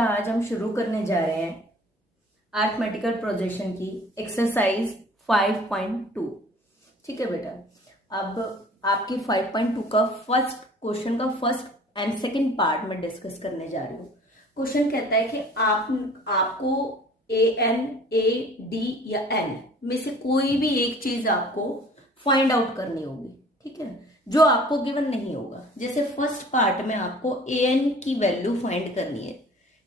बेटा आज हम शुरू करने जा रहे हैं अरिथमेटिकल प्रोजेक्शन की एक्सरसाइज 5.2। ठीक है बेटा, अब आपकी 5.2 का फर्स्ट क्वेश्चन का फर्स्ट एंड सेकंड पार्ट में डिस्कस करने जा रही हूँ। क्वेश्चन कहता है कि आपको ए एन, ए डी या एन में से कोई भी एक चीज आपको फाइंड आउट करनी होगी। ठीक है, जो आपको गिवन नहीं होगा। जैसे फर्स्ट पार्ट में आपको ए एन की वैल्यू फाइंड करनी है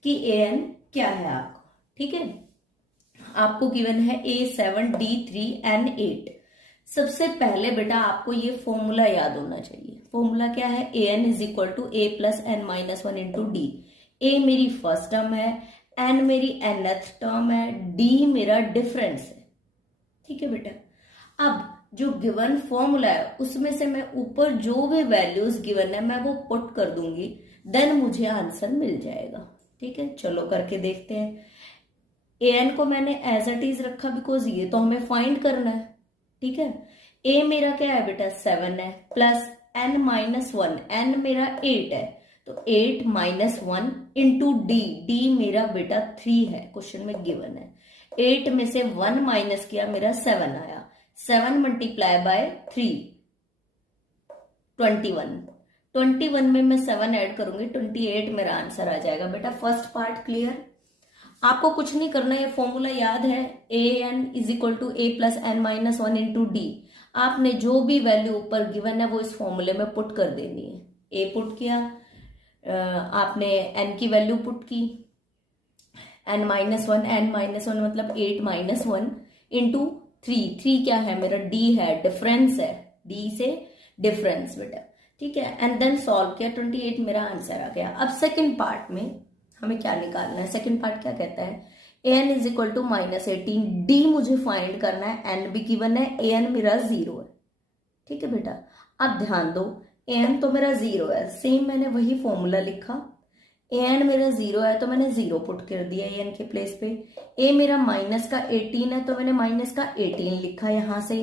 कि ए एन क्या है आपको। ठीक है, आपको गिवन है A7 D3 N8। सबसे पहले बेटा आपको ये फॉर्मूला याद होना चाहिए। फॉर्मूला क्या है? A n is equal to a plus N minus one into d. A मेरी फर्स्ट टर्म है, एन मेरी nth टर्म है, डी मेरा डिफरेंस है। ठीक है बेटा, अब जो गिवन फॉर्मूला है उसमें से मैं ऊपर जो भी वैल्यूज गिवन है मैं वो पुट कर दूंगी, देन मुझे आंसर मिल जाएगा। ठीक है, चलो करके देखते हैं। ए एन को मैंने एज इट इज रखा बिकॉज ये तो हमें फाइंड करना है। ठीक है, ए मेरा क्या है बेटा? 7 है, plus N minus one, n मेरा 8 है, तो 8 minus one into d, d मेरा बेटा 3 है, क्वेश्चन में गिवन है। 8 में से 1 माइनस किया, मेरा 7 आया। 7 मल्टीप्लाई बाय 3 21। 21 में मैं 7 ऐड करूंगी, 28 मेरा आंसर आ जाएगा। बेटा फर्स्ट पार्ट क्लियर? आपको कुछ नहीं करना है, फॉर्मूला याद है। A n is equal to a plus N minus one into d. आपने जो भी वैल्यू ऊपर गिवन है वो इस फॉर्मूले में पुट कर देनी है। ए पुट किया, आपने एन की वैल्यू पुट की, एन माइनस वन मतलब 8 माइनस वन इंटू 3 क्या है मेरा? डी है, डिफरेंस है, डी से डिफरेंस बेटा। ठीक है, एंड देन सॉल्व किया, 28 मेरा आंसर आ गया। अब सेकंड पार्ट में हमें क्या निकालना है? सेकंड पार्ट क्या कहता है? A n is equal to minus 18, d मुझे फाइंड करना है, एन भी गिवन है, ए एन मेरा 0 है। ठीक है बेटा, अब ध्यान दो, ए एन तो मेरा 0 है, सेम मैंने वही फॉर्मूला लिखा। ए एन मेरा 0 है तो मैंने 0 पुट कर दिया ए एन के प्लेस पे। ए मेरा माइनस का 18 है तो मैंने माइनस का 18 लिखा यहां से।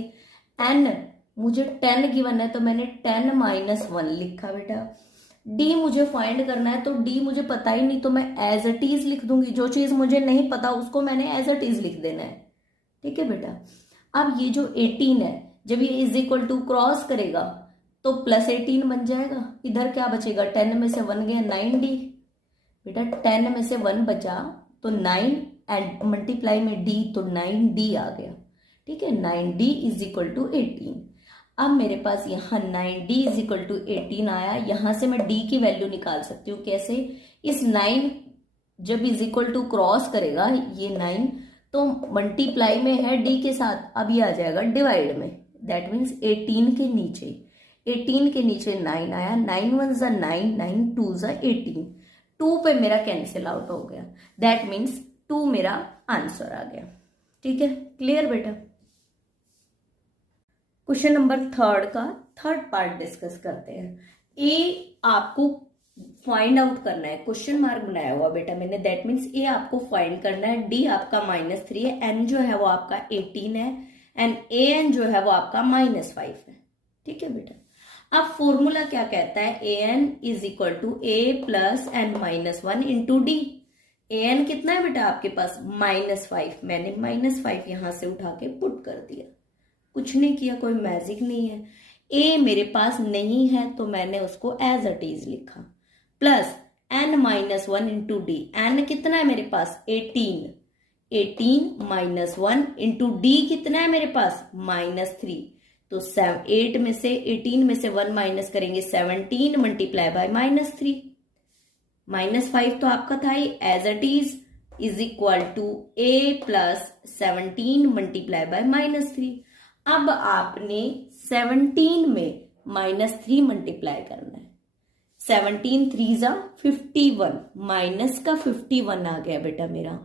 एन मुझे 10 गिवन है तो मैंने 10 माइनस 1 लिखा बेटा। डी मुझे फाइंड करना है तो डी मुझे पता ही नहीं तो मैं एज इट इज लिख दूंगी। जो चीज मुझे नहीं पता उसको मैंने एज इट इज लिख देना है। ठीक है बेटा, अब ये जो 18 है जब ये इज इक्वल टू क्रॉस करेगा तो प्लस 18 बन जाएगा। इधर क्या बचेगा? 10 में से 1 गया 9 डी। बेटा 10 में से 1 बचा तो 9 एंड मल्टीप्लाई में डी तो 9 डी आ गया। ठीक है, 9 डी इज इक्वल टू 18। अब मेरे पास यहाँ 9 डी इज इक्वल टू 18 आया। यहां से मैं डी की वैल्यू निकाल सकती हूँ। कैसे? इस 9 जब इज इक्वल टू क्रॉस करेगा ये 9 तो मल्टीप्लाई में है डी के साथ, अब ये आ जाएगा डिवाइड में। दैट मीन्स 18 के नीचे 9 आया। 9 1 ज़ा 9, 9 2 ज़ा 18, 2 पे मेरा कैंसिल आउट हो गया। दैट मीन्स 2 मेरा आंसर आ गया। ठीक है, क्लियर बेटा? क्वेश्चन नंबर थर्ड का थर्ड पार्ट डिस्कस करते हैं। ए आपको फाइंड आउट करना है, क्वेश्चन मार्क बनाया हुआ बेटा मैंने, दैट मीन्स ए आपको फाइंड करना है। डी आपका -3 है, एन जो है वो आपका 18 है, एंड ए एन जो है वो आपका -5 है। ठीक है बेटा, अब फॉर्मूला क्या कहता है? A n is equal to a plus N minus one into d. A n कितना है बेटा आपके पास? -5। मैंने -5 यहां से उठा के पुट कर दिया, कुछ नहीं किया, कोई मैजिक नहीं है। ए मेरे पास नहीं है तो मैंने उसको एज इट इज लिखा, plus N minus one into d. N कितना है मेरे पास? 18 माइनस वन इंटू डी कितना है मेरे पास? -3। तो 8 में से 18 में से 1 माइनस करेंगे 17 मल्टीप्लाई बाय -3। -5 तो आपका था ही, as it is equal to a plus 17 multiply by -3। अब आपने 17 में -3 मल्टीप्लाई करना है। 17 3 ज़ा 51, माइनस का 51 आ गया बेटा मेरा,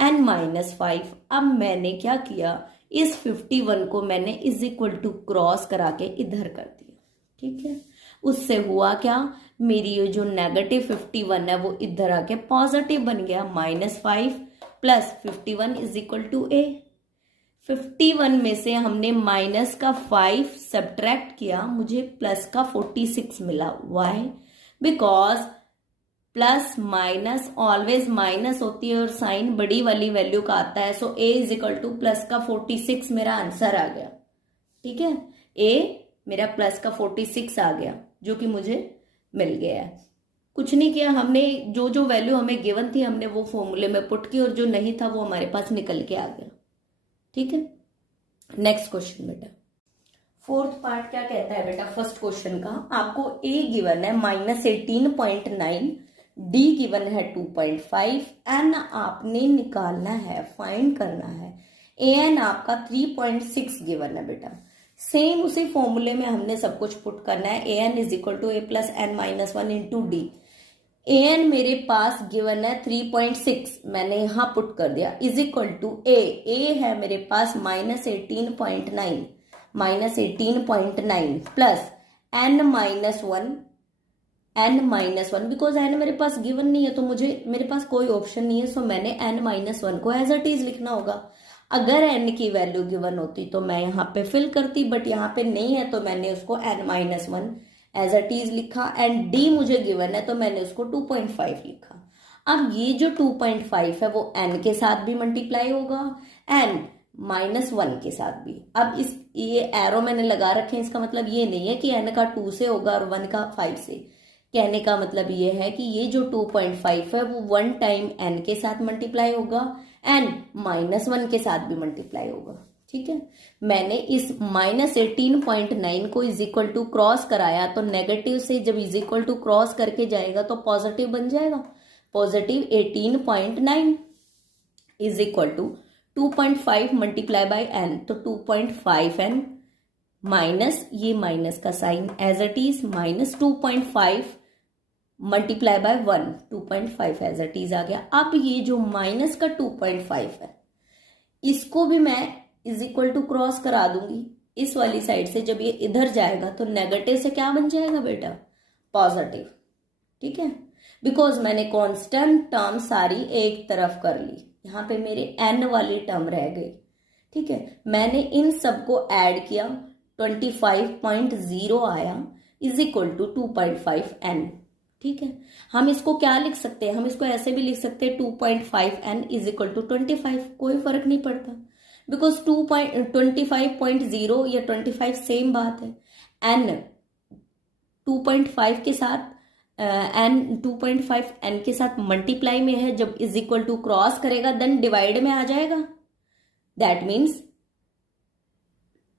एंड -5। अब मैंने क्या किया? इस 51 को मैंने इज इक्वल टू क्रॉस करा के इधर कर दिया। ठीक है, उससे हुआ क्या? मेरी ये जो नेगेटिव 51 है वो इधर आके पॉजिटिव बन गया। -5 प्लस 51 इज इक्वल टू ए। 51 में से हमने माइनस का 5 सब्ट्रैक्ट किया, मुझे प्लस का 46 मिला। Why? Because plus minus, always minus होती है और साइन बड़ी वाली वैल्यू का आता है। सो ए इज इक्वल टू प्लस का 46 मेरा आंसर आ गया। ठीक है, ए मेरा प्लस का 46 आ गया, जो कि मुझे मिल गया है। कुछ नहीं किया हमने, जो जो वैल्यू हमें गिवन थी हमने वो फॉर्मूले में पुट की और जो नहीं था वो हमारे पास निकल के आ गया। ठीक है, नेक्स्ट क्वेश्चन बेटा। फोर्थ पार्ट क्या कहता है बेटा फर्स्ट क्वेश्चन का, आपको ए गिवन है -18.9, डी गिवन है 2.5, एन आपने निकालना है, फाइंड करना है। ए एन आपका 3.6 गिवन है बेटा। सेम उसी फॉर्मूले में हमने सब कुछ पुट करना है। A n is equal to a plus N minus 1 into d. A n मेरे पास गिवन है 3.6, मैंने यहां पुट कर दिया, इज इक्वल टू ए है मेरे पास -18.9 plus n minus one, because n मेरे पास गिवन नहीं है तो मेरे पास कोई ऑप्शन नहीं है, सो मैंने n-1 को एज इट इज लिखना होगा। अगर n की वैल्यू गिवन होती तो मैं यहाँ पे फिल करती, बट यहाँ पे नहीं है तो मैंने उसको n-1 एज इट इज लिखा। एंड d मुझे गिवन है तो मैंने उसको 2.5 लिखा। अब ये जो 2.5 है वो n के साथ भी मल्टीप्लाई होगा एंड -1 के साथ भी। अब ये एरो मैंने लगा रखे हैं, इसका मतलब ये नहीं है कि n का 2 से होगा और 1 का 5 से। कहने का मतलब ये है कि ये जो 2.5 है वो 1 टाइम n के साथ मल्टीप्लाई होगा एंड -1 के साथ भी मल्टीप्लाई होगा। ठीक है, मैंने इस -18.9 को इज इक्वल टू क्रॉस कराया तो नेगेटिव से जब इज इक्वल टू क्रॉस करके जाएगा तो पॉजिटिव बन जाएगा। Positive 18.9 is equal to 2.5 multiply by n, तो 2.5n माइनस ये माइनस का sign as it is -2.5 multiply by 1, 2.5 as it is आ गया। अब ये जो माइनस का 2.5 है इसको भी मैं इज इक्वल टू क्रॉस करा दूंगी इस वाली साइड से। जब ये इधर जाएगा तो नेगेटिव से क्या बन जाएगा बेटा, पॉजिटिव। ठीक है, बिकॉज मैंने कांस्टेंट टर्म सारी एक तरफ कर ली, यहाँ पे मेरे n वाली टर्म रह गई। ठीक है, मैंने इन सबको ऐड किया, 25.0 आया इज इक्वल टू 2.5n। ठीक है, हम इसको क्या लिख सकते हैं, हम इसको ऐसे भी लिख सकते हैं 2.5n इज इक्वल टू 25, कोई फर्क नहीं पड़ता बिकॉज 25.0 या 25 सेम बात है। n 2.5 के साथ n 2.5 n के साथ मल्टीप्लाई में है, जब इज इक्वल टू क्रॉस करेगा देन डिवाइड में आ जाएगा। दैट मीन्स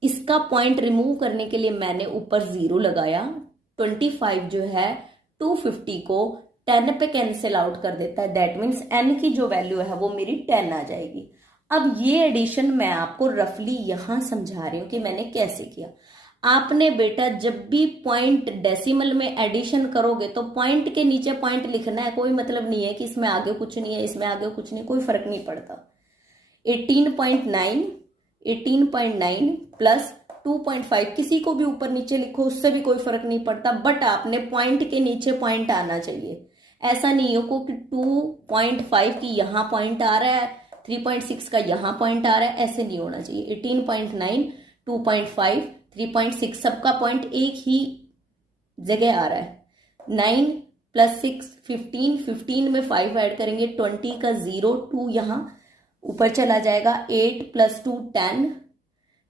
इसका पॉइंट रिमूव करने के लिए मैंने ऊपर 0 लगाया। 25 जो है 250 को 10 पे कैंसिल आउट कर देता है, दैट मीन्स n की जो वैल्यू है वो मेरी 10 आ जाएगी। अब ये एडिशन मैं आपको रफली यहां समझा रही हूं कि मैंने कैसे किया। आपने बेटा जब भी पॉइंट डेसिमल में एडिशन करोगे तो पॉइंट के नीचे पॉइंट लिखना है, कोई मतलब नहीं है कि इसमें आगे कुछ नहीं है, इसमें आगे कुछ नहीं, कोई फर्क नहीं पड़ता। 18.9 प्लस 2.5 किसी को भी ऊपर नीचे लिखो उससे भी कोई फर्क नहीं पड़ता, बट आपने पॉइंट के नीचे पॉइंट आना चाहिए। ऐसा नहीं हो कि 2.5 की यहां पॉइंट आ रहा है, 3.6 का यहां पॉइंट आ रहा है, ऐसे नहीं होना चाहिए। 18.9 2.5 3.6 सबका पॉइंट एक ही जगह आ रहा है। 9 प्लस 6 15, 15 में 5 ऐड करेंगे 20 का 0, 2 यहां ऊपर चला जाएगा। 8 प्लस 2 10,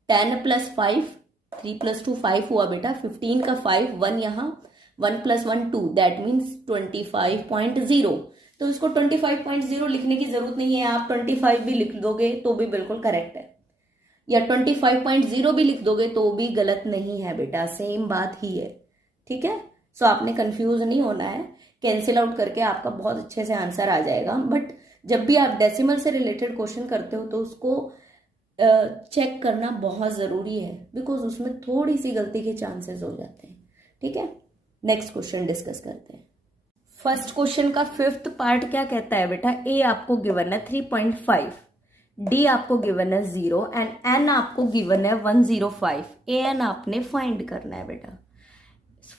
10 प्लस 5 3 प्लस 2 5 हुआ बेटा। 15 का 5 1 यहाँ, 1 प्लस 1 2, दैट मीन्स 25.0। तो इसको 25.0 लिखने की जरूरत नहीं है, आप 25 भी लिख दोगे तो भी बिल्कुल करेक्ट है, या 25.0 भी लिख दोगे तो भी गलत नहीं है बेटा, सेम बात ही है। ठीक है, सो आपने कंफ्यूज नहीं होना है, कैंसिल आउट करके आपका बहुत अच्छे से आंसर आ जाएगा। बट जब भी आप डेसिमल से रिलेटेड क्वेश्चन करते हो तो उसको चेक करना बहुत ज़रूरी है, बिकॉज उसमें थोड़ी सी गलती के चांसेस हो जाते हैं। ठीक है, नेक्स्ट क्वेश्चन डिस्कस करते हैं। फर्स्ट क्वेश्चन का 5th पार्ट क्या कहता है बेटा, ए आपको गिवन है 3.5, डी आपको गिवन है 0 एंड एन आपको गिवन है 105। ए एन आपने फाइंड करना है बेटा।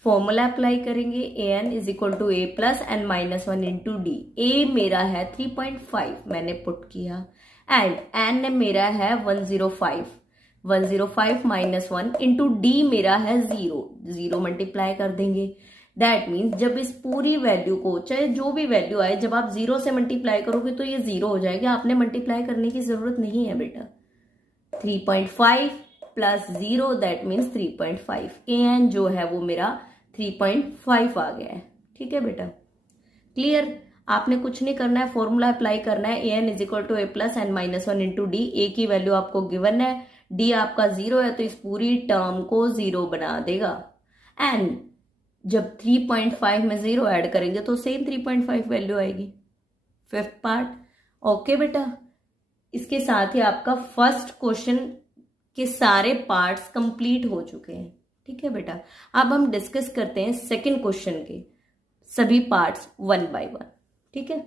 फॉर्मूला अप्लाई करेंगे, a n is equal to a plus N minus 1 into d. A मेरा है 3.5 मैंने पुट किया एंड एन मेरा है 105 माइनस 1 इंटू डी मेरा है 0 मल्टीप्लाई कर देंगे। दैट मीन्स जब इस पूरी वैल्यू को, चाहे जो भी वैल्यू आए, जब आप 0 से मल्टीप्लाई करोगे तो ये 0 हो जाएगा। आपने मल्टीप्लाई करने की जरूरत नहीं है बेटा। 3.5 प्लस 0 दैट मीन्स 3.5। an जो है वो मेरा 3.5 आ गया है। ठीक है बेटा, क्लियर। आपने कुछ नहीं करना है, फॉर्मूला अप्लाई करना है। an is equal to a plus N minus one into d. A की वैल्यू आपको गिवन है, डी आपका 0 है तो इस पूरी टर्म को 0 बना देगा। एंड जब 3.5 में 0 ऐड करेंगे तो सेम 3.5 वैल्यू आएगी। फिफ्थ पार्ट ओके बेटा। इसके साथ ही आपका फर्स्ट क्वेश्चन के सारे पार्ट्स कंप्लीट हो चुके हैं। ठीक है बेटा, अब हम डिस्कस करते हैं सेकंड क्वेश्चन के सभी पार्ट्स वन बाय वन। ठीक है,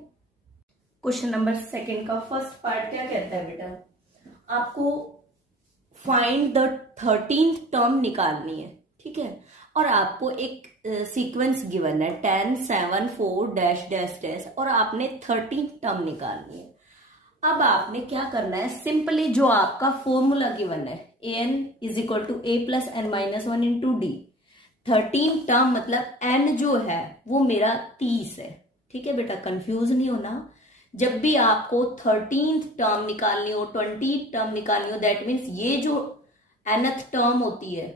क्वेश्चन नंबर सेकंड का फर्स्ट पार्ट क्या कहता है बेटा, आपको फाइंड द 13th टर्म निकालनी है। ठीक है, और आपको एक सीक्वेंस गिवन है 10 7 4 डैश डैश डैश, और आपने 13th टर्म निकालनी है। अब आपने क्या करना है, सिंपली जो आपका फॉर्मूला गिवन है an is equal to a plus N minus one into d. 13 term मतलब n जो है वो मेरा 30 है। ठीक है बेटा, कंफ्यूज नहीं होना। जब भी आपको 13th टर्म निकालनी हो, 20th टर्म निकालनी हो, दैट मीन्स ये जो nth टर्म होती है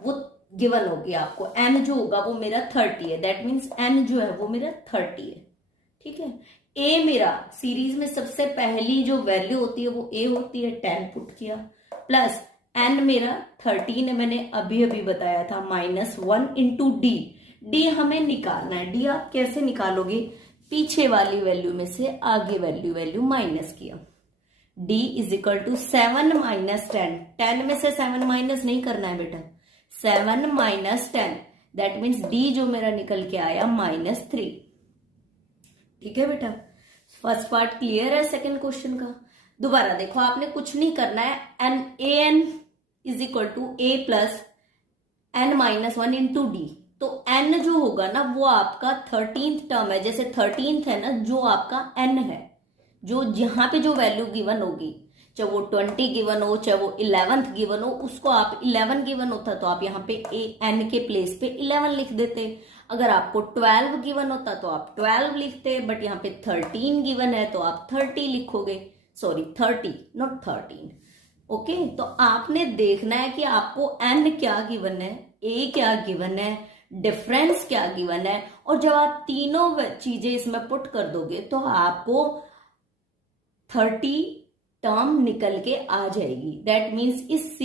वो गिवन होगी आपको। n जो होगा वो मेरा 30 है, दैट मीन्स n जो है वो मेरा 30 है। ठीक है, a मेरा सीरीज में सबसे पहली जो वैल्यू होती है वो a होती है, 10 पुट किया, प्लस n मेरा 13 है, मैंने अभी अभी बताया था, माइनस 1 इंटू डी। डी हमें निकालना है। डी आप कैसे निकालोगे, पीछे वाली वैल्यू में से आगे वैल्यू माइनस किया। d is equal to 7 minus 10। 10 में से 7 माइनस नहीं करना है बेटा, 7 माइनस 10 दैट मीन्स d जो मेरा निकल के आया -3। ठीक है बेटा, फर्स्ट पार्ट क्लियर है सेकंड क्वेश्चन का। दोबारा देखो, आपने कुछ नहीं करना है, an is equal to a plus N minus one into d. तो n जो होगा ना वो आपका 13th टर्म है। जैसे 13th है ना, जो आपका n है, जो जहां पे जो वैल्यू गिवन होगी, चाहे वो 20 गिवन हो, चाहे वो 11th गिवन हो, उसको आप 11 गिवन होता तो आप यहाँ पे n के प्लेस पे 11 लिख देते। अगर आपको 12 गिवन होता तो आप 12 लिखते, बट यहाँ पे 13 गिवन है तो आप 30 लिखोगे। Sorry 30 not 13। ओके, तो आपने देखना है कि आपको n क्या गिवन है, a क्या गिवन है, डिफरेंस क्या गिवन है, और जब आप तीनों चीजें इसमें पुट कर दोगे तो आपको 30 टर्म निकल के आ जाएगी। दैट मीन्स इस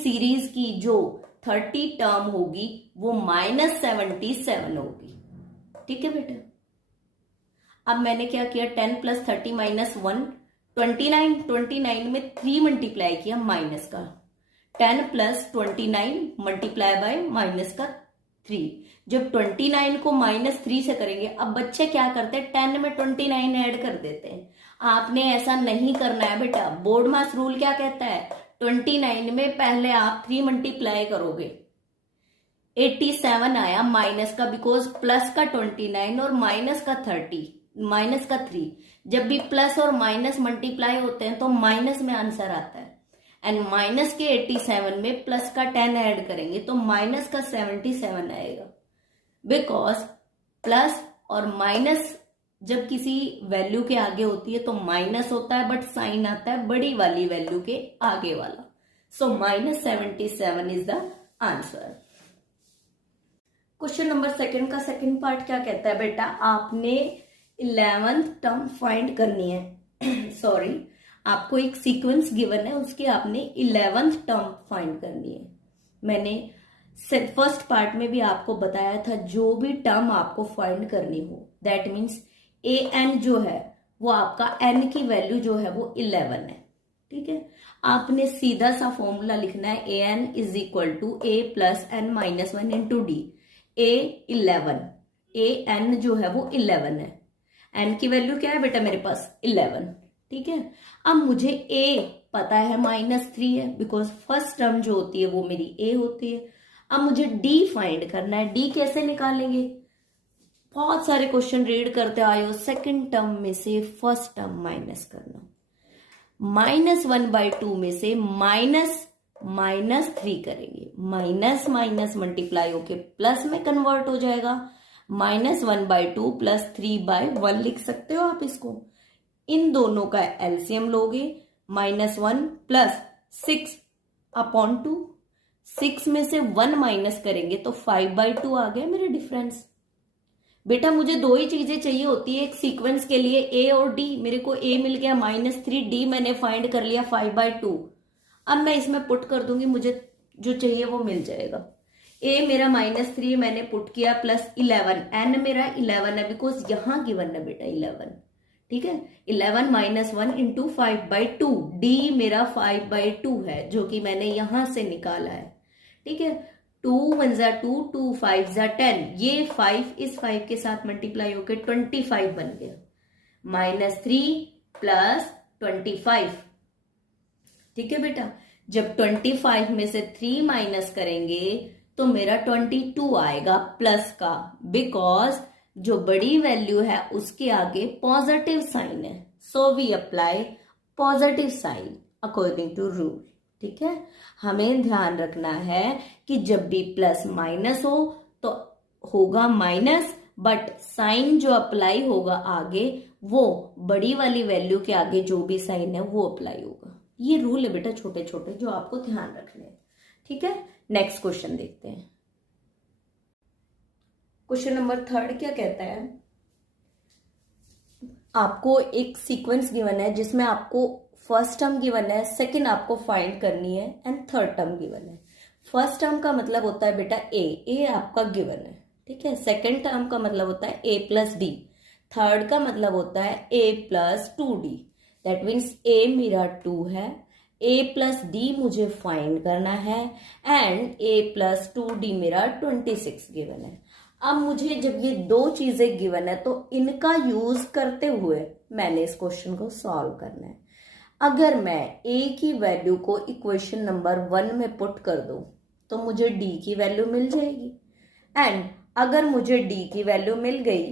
सीरीज की जो 30 टर्म होगी वो -77 होगी। ठीक है बेटा, अब मैंने क्या किया, 10 प्लस 30 माइनस 1 29 में 3 मल्टीप्लाई किया माइनस का, 10 प्लस 29 मल्टीप्लाई बाय माइनस का 3। जब 29 को -3 से करेंगे, अब बच्चे क्या करते हैं, 10 में 29 ऐड कर देते हैं। आपने ऐसा नहीं करना है बेटा। बोर्ड मास रूल क्या कहता है, 29 में पहले आप 3 मल्टीप्लाई करोगे, 87 आया माइनस का, बिकॉज प्लस का 29 और माइनस का 30 माइनस का 3। जब भी प्लस और माइनस मल्टीप्लाई होते हैं तो माइनस में आंसर आता है, एंड माइनस के 87 में प्लस का 10 ऐड करेंगे तो माइनस का 77 आएगा। बिकॉज प्लस और माइनस जब किसी वैल्यू के आगे होती है तो माइनस होता है, बट साइन आता है बड़ी वाली वैल्यू के आगे वाला। सो -77 is the answer. Question number second का सेकंड पार्ट क्या कहता है बेटा, आपने 11th टर्म फाइंड करनी है। सॉरी, आपको एक सीक्वेंस गिवन है, उसके आपने 11th टर्म फाइंड करनी है। मैंने फर्स्ट पार्ट में भी आपको बताया था, जो भी टर्म आपको फाइंड करनी हो, दैट मीन्स an जो है वो आपका n की वैल्यू जो है वो 11 है। ठीक है, आपने सीधा सा फॉर्मूला लिखना है, an is equal to a plus N minus one into d. an जो है वो 11 है, n की वैल्यू क्या है बेटा मेरे पास 11। ठीक है, अब मुझे a पता है -3 है, बिकॉज फर्स्ट टर्म जो होती है वो मेरी a होती है। अब मुझे d फाइंड करना है। d कैसे निकालेंगे, बहुत सारे क्वेश्चन रीड करते आए हो, सेकंड टर्म में से फर्स्ट टर्म माइनस करना, -1/2 में से -3 करेंगे, माइनस माइनस मल्टीप्लाई होके प्लस में कन्वर्ट हो जाएगा, -1/2 प्लस 3/1 लिख सकते हो आप इसको। इन दोनों का एलसीएम लोगे, -1 प्लस 6/2, 6 में से 1 माइनस करेंगे तो 5/2 आ गया मेरा डिफरेंस। बेटा मुझे दो ही चीजें चाहिए होती है एक सीक्वेंस के लिए, ए और डी। मेरे को ए मिल गया -3, डी मैंने फाइंड कर लिया 5/2। अब मैं इसमें पुट कर दूंगी, मुझे जो चाहिए वो मिल जाएगा। ए मेरा -3 मैंने पुट किया, प्लस 11, एन मेरा 11 है बिकॉज यहां गिवन है बेटा 11, ठीक है। 11 - 1 इंटू 5/2, डी मेरा 5/2 है जो कि मैंने यहां से निकाला है, ठीक है। 2 1 ज़ा 2, 2 5 ज़ा 10, ये 5 इस 5 के साथ मल्टीप्लाई होकर 25 बन गया, -3 प्लस 25, ठीक है बेटा। जब 25 में से 3 माइनस करेंगे तो मेरा 22 आएगा प्लस का, बिकॉज जो बड़ी वैल्यू है उसके आगे पॉजिटिव साइन है, so we apply positive sign according to rule, ठीक है। हमें ध्यान रखना है कि जब भी प्लस माइनस हो तो होगा माइनस, बट साइन जो अप्लाई होगा आगे वो बड़ी वाली वैल्यू के आगे जो भी साइन है वो अप्लाई होगा। ये रूल है बेटा छोटे छोटे जो आपको ध्यान रखने हैं, ठीक है। नेक्स्ट क्वेश्चन देखते हैं। क्वेश्चन नंबर 3 क्या कहता है, आपको एक सीक्वेंस गिवन है जिसमें आपको फर्स्ट टर्म गिवन है, सेकंड आपको फाइंड करनी है एंड थर्ड टर्म गिवन है। फर्स्ट टर्म का मतलब होता है बेटा ए आपका गिवन है, ठीक है। सेकंड टर्म का मतलब होता है a प्लस डी, थर्ड का मतलब होता है a plus 2d, that means a मेरा 2 है, a प्लस डी मुझे फाइंड करना है एंड a प्लस 2d मेरा 26 गिवन है। अब मुझे जब ये दो चीजें गिवन है तो इनका यूज करते हुए मैंने इस क्वेश्चन को सॉल्व करना है। अगर मैं a की वैल्यू को इक्वेशन नंबर 1 में पुट कर दूं तो मुझे d की वैल्यू मिल जाएगी, एंड अगर मुझे d की वैल्यू मिल गई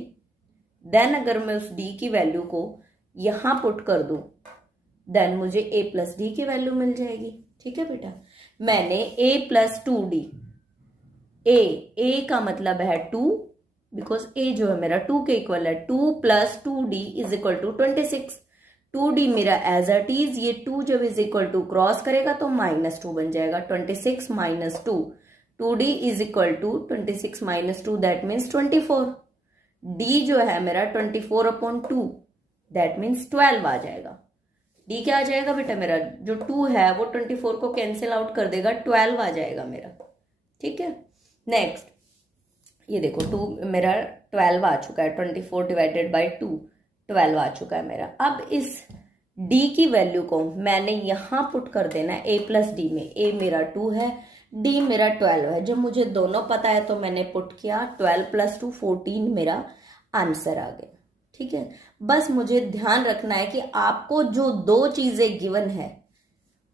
देन अगर मैं उस d की वैल्यू को यहां पुट कर दूं देन मुझे a प्लस डी की वैल्यू मिल जाएगी, ठीक है बेटा। मैंने a प्लस 2d, a का मतलब है 2 बिकॉज a जो है मेरा 2 के इक्वल है, 2 plus 2d is equal to 26, 2d मेरा एज इट इज, ये 2 जब इज इक्वल टू क्रॉस करेगा तो -2 बन जाएगा, 26 - 2, 2d is equal to 26 - 2 that means 24, d जो है मेरा 24/2 दैट मीन्स 12 आ जाएगा। d क्या आ जाएगा बेटा, मेरा जो 2 है वो 24 को कैंसिल आउट कर देगा, 12 आ जाएगा मेरा, ठीक है। नेक्स्ट ये देखो 2 मेरा 12 आ चुका है, 24 डिवाइडेड बाई 2 12 आ चुका है मेरा। अब इस d की वैल्यू को मैंने यहां पुट कर देना है a प्लस डी में, a मेरा 2 है, d मेरा 12 है। जब मुझे दोनों पता है तो मैंने पुट किया, 12 + 2 14 मेरा आंसर आ गया, ठीक है। बस मुझे ध्यान रखना है कि आपको जो दो चीजें गिवन है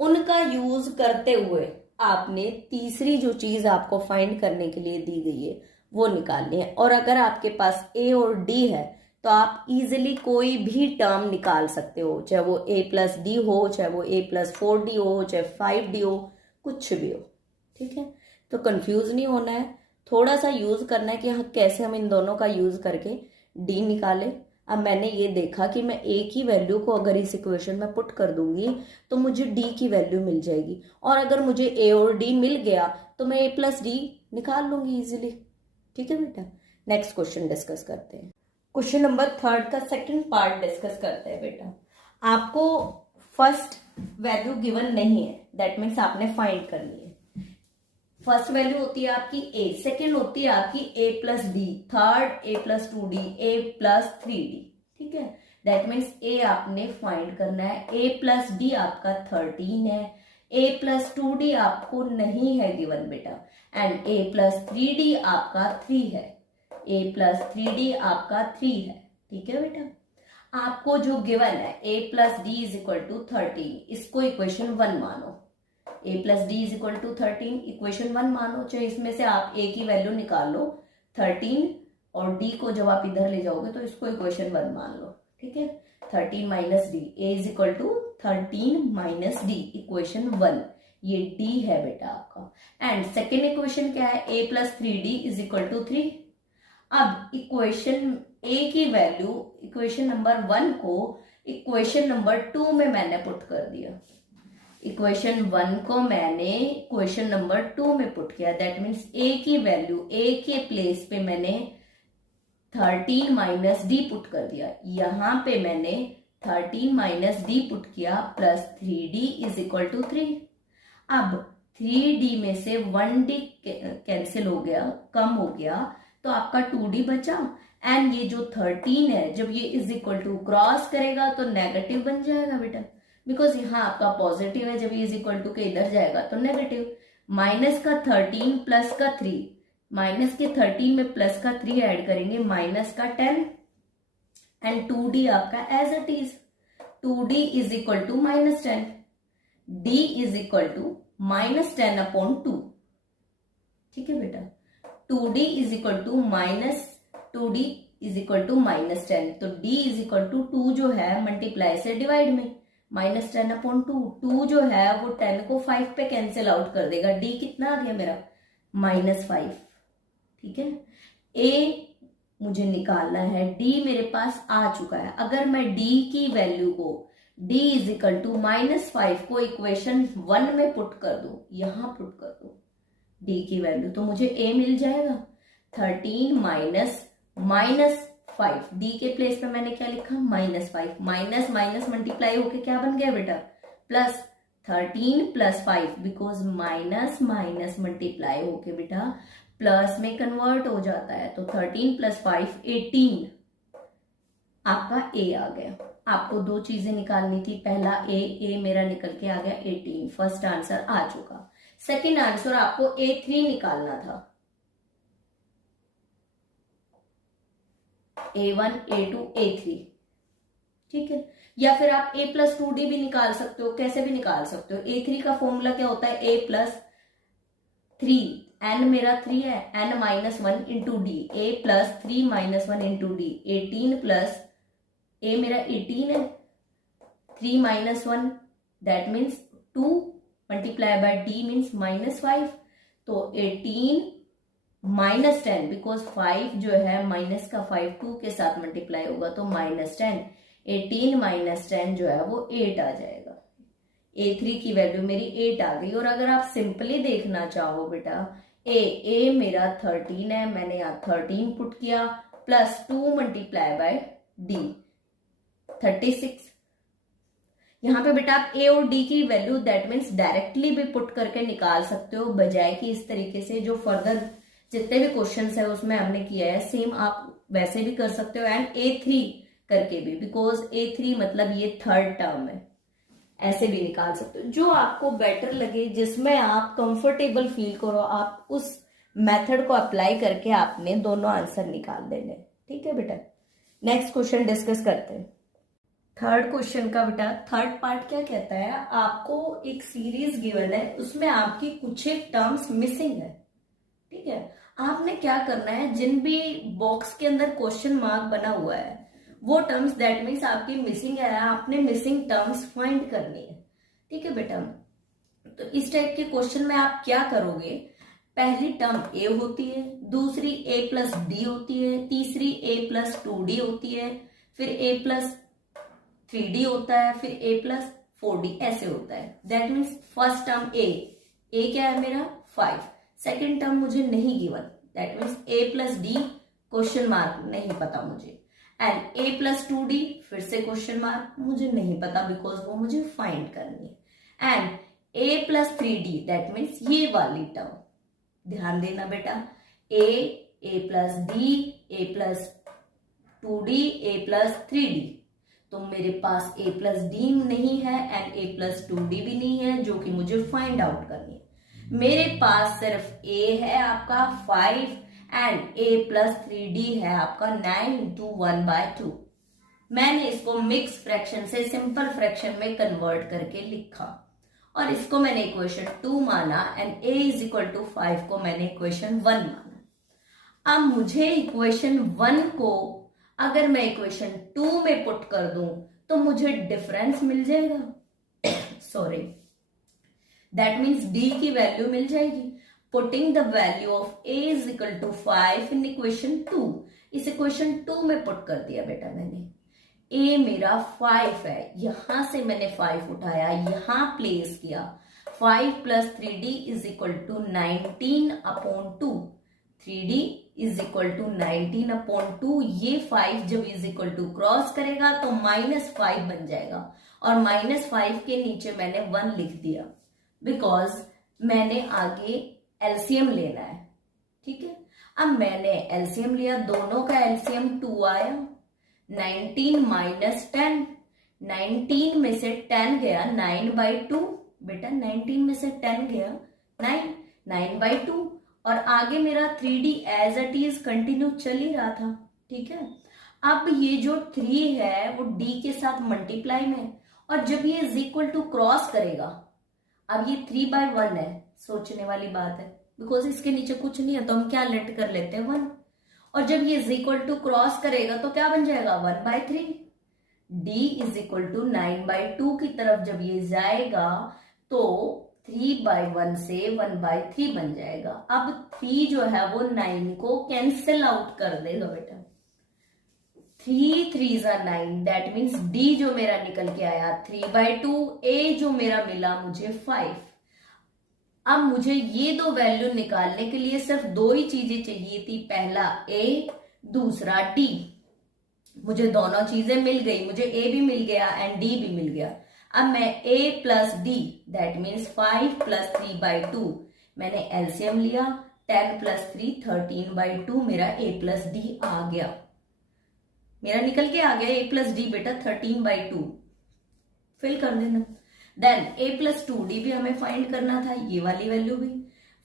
उनका यूज करते हुए आपने तीसरी जो चीज आपको फाइंड करने के लिए दी गई है वो निकालनी है। और अगर आपके पास a और d है तो आप इजिली कोई भी टर्म निकाल सकते हो, चाहे वो a प्लस डी हो, चाहे वो a प्लस 4d हो, चाहे 5d हो, कुछ भी हो, ठीक है। तो कंफ्यूज नहीं होना है, थोड़ा सा यूज करना है कि हाँ कैसे हम इन दोनों का यूज करके d निकालें। अब मैंने ये देखा कि मैं a की वैल्यू को अगर इस इक्वेशन में पुट कर दूंगी तो मुझे d की वैल्यू मिल जाएगी, और अगर मुझे a और d मिल गया तो मैं a प्लस डी निकाल लूंगी इजिली, ठीक है बेटा। नेक्स्ट क्वेश्चन डिस्कस करते हैं। क्वेश्चन नंबर 3 का सेकंड पार्ट डिस्कस करते हैं बेटा। आपको फर्स्ट वैल्यू गिवन नहीं है, दैट मीन्स आपने फाइंड करनी है। फर्स्ट वैल्यू होती है आपकी a, सेकंड होती है आपकी a plus D, third a plus 2d, a plus 3d, ठीक है। दैट मीन्स a आपने फाइंड करना है, a प्लस डी आपका 13 है, a प्लस 2d आपको नहीं है गिवन बेटा, एंड a प्लस 3d आपका 3 है, a प्लस 3d आपका 3 है, ठीक है बेटा। आपको जो गिवन है a plus d is equal to 13, इसको इक्वेशन 1 मानो, a plus d is equal to 13 equation 1 मानो, चाहे इसमें से आप a की वैल्यू निकाल लो 13 और d को जब आप इधर ले जाओगे तो इसको इक्वेशन 1 मान लो, ठीक है। 13 minus d, a is equal to 13 minus d equation 1, ये डी है बेटा आपका। एंड सेकेंड इक्वेशन क्या है, a plus 3d is equal to 3। अब इक्वेशन a की वैल्यू इक्वेशन नंबर 1 को इक्वेशन नंबर 2 में मैंने पुट कर दिया, इक्वेशन 1 को मैंने इक्वेशन नंबर 2 में पुट किया। दैट मीन्स a की वैल्यू a के प्लेस पे मैंने 13 माइनस डी पुट कर दिया, यहां पे मैंने 13 माइनस डी पुट किया plus 3d is equal to 3। अब 3d में से 1d कैंसिल हो गया, कम हो गया, तो आपका 2d बचा। एंड ये जो 13 है जब ये इज इक्वल टू क्रॉस करेगा तो नेगेटिव बन जाएगा बेटा, बिकॉज यहाँ आपका पॉजिटिव है, जब ये इज इक्वल टू के इधर जाएगा तो नेगेटिव। माइनस का 13 प्लस का 3, माइनस के 13 में प्लस का 3 ऐड करेंगे, माइनस का 10 एंड 2d आपका as it is, 2d is equal to minus 10, d is equal to minus 10 upon 2। ठीक है बेटा, 2d is equal to minus 2d is equal to minus 10, तो d इज इक्वल टू 2 जो है multiply से divide में, minus 10 upon 2, 2 जो है वो 10 को 5 पे कैंसिल आउट कर देगा, d कितना आ गया मेरा माइनस 5। ठीक है, a मुझे निकालना है, d मेरे पास आ चुका है। अगर मैं d की वैल्यू को d is equal to minus 5 को इक्वेशन 1 में पुट कर दो, यहां पुट कर दो d की वैल्यू, तो मुझे a मिल जाएगा 13 माइनस 5, d के प्लेस पे मैंने क्या लिखा -5, माइनस माइनस मल्टीप्लाई होके क्या बन गया बेटा plus 13 plus 5, because minus minus multiply होके बेटा प्लस में कन्वर्ट हो जाता है, तो 13 प्लस 5 18 आपका a आ गया। आपको दो चीजें निकालनी थी, पहला a मेरा निकल के आ गया 18, फर्स्ट आंसर आ चुका। सेकेंड आंसर आपको a3 निकालना था, a1 a2 a3। ठीक है, या फिर आप a प्लस 2d भी निकाल सकते हो, कैसे भी निकाल सकते हो। a3 का फॉर्मूला क्या होता है, a प्लस 3, n मेरा 3 है, n minus 1 into D, a plus 3 minus 1 into D, 18 plus a मेरा 18 है, 3 minus 1 that means 2 multiply bye d means minus 5, तो 18 माइनस 10, बिकॉज 5 जो है माइनस का 5 2 के साथ मल्टीप्लाई होगा तो माइनस 10, 18 माइनस 10 जो है वो 8 आ जाएगा। a3 की वैल्यू मेरी 8 आ गई। और अगर आप सिंपली देखना चाहो बेटा, a मेरा 13 है, मैंने यहाँ 13 पुट किया प्लस 2 मल्टीप्लाई बाय d 36। यहाँ पे बेटा आप a और d की वैल्यू दैट मीन्स डायरेक्टली भी पुट करके निकाल सकते हो, बजाय कि इस तरीके से जो फर्दर जितने भी क्वेश्चंस है उसमें हमने किया है सेम आप वैसे भी कर सकते हो, एंड a3 करके भी, बिकॉज a3 मतलब ये थर्ड टर्म है, ऐसे भी निकाल सकते हो। जो आपको बेटर लगे, जिसमें आप कंफर्टेबल फील करो, आप उस मेथड को अप्लाई करके आपने दोनों आंसर निकाल देने। ठीक है बेटा, नेक्स्ट क्वेश्चन डिस्कस करते हैं। थर्ड क्वेश्चन का बेटा थर्ड पार्ट क्या कहता है, आपको एक सीरीज गिवन है, उसमें आपकी कुछ एक टर्म्स मिसिंग है। ठीक है, आपने क्या करना है, जिन भी बॉक्स के अंदर क्वेश्चन मार्क बना हुआ है वो टर्म्स दैट मीन्स आपकी मिसिंग है, आपने मिसिंग टर्म्स फाइंड करनी है। ठीक है बेटा, तो इस टाइप के क्वेश्चन में आप क्या करोगे, पहली टर्म a होती है, दूसरी a प्लस डी होती है, तीसरी a प्लस 2d होती है, फिर a प्लस 3d होता है, फिर a प्लस 4d ऐसे होता है। That means first term a क्या है मेरा 5, सेकेंड टर्म मुझे नहीं given, that means a plus D question mark नहीं पता मुझे, एंड a प्लस 2d फिर से क्वेश्चन मार्क मुझे नहीं पता, बिकॉज वो मुझे फाइंड करनी है, and a plus 3d that means ये वाली टर्म। ध्यान देना बेटा, a plus d, a plus 2d, a plus 3d, तो मेरे पास a प्लस डी नहीं है एंड a प्लस 2d भी नहीं है, जो कि मुझे फाइंड आउट करनी है। मेरे पास सिर्फ a है आपका 5 एंड a प्लस 3d है आपका 9 इंटू 1/2। मैंने इसको मिक्स फ्रैक्शन से सिंपल फ्रैक्शन में कन्वर्ट करके लिखा और इसको मैंने इक्वेशन 2 माना and a is equal to 5 को मैंने इक्वेशन 1 माना। अब मुझे इक्वेशन 1 को अगर मैं इक्वेशन 2 में पुट कर दूं तो मुझे डिफरेंस मिल जाएगा। सॉरी, दैट मीन्स डी की वैल्यू मिल जाएगी। Putting the value of A is equal to 5 in equation 2। इस इक्वेशन 2 में पुट कर दिया बेटा मैंने। ए मेरा 5 है, यहां से मैंने 5 उठाया, यहां प्लेस किया। 5 plus 3d is equal to 19 upon 2। 3d is equal to 19 upon 2। ये 5 जब इज इक्वल टू क्रॉस करेगा तो -5 बन जाएगा, और -5 के नीचे मैंने 1 लिख दिया, बिकॉज मैंने आगे एलसीएम लेना है। ठीक है, अब मैंने एलसीएम लिया, दोनों का एलसीएम 2 आया। 19 माइनस 10, 19 में से 10 गया 9/2 बेटा। 19 में से 10 गया 9/2, और आगे मेरा 3d as it is continue चल ही रहा था। ठीक है, अब ये जो 3 है वो d के साथ मल्टीप्लाई में, और जब ये इज इक्वल टू क्रॉस करेगा, अब ये 3/1 है, सोचने वाली बात है, बिकॉज इसके नीचे कुछ नहीं है तो हम क्या लेट कर लेते हैं 1, और जब ये इज इक्वल टू क्रॉस करेगा तो क्या बन जाएगा 1/3। d इज इक्वल टू 9/2 की तरफ जब ये जाएगा तो 3/1 से 1/3 बन जाएगा। अब 3 जो है वो 9 को कैंसिल आउट कर देगा बेटा। 3 3s are 9, that means d जो मेरा निकल के आया 3/2, a जो मेरा मिला मुझे 5। अब मुझे ये दो वैल्यू निकालने के लिए सिर्फ दो ही चीजें चाहिए थी, पहला a, दूसरा d। मुझे दोनों चीजें मिल गई, मुझे a भी मिल गया एंड d भी मिल गया। अब मैं a plus d that means 5 plus 3/2, मैंने एलसीएम लिया, 10 प्लस 3 13/2, मेरा a प्लस d आ गया, मेरा निकल के आ गया a प्लस डी बेटा 13/2। फिल कर देना। देन a प्लस 2d भी हमें फाइंड करना था, ये वाली वैल्यू भी।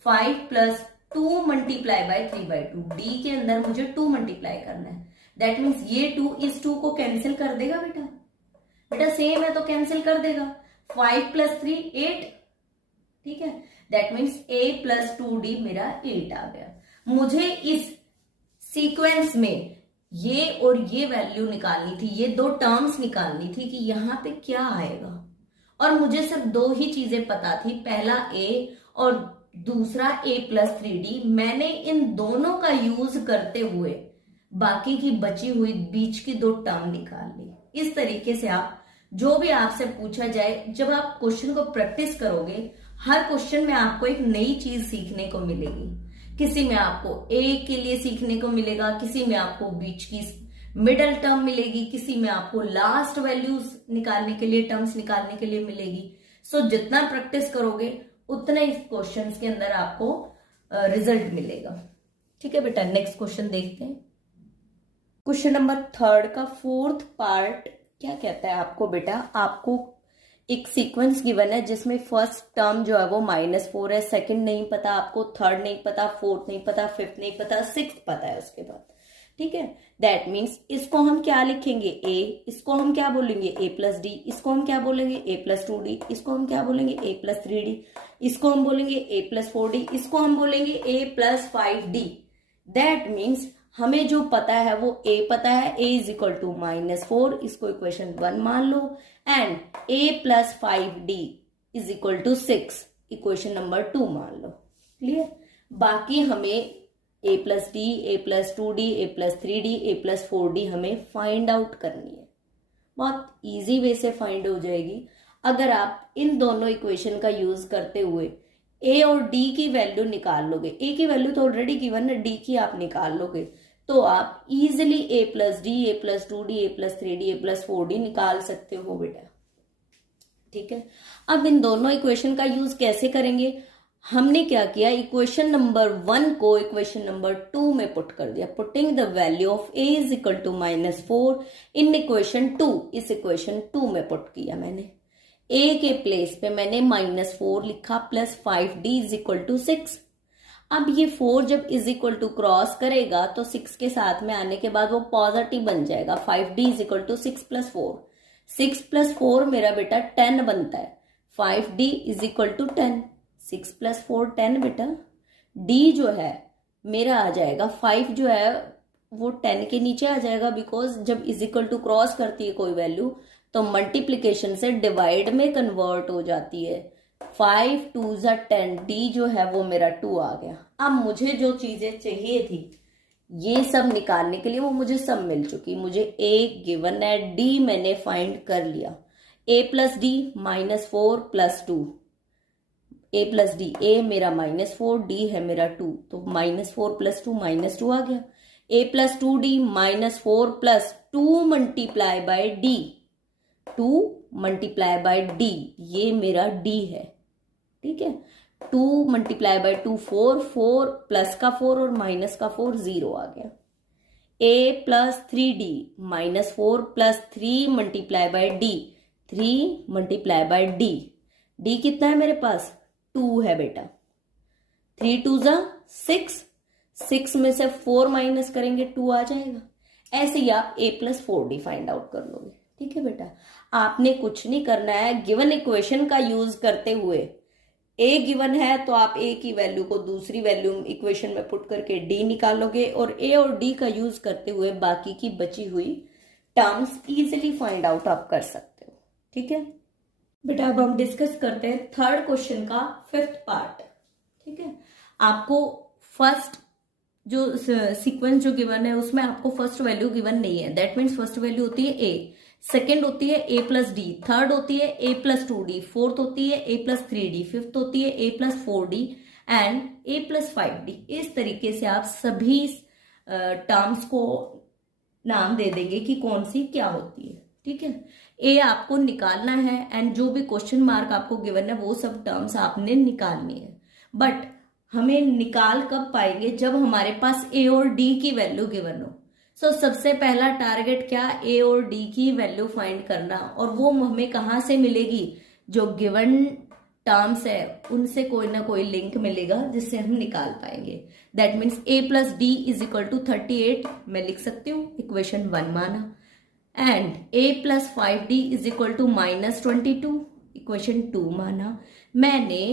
5 प्लस 2 मल्टीप्लाई बाय 3/2, d के अंदर मुझे 2 मल्टीप्लाई करना है, दैट मीन्स ये 2 इस 2 को कैंसिल कर देगा बेटा। बेटा सेम है तो कैंसिल कर देगा। 5 प्लस 3 8, ठीक है, that means a plus 2d मेरा 8 आ गया। मुझे इस सीक्वेंस में ये और ये वैल्यू निकालनी थी, ये दो टर्म्स निकालनी थी कि यहां पे क्या आएगा, और मुझे सिर्फ दो ही चीजें पता थी, पहला a और दूसरा a प्लस 3d। मैंने इन दोनों का यूज करते हुए बाकी की बची हुई बीच की दो टर्म निकाल ली। इस तरीके से आप जो भी आपसे पूछा जाए, जब आप क्वेश्चन को प्रैक्टिस करोगे, हर क्वेश्चन में आपको एक नई चीज सीखने को मिलेगी। किसी में आपको a के लिए सीखने को मिलेगा, किसी में आपको बीच की मिडल टर्म मिलेगी, किसी में आपको लास्ट वैल्यूज निकालने के लिए, टर्म्स निकालने के लिए मिलेगी। सो जितना प्रैक्टिस करोगे उतना इस क्वेश्चंस के अंदर आपको रिजल्ट मिलेगा। ठीक है बेटा, नेक्स्ट क्वेश्चन देखते हैं। क्वेश्चन नंबर 3 का 4th पार्ट क्या कहता है आपको बेटा, आपको एक सीक्वेंस गिवन है जिसमें फर्स्ट टर्म जो है वो -4 है, सेकंड नहीं पता आपको, थर्ड नहीं पता, फोर्थ नहीं पता, फिफ्थ नहीं पता, सिक्स्थ पता है उसके बाद। ठीक है, दैट मीन्स इसको हम क्या लिखेंगे a, इसको हम क्या बोलेंगे a प्लस डी, इसको हम क्या बोलेंगे a प्लस 2d, इसको हम क्या बोलेंगे a प्लस 3d, इसको हम बोलेंगे a प्लस 4d, इसको हम बोलेंगे a plus 5d। That means हमें जो पता है वो a पता है, a इज इक्वल टू -4, इसको इक्वेशन 1 मान लो, and a plus 5d is equal to 6, equation number 2 मान लो। क्लियर, बाकी हमें a plus d, a plus 2d, a plus 3d, a plus 4d हमें फाइंड आउट करनी है। बहुत इजी वे से फाइंड हो जाएगी अगर आप इन दोनों इक्वेशन का यूज करते हुए a और d की वैल्यू निकाल लोगे। a की वैल्यू तो ऑलरेडी गिवन है, d की आप निकाल लोगे तो आप easily a plus d, a plus 2d, a plus 3d, a plus 4d निकाल सकते हो बेटा। ठीक है, अब इन दोनों इक्वेशन का यूज कैसे करेंगे, हमने क्या किया, इक्वेशन नंबर 1 को इक्वेशन नंबर 2 में पुट कर दिया। Putting the value of a is equal to -4 in equation 2, इस इक्वेशन 2 में पुट किया मैंने। a के प्लेस पे मैंने -4 लिखा plus 5d is equal to 6। अब ये 4 जब इज इक्वल टू क्रॉस करेगा तो 6 के साथ में आने के बाद वो पॉजिटिव बन जाएगा। 5d is equal to 6 plus 4, 6 plus 4 मेरा बेटा 10 बनता है। 5d is equal to 10, 6 plus 4 10 बेटा। d जो है मेरा आ जाएगा 5 जो है वो 10 के नीचे आ जाएगा, बिकॉज जब इज इक्वल टू क्रॉस करती है कोई वैल्यू तो मल्टीप्लीकेशन से डिवाइड में कन्वर्ट हो जाती है। 5 2 ज़ा 10, डी जो है वो मेरा 2 आ गया। अब मुझे जो चीजें चाहिए थी ये सब निकालने के लिए वो मुझे सब मिल चुकी। मुझे ए गिवन है, डी मैंने फाइंड कर लिया। ए plus D -4 + 2, A plus D, a मेरा -4, डी है मेरा 2, तो -4 + 2 -2 आ गया। A plus 2d -4 + 2 multiply by d, 2 multiply by d, ये मेरा डी है। ठीक है, 2 मल्टीप्लाई बाय 2 4, 4 प्लस का 4 और माइनस का 4 0 आ गया। A plus 3d -4 + 3 multiply by d, 3 multiply by d, d कितना है मेरे पास 2 है बेटा। 3 2 ज़ा 6, 6 में से 4 माइनस करेंगे 2 आ जाएगा। ऐसे ही आप a + 4d फाइंड आउट कर लोगे। ठीक है बेटा, आपने कुछ नहीं करना है, गिवन इक्वेशन का यूज करते हुए a गिवन है तो आप a की वैल्यू को दूसरी वैल्यू इक्वेशन में पुट करके d निकालोगे और a और d का यूज करते हुए बाकी की बची हुई टर्म्स इजीली फाइंड आउट आप कर सकते हो। ठीक है बेटा, अब हम डिस्कस करते हैं थर्ड क्वेश्चन का 5th पार्ट। ठीक है, आपको फर्स्ट जो सीक्वेंस जो गिवन है उसमें आपको फर्स्ट वैल्यू गिवन नहीं है, दैट मीन्स फर्स्ट वैल्यू होती है a, सेकेंड होती है a + d, थर्ड होती है a + 2d, फोर्थ होती है a + 3d, फिफ्थ होती है a + 4d and a + 5d। इस तरीके से आप सभी टर्म्स को नाम दे देंगे कि कौन सी क्या होती है। ठीक है, ए आपको निकालना है एंड जो भी क्वेश्चन मार्क आपको गिवन है वो सब टर्म्स आपने निकालनी है। बट हमें निकाल कब पाएंगे, जब हमारे पास ए और डी की वैल्यू गिवन हो। सो सबसे पहला टारगेट क्या, ए और डी की वैल्यू फाइंड करना, और वो हमें कहाँ से मिलेगी, जो गिवन टर्म्स है उनसे कोई ना कोई लिंक मिलेगा जिससे हम निकाल पाएंगे। दैट मीन्स a + d = 38 मैं लिख सकती हूँ, इक्वेशन 1 माना, एंड a + 5d = -22, इक्वेशन 2 माना। मैंने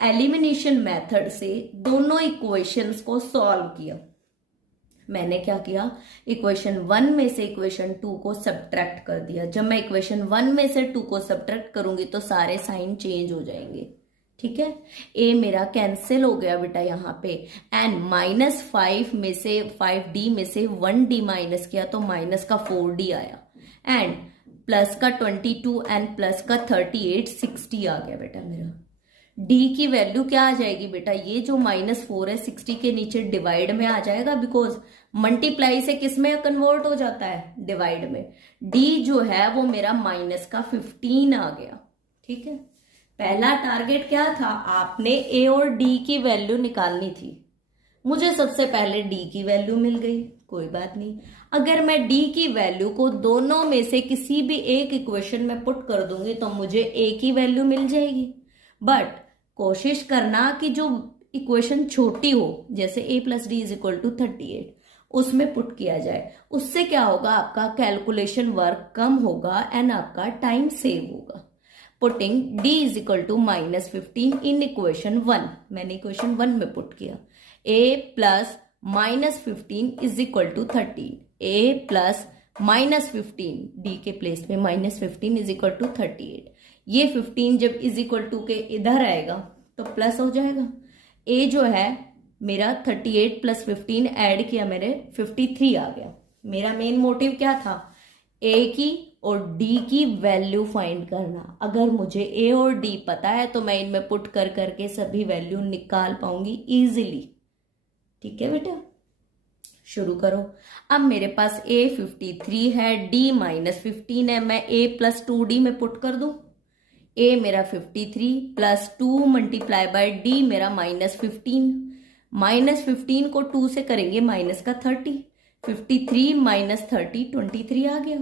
एलिमिनेशन मेथड से दोनों इक्वेशंस को सॉल्व किया। मैंने क्या किया, इक्वेशन 1 में से इक्वेशन 2 को सब्ट्रैक्ट कर दिया। जब मैं इक्वेशन 1 में से 2 को सब्ट्रैक्ट करूंगी तो सारे साइन चेंज हो जाएंगे। ठीक है, ए मेरा कैंसिल हो गया बेटा यहाँ पे, एंड -5 में से 5d में से 1d माइनस किया तो माइनस का 4d आया, एंड प्लस का 22 एंड प्लस का 38 60 आ गया बेटा मेरा। d की वैल्यू क्या आ जाएगी बेटा, ये जो -4 है 60 के नीचे डिवाइड में आ जाएगा, बिकॉज मल्टीप्लाई से किस में कन्वर्ट हो जाता है, डिवाइड में। d जो है वो मेरा -15 आ गया। ठीक है, पहला टारगेट क्या था, आपने a और d की वैल्यू निकालनी थी। मुझे सबसे पहले d की वैल्यू मिल गई, कोई बात नहीं। अगर मैं d की वैल्यू को दोनों में से किसी भी एक इक्वेशन में पुट कर दूंगी तो मुझे a की वैल्यू मिल जाएगी। बट कोशिश करना कि जो इक्वेशन छोटी हो, जैसे a + d = 38, उसमें पुट किया जाए। उससे क्या होगा, आपका कैलकुलेशन वर्क कम होगा एंड आपका टाइम सेव होगा। पुटिंग d = -15 इन इक्वेशन 1, मैंने इक्वेशन 1 में पुट किया। a + -15 = 30, a + -15 d के प्लेस में -15 = 38। ये 15 जब = के इधर आएगा तो प्लस हो जाएगा। a जो है मेरा 38 + 15 ऐड किया मेरे 53 आ गया। मेरा मेन मोटिव क्या था, a की और d की वैल्यू फाइंड करना। अगर मुझे a और d पता है तो मैं इनमें पुट कर करके सभी वैल्यू निकाल पाऊंगी इजीली। ठीक है बेटा, शुरू करो। अब मेरे पास a 53 है, d -15 है, मैं a + 2d में पुट कर दूं। a मेरा 53 + 2 मल्टीप्लाई बाय d मेरा -15, -15 को 2 से करेंगे माइनस का 30, 53 - 30 23 आ गया।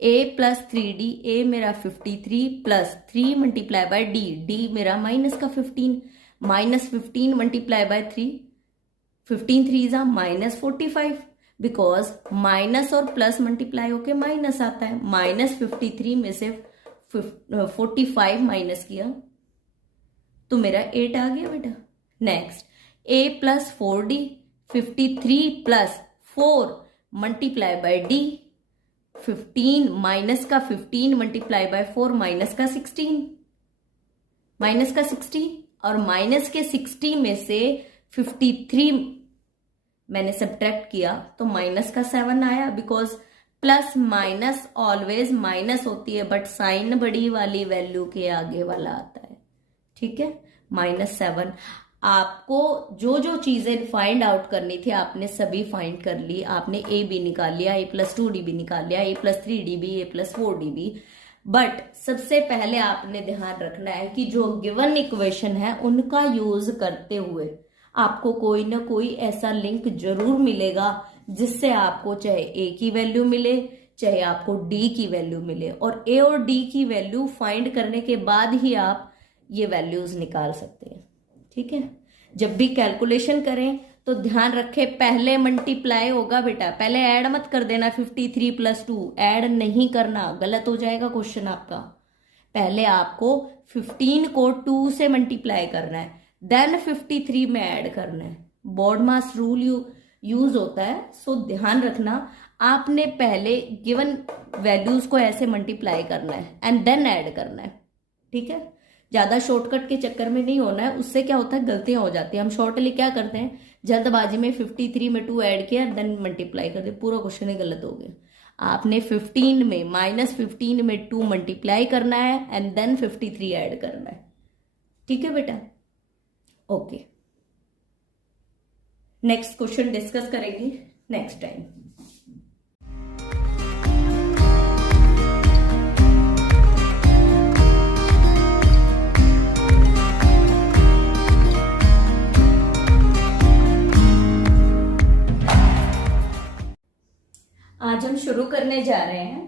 a + 3d, a मेरा 53 + 3 मल्टीप्लाई बाय d, d मेरा माइनस का 15, -15 मल्टीप्लाई बाय 3, 15 3 -45, बिकॉज माइनस और प्लस मल्टीप्लाई होके माइनस आता है। -53 में से 45 माइनस किया तो मेरा 8 आ गया बेटा। Next a + 4d, 53 + 4 multiply by d, 15 minus का 15 मल्टीप्लाई बाय 4 माइनस का 16, माइनस का 60 और माइनस के 60 में से 53 मैंने सब्ट्रैक्ट किया तो माइनस का 7 आया, because plus minus always minus होती है, बट साइन बड़ी वाली वैल्यू के आगे वाला आता है। ठीक है, -7। आपको जो जो चीजें फाइंड आउट करनी थी आपने सभी फाइंड कर ली। आपने ए बी निकाल लिया, A+2DB निकाल लिया, A+3DB, A+4DB। बट सबसे पहले आपने ध्यान रखना है कि जो गिवन इक्वेशन है उनका यूज करते हुए आपको कोई ना कोई ऐसा लिंक जरूर मिलेगा जिससे आपको चाहे ए की वैल्यू मिले, चाहे आपको डी की वैल्यू मिले, और ए और डी की वैल्यू फाइंड करने के बाद ही आप ये वैल्यूज निकाल सकते हैं। ठीक है, जब भी कैलकुलेशन करें तो ध्यान रखें पहले मल्टीप्लाई होगा बेटा, पहले ऐड मत कर देना 53 + 2, ऐड नहीं करना, गलत हो जाएगा क्वेश्चन आपका। पहले आपको 15 को 2 से मल्टीप्लाई करना है, देन 53 में ऐड करना है। बोर्ड मास रूल यूज होता है, सो ध्यान रखना आपने पहले गिवन वैल्यूज को ऐसे मल्टीप्लाई करना है एंड देन ऐड करना है। ठीक है, ज्यादा शॉर्टकट के चक्कर में नहीं होना है, उससे क्या होता है गलतियां हो जाती है। हम शॉर्टली क्या करते हैं, जल्दबाजी में 53 में 2 ऐड किया देन मल्टीप्लाई कर दिया, पूरा क्वेश्चन ही गलत हो गया। आपने 15 में -15 में 2 मल्टीप्लाई करना है एंड देन 53 ऐड करना है। ठीक है बेटा, ओके। नेक्स्ट क्वेश्चन डिस्कस करेंगे नेक्स्ट टाइम। आज हम शुरू करने जा रहे हैं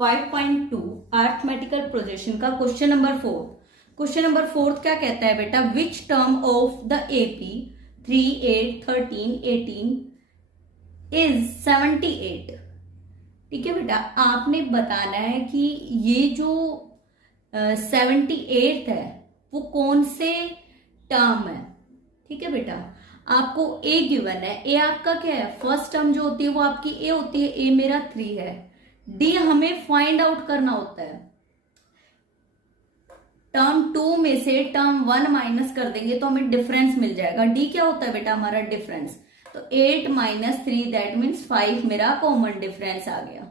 5.2 अरिथमेटिकल प्रोजेक्शन का क्वेश्चन नंबर 4। क्वेश्चन नंबर 4 क्या कहता है बेटा, which term of the AP 3, 8, 13, 18 is 78। ठीक है बेटा, आपने बताना है कि ये जो 78 है वो कौन से टर्म है। ठीक है बेटा, आपको ए गिवन है, ए आपका क्या है, फर्स्ट टर्म जो होती है वो आपकी ए होती है, ए मेरा 3 है। डी हमें फाइंड आउट करना होता है, टर्म 2 में से टर्म 1 माइनस कर देंगे तो हमें डिफरेंस मिल जाएगा। डी क्या होता है बेटा हमारा डिफरेंस, तो 8 - 3 दैट मीन्स 5 मेरा कॉमन डिफरेंस आ गया।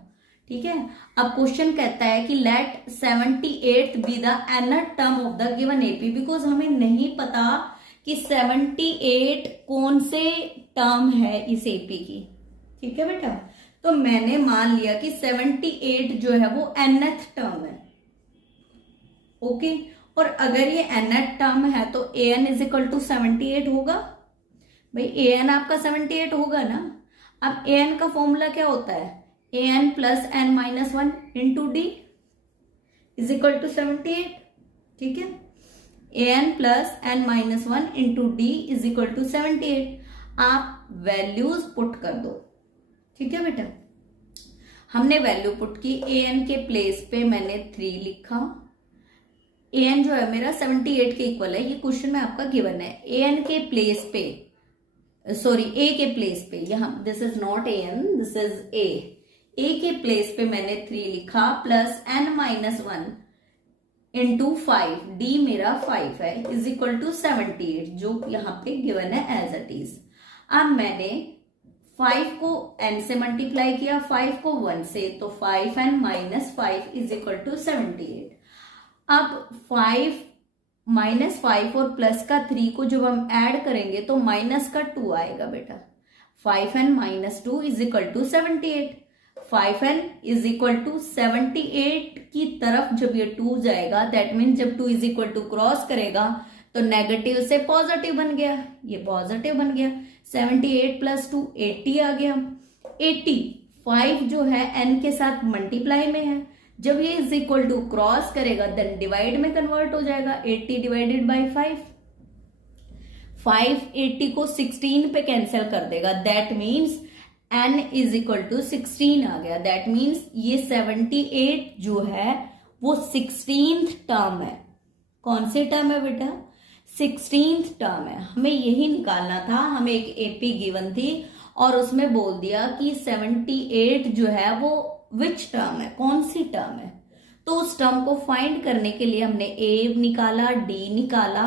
ठीक है, अब क्वेश्चन कहता है कि let 78 be the nth term of the given AP, because हमें नहीं पता कि 78 कौन से टर्म है इस एपी की। ठीक है बेटा, तो मैंने मान लिया कि 78 जो है वो nth टर्म है। ओके, और अगर ये nth टर्म है तो an = 78 होगा भाई, an आपका 78 होगा ना। अब an का फॉर्मूला क्या होता है, an + n - 1 × d = 78। ठीक है, an + n - 1 × d = 78। आप वैल्यूज पुट कर दो। ठीक है बेटा, हमने वैल्यू पुट की, an के प्लेस पे मैंने 3 लिखा, an जो है मेरा 78 के इक्वल है, ये क्वेश्चन में आपका गिवन है। an के प्लेस पे, सॉरी a के प्लेस पे, यहाँ this is not an, this is a के प्लेस पे मैंने 3 लिखा प्लस n - 1 × 5, d मेरा 5 है, = 78 जो यहाँ पे गिवन है एज इट इज। अब मैंने 5 को n से मल्टीप्लाई किया, 5 को 1 से, तो 5n - 5 = 78। अब 5 - 5 और प्लस का 3 को जब हम ऐड करेंगे तो माइनस का 2 आएगा बेटा। 5n - 2 = 78। 5n = 78 की तरफ जब ये 2 जाएगा, दैट मीन जब 2 = क्रॉस करेगा तो नेगेटिव से पॉजिटिव बन गया, ये पॉजिटिव बन गया। 78 + 2 80 आ गया। 80 5 जो है n के साथ मल्टीप्लाई में है, जब ये = क्रॉस करेगा देन डिवाइड में कन्वर्ट हो जाएगा। 80 / 5, 5 80 को 16 पे कैंसिल कर देगा, दैट मीन्स n = 16 आ गया। दैट मीन्स ये 78 जो है वो 16th टर्म है। कौन सी टर्म है बेटा, 16th टर्म है। हमें यही निकालना था, हमें एक एपी गिवन थी और उसमें बोल दिया कि 78 जो है वो विच टर्म है, कौन सी टर्म है। तो उस टर्म को फाइंड करने के लिए हमने ए निकाला, डी निकाला,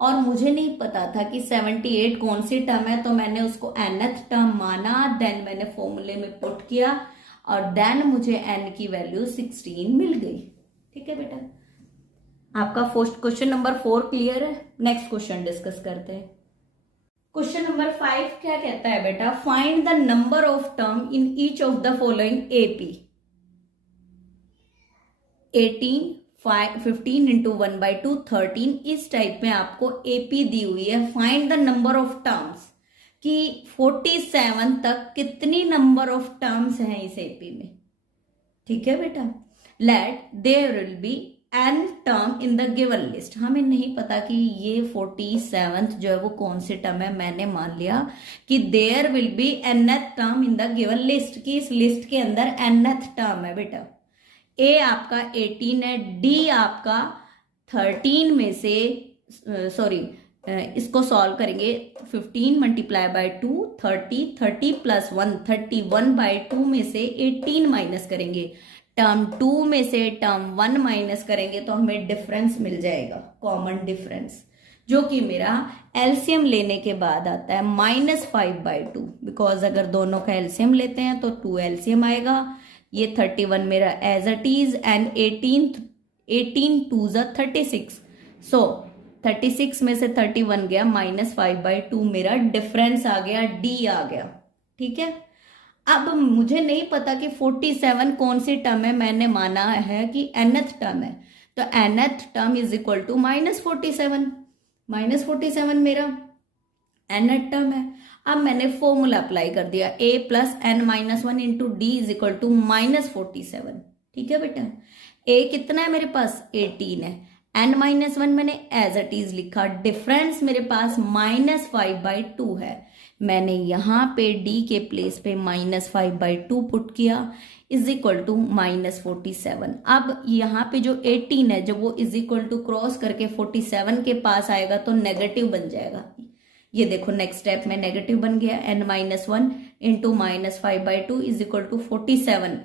और मुझे नहीं पता था कि 78 कौन सी टर्म है, तो मैंने उसको nth टर्म माना, देन मैंने फॉर्मूले में पुट किया और देन मुझे n की वैल्यू 16 मिल गई। ठीक है बेटा, आपका फर्स्ट क्वेश्चन नंबर 4 क्लियर है। नेक्स्ट क्वेश्चन डिस्कस करते हैं। क्वेश्चन नंबर 5 क्या कहता है बेटा, find the number of term in each of the following AP. 18, 15 into 1/2 13, इस टाइप में आपको एपी दी हुई है। Find the number of terms कि 47 तक कितनी नंबर ऑफ टर्म्स हैं इस एपी में। ठीक है बेटा, let there will be N term in the given list. हमें नहीं पता कि ये 47 जो है वो कौन सी टर्म है। मैंने मान लिया कि there will be nth term in the given list, की इस लिस्ट के अंदर nth टर्म है बेटा। ए आपका 18 है, डी आपका 13 में से इसको सॉल्व करेंगे 15 मल्टीप्लाई बाय 2 30, 30 प्लस 1 31/2 में से 18 माइनस करेंगे, टर्म 2 में से टर्म 1 माइनस करेंगे तो हमें डिफरेंस मिल जाएगा, कॉमन डिफरेंस, जो कि मेरा एलसीएम लेने के बाद आता है -5/2। बिकॉज अगर दोनों का एलसीएम लेते हैं तो 2 एलसीएम आएगा। ये 31 मेरा एज इट इज एंड 18 2 ज़ा 36, सो 36 में से 31 गया, -5/2 मेरा डिफरेंस आ गया, डी आ गया। ठीक है, अब मुझे नहीं पता कि 47 कौन सी टर्म है। मैंने माना है कि nth टर्म है, तो nth term is equal to -47, -47 मेरा nth टर्म है। अब मैंने फॉर्मूला अप्लाई कर दिया, a plus n-1 into D is equal to -47। ठीक है बेटा, a कितना है मेरे पास 18 है, n-1 मैंने एज इट इज लिखा, डिफरेंस मेरे पास -5/2 है। मैंने यहाँ पे d के प्लेस पे -5/2 पुट किया इज इक्वल टू -47। अब यहाँ पे जो 18 है, जब वो इज इक्वल टू क्रॉस करके 47 के पास आएगा तो नेगेटिव बन जाएगा। ये देखो नेक्स्ट स्टेप में नेगेटिव बन गया, n-1 into -5/2 is equal to 47,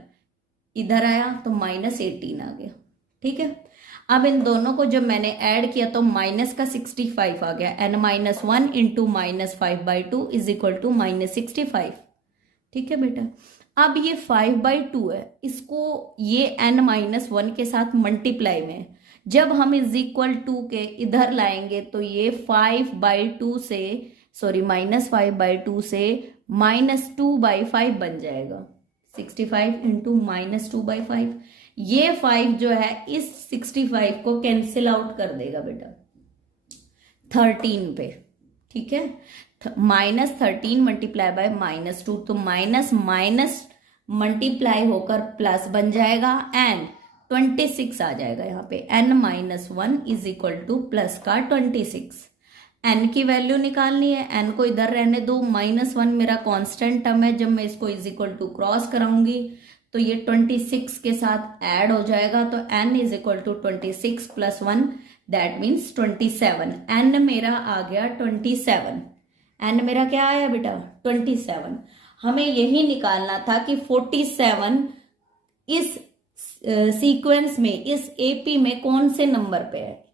इधर आया तो -18 आ गया। ठीक है, अब इन दोनों को जब मैंने ऐड किया तो माइनस का 65 आ गया, n-1 into -5/2 is equal to -65। ठीक है बेटा, अब ये 5/2 है, इसको ये n-1 के साथ मल्टीप्लाई में, जब हम इज इक्वल टू के इधर लाएंगे तो ये -5/2 से -2/5 बन जाएगा। 65 इंटू -2/5, ये 5 जो है इस 65 को कैंसिल आउट कर देगा बेटा 13 पे। ठीक है, -13 मल्टीप्लाई बाय -2, तो माइनस मल्टीप्लाई होकर प्लस बन जाएगा एंड 26 आ जाएगा। यहाँ पे n-1 is equal two plus का 26। n की वैल्यू निकालनी है, n को इधर रहने दो, -1 मेरा कांस्टेंट टर्म है, जब मैं इसको इज इक्वल टू क्रॉस कराऊंगी तो ये 26 के साथ ऐड हो जाएगा, तो n is equal to 26 plus 1 that means 27। n मेरा आ गया 27, n मेरा क्या आया बेटा 27। हमें यही निकालना था कि 47 इस सीक्वेंस में, इस एपी में कौन से नंबर पे है,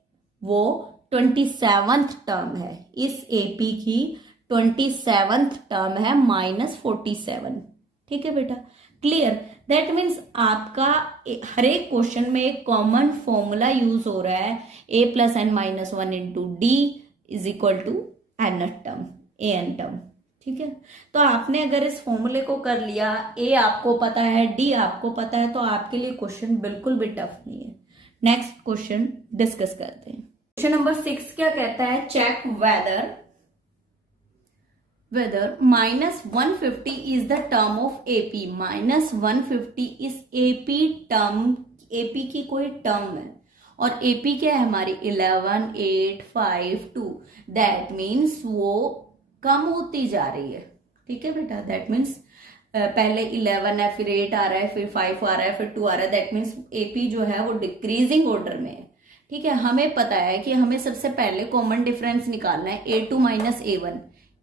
वो 27th टर्म है। इस एपी की 27th टर्म है -47। ठीक है बेटा, क्लियर। दैट मीन्स आपका हर एक क्वेश्चन में एक कॉमन फॉर्मूला यूज हो रहा है, a plus n-1 into D is equal to n term, an term. ठीक है, तो आपने अगर इस फॉर्मूले को कर लिया, a आपको पता है, d आपको पता है, तो आपके लिए क्वेश्चन बिल्कुल भी टफ नहीं है। नेक्स्ट क्वेश्चन डिस्कस करते हैं। क्वेश्चन नंबर 6 क्या कहता है, check whether -150 is the term of AP। -150 इस AP टर्म, AP की कोई टर्म है और AP क्या है हमारी 11 8 5 2, दैट मीन्स वो कम होती जा रही है। ठीक है बेटा, दैट मीन्स पहले 11 है, फिर 8 आ रहा है, फिर 5 आ रहा है, फिर 2 आ रहा है, दैट मीन्स AP जो है वो डिक्रीजिंग ऑर्डर में है। ठीक है, हमें पता है कि हमें सबसे पहले कॉमन डिफरेंस निकालना है, A2 माइनस A1।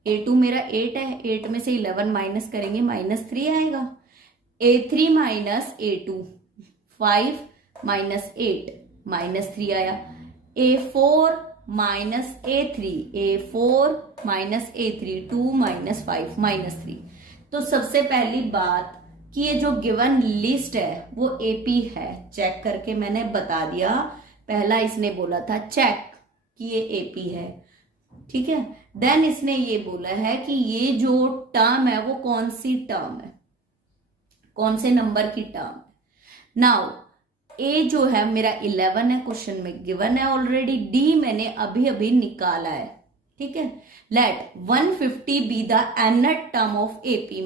A2 मेरा 8 है, 8 में से 11 माइनस करेंगे -3 आएगा। A3 माइनस A2 5, -8 -3 आया, A4 -A3, A4 -A3, 2 -5 -3। तो सबसे पहली बात कि ये जो गिवन लिस्ट है वो AP है, चेक करके मैंने बता दिया। पहला इसने बोला था चेक कि ये AP है, ठीक है। देन इसने ये बोला है कि ये जो टर्म है वो कौन सी टर्म है, कौन से नंबर की टर्म है। नाउ ए जो है मेरा 11 है, क्वेश्चन में गिवन है ऑलरेडी। डी मैंने अभी अभी निकाला है, ठीक है। Let 150 be the nth term of AP.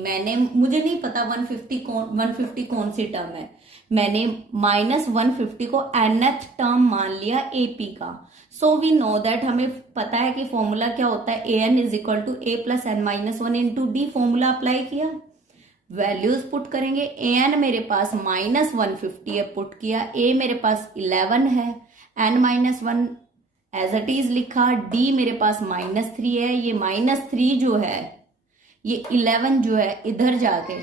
मुझे नहीं पता 150 कौन सी टर्म है, मैंने -150 को nth टर्म मान लिया एपी का। सो वी नो दैट, हमें पता है कि फॉर्मूला क्या होता है, an is equal to a plus n minus 1 into D. Formula apply किया, वैल्यूज पुट करेंगे। an मेरे पास -150 है, पुट किया। a मेरे पास 11 है, n minus 1 as it is लिखा। d मेरे पास -3 है, ये -3 जो है ये 11 जो है इधर जाके,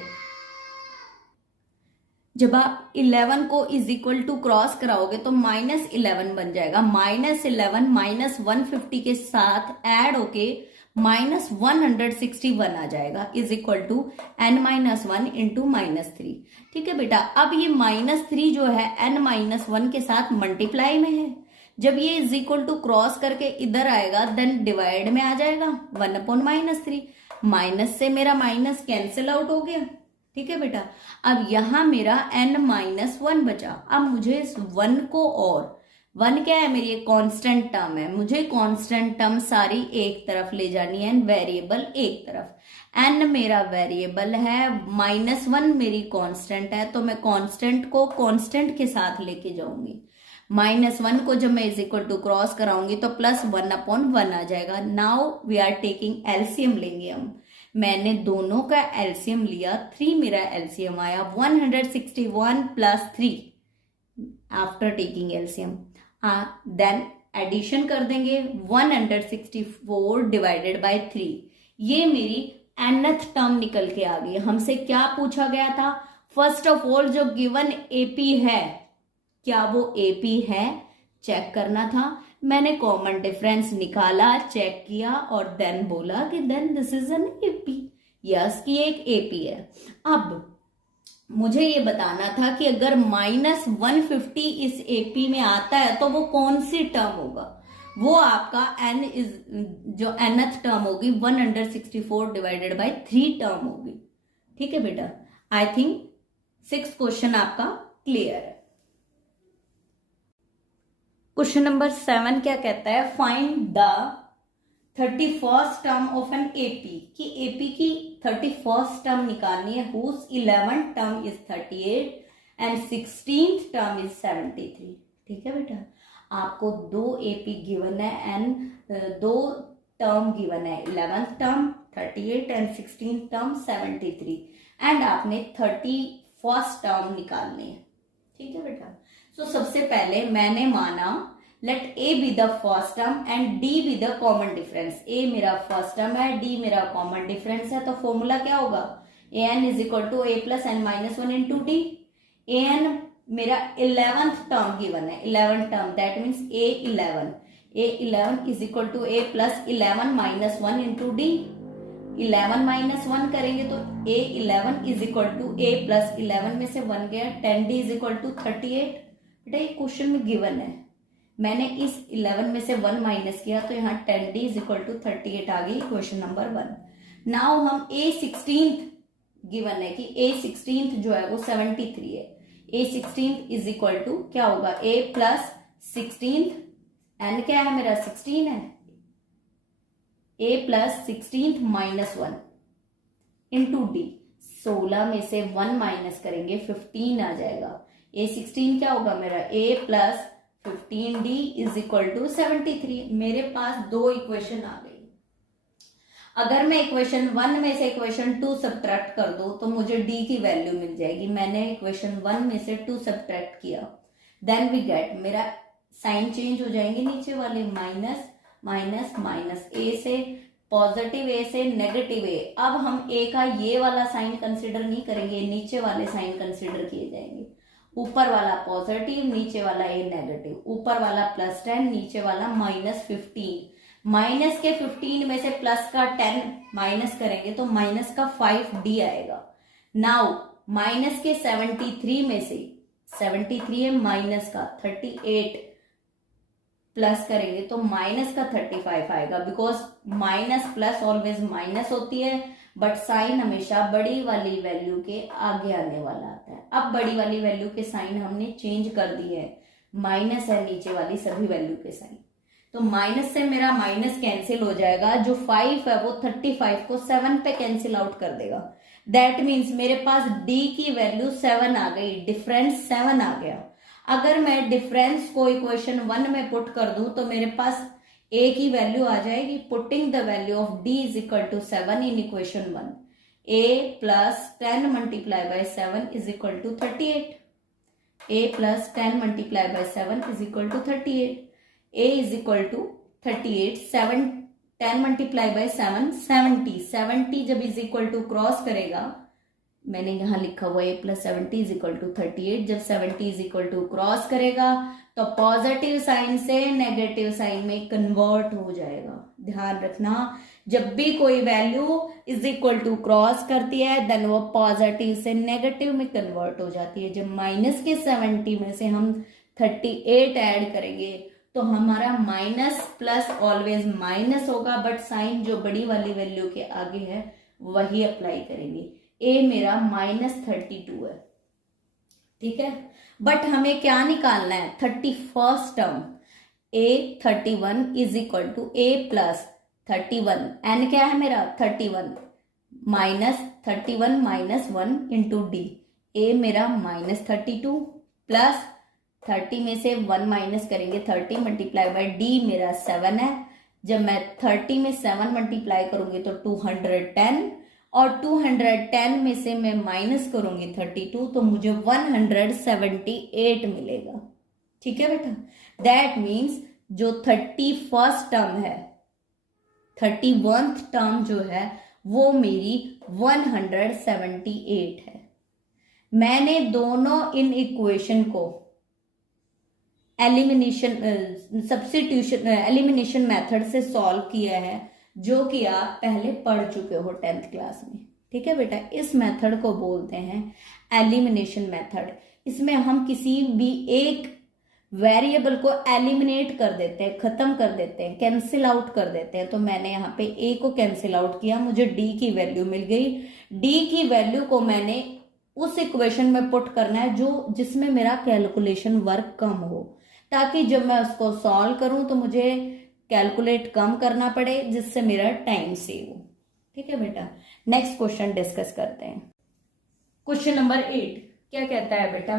जब आप 11 को इज इक्वल टू क्रॉस कराओगे तो -11 बन जाएगा। -11 -150 के साथ ऐड होके -161 आ जाएगा, is equal to n-1 into -3। ठीक है बेटा, अब ये -3 जो है n-1 के साथ मल्टीप्लाई में है। जब ये इज इक्वल टू क्रॉस करके इधर आएगा देन डिवाइड में आ जाएगा 1/-3। माइनस से मेरा माइनस कैंसिल आउट हो गया, ठीक है बेटा। अब यहां मेरा n-1 बचा। अब मुझे इस 1 को, और 1 क्या है मेरी कांस्टेंट टर्म है, मुझे कांस्टेंट टर्म सारी एक तरफ ले जानी है, वेरिएबल एक तरफ। n मेरा वेरिएबल है, -1 मेरी कांस्टेंट है, तो मैं कांस्टेंट को कांस्टेंट के साथ लेके जाऊंगी। -1 को जब मैं इज इक्वल टू क्रॉस कराऊंगी तो +1/1 आ जाएगा। Now we are taking LCM लेंगे हम। मैंने दोनों का एलसीएम लिया, 3 मेरा एलसीएम आया, 161 + 3 after taking LCM. Then addition कर देंगे, 164 डिवाइडेड बाय 3। ये मेरी nth टर्म निकल के आ गई। हमसे क्या पूछा गया था, फर्स्ट ऑफ ऑल जो गिवन एपी है, क्या वो एपी है चेक करना था। मैंने कॉमन डिफरेंस निकाला, चेक किया और देन बोला कि then this is an AP, yes कि एक एपी है। अब मुझे ये बताना था कि अगर -150 इस एपी में आता है तो वो कौन सी टर्म होगा। वो आपका n इज जो nth टर्म होगी 164 डिवाइडेड बाय 3 टर्म होगी, ठीक है बेटा। आई थिंक 6th क्वेश्चन आपका क्लियर है। क्वेश्चन नंबर 7 क्या कहता है, find the 31st term of an AP, कि एपी की 31st टर्म निकालनी है, whose 11th term is 38 and 16th term is 73। ठीक है बेटा, आपको 2 एपी गिवन है एंड 2 टर्म गिवन है, 11th term 38 and 16th term 73, and आपने 31st टर्म निकालनी है, ठीक है बेटा। तो सबसे पहले मैंने माना let A be the first term and d be the common difference. A मेरा फर्स्ट टर्म है, डी मेरा कॉमन डिफरेंस है, तो फॉर्मूला क्या होगा, a n is equal to a plus n-1 into d. A n मेरा 11th term given है, 11th term that means a11 is equal to a plus 11-1 into d. 11-1 करेंगे तो a11 is equal to a plus 11 में से 1 गया, 10d is equal to 38। बेटा ये question में गिवन है, मैंने इस 11 में से 1 माइनस किया तो यहाँ 10d इज इक्वल टू 38 आ गई, क्वेश्चन नंबर 1। नाउ हम a16th गिवन है कि a16th जो है वो 73 है, a16th इज इक्वल टू क्या होगा, a प्लस 16th, n क्या है मेरा 16 है, a plus 16th minus 1 into D. 16 में से 1 माइनस करेंगे 15 आ जाएगा। a16 क्या होगा मेरा, a plus 15d is equal to 73। मेरे पास 2 इक्वेशन आ गई। अगर मैं इक्वेशन 1 में से इक्वेशन 2 सब्ट्रैक्ट कर दूं तो मुझे d की वैल्यू मिल जाएगी। मैंने इक्वेशन 1 में से 2 सब्ट्रैक्ट किया, देन वी गेट, मेरा साइन चेंज हो जाएंगे नीचे वाले, माइनस माइनस माइनस, a से पॉजिटिव, a से नेगेटिव a। अब हम a का ये वाला साइन कंसिडर नहीं करेंगे, नीचे वाले साइन कंसिडर किए जाएंगे। ऊपर वाला पॉजिटिव, नीचे वाला ए नेगेटिव, ऊपर वाला +10, नीचे वाला -15। माइनस के 15 में से प्लस का 10 माइनस करेंगे तो माइनस का 5d आएगा। नाउ माइनस के 73 में से 73 है माइनस का 38 प्लस करेंगे तो माइनस का 35 आएगा, because minus plus always minus होती है, बट साइन हमेशा बड़ी वाली वैल्यू के आगे आने वाला आता है। अब बड़ी वाली वैल्यू के साइन हमने चेंज कर दिए है, माइनस है नीचे वाली सभी वैल्यू के साइन, तो माइनस से मेरा माइनस कैंसिल हो जाएगा, जो 5 है वो 35 को 7 पे कैंसिल आउट कर देगा। दैट मीन्स मेरे पास d की वैल्यू 7 आ गई, डिफरेंस 7 आ गया। अगर मैं डिफरेंस को इक्वेशन 1 में पुट कर दूं तो मेरे पास a की वैल्यू आ जाएगी। Putting the value of d is equal to 7 in equation 1, a plus 10 multiply by 7 is equal to 38। a plus 10 multiply by 7 is equal to 38। a is equal to 38, 10 multiply by 7 70 जब is equal to cross करेगा, मैंने यहां लिखा हुआ a plus 70 is equal to 38, जब 70 is equal to cross करेगा तो positive sign से नेगेटिव साइन में कन्वर्ट हो जाएगा। ध्यान रखना, जब भी कोई value is equal to cross करती है देन वो पॉजिटिव से नेगेटिव में कन्वर्ट हो जाती है। जब माइनस के 70 में से हम 38 ऐड करेंगे तो हमारा माइनस प्लस ऑलवेज माइनस होगा, बट साइन जो बड़ी वाली वैल्यू के आगे है वही अप्लाई करेंगे। a मेरा -32 है, ठीक है, बट हमें क्या निकालना है, 31st term a 31 is equal to a plus 31, n क्या है मेरा 31 -31 -1 इंटू डी। a मेरा -32 प्लस 30 में से 1 माइनस करेंगे 30 मल्टीप्लाई बाय d मेरा 7 है। जब मैं 30 में 7 मल्टीप्लाई करूंगी तो 210, और 210 में से मैं माइनस करूंगी 32 तो मुझे 178 मिलेगा। ठीक है बेटा, दैट मीन्स जो 31st टर्म है, 31th टर्म जो है वो मेरी 178 है। मैंने दोनों इन इक्वेशन को एलिमिनेशन मेथड से सॉल्व किया है, जो कि आप पहले पढ़ चुके हो 10th क्लास में। ठीक है बेटा, इस मेथड को बोलते हैं एलिमिनेशन मेथड। इसमें हम किसी भी एक वेरिएबल को एलिमिनेट कर देते हैं, खत्म कर देते हैं, कैंसिल आउट कर देते हैं। तो मैंने यहाँ पे a को कैंसिल आउट किया, मुझे d की वैल्यू मिल गई। d की वैल्यू को मैंने उस इक्वेशन में पुट करना है जो जिसमें मेरा कैलकुलेशन वर्क कम हो, ताकि जब मैं उसको सॉल्व करूं तो मुझे कैलकुलेट कम करना पड़े, जिससे मेरा टाइम सेव हो। ठीक है बेटा, नेक्स्ट क्वेश्चन डिस्कस करते हैं। क्वेश्चन नंबर 8 क्या कहता है बेटा,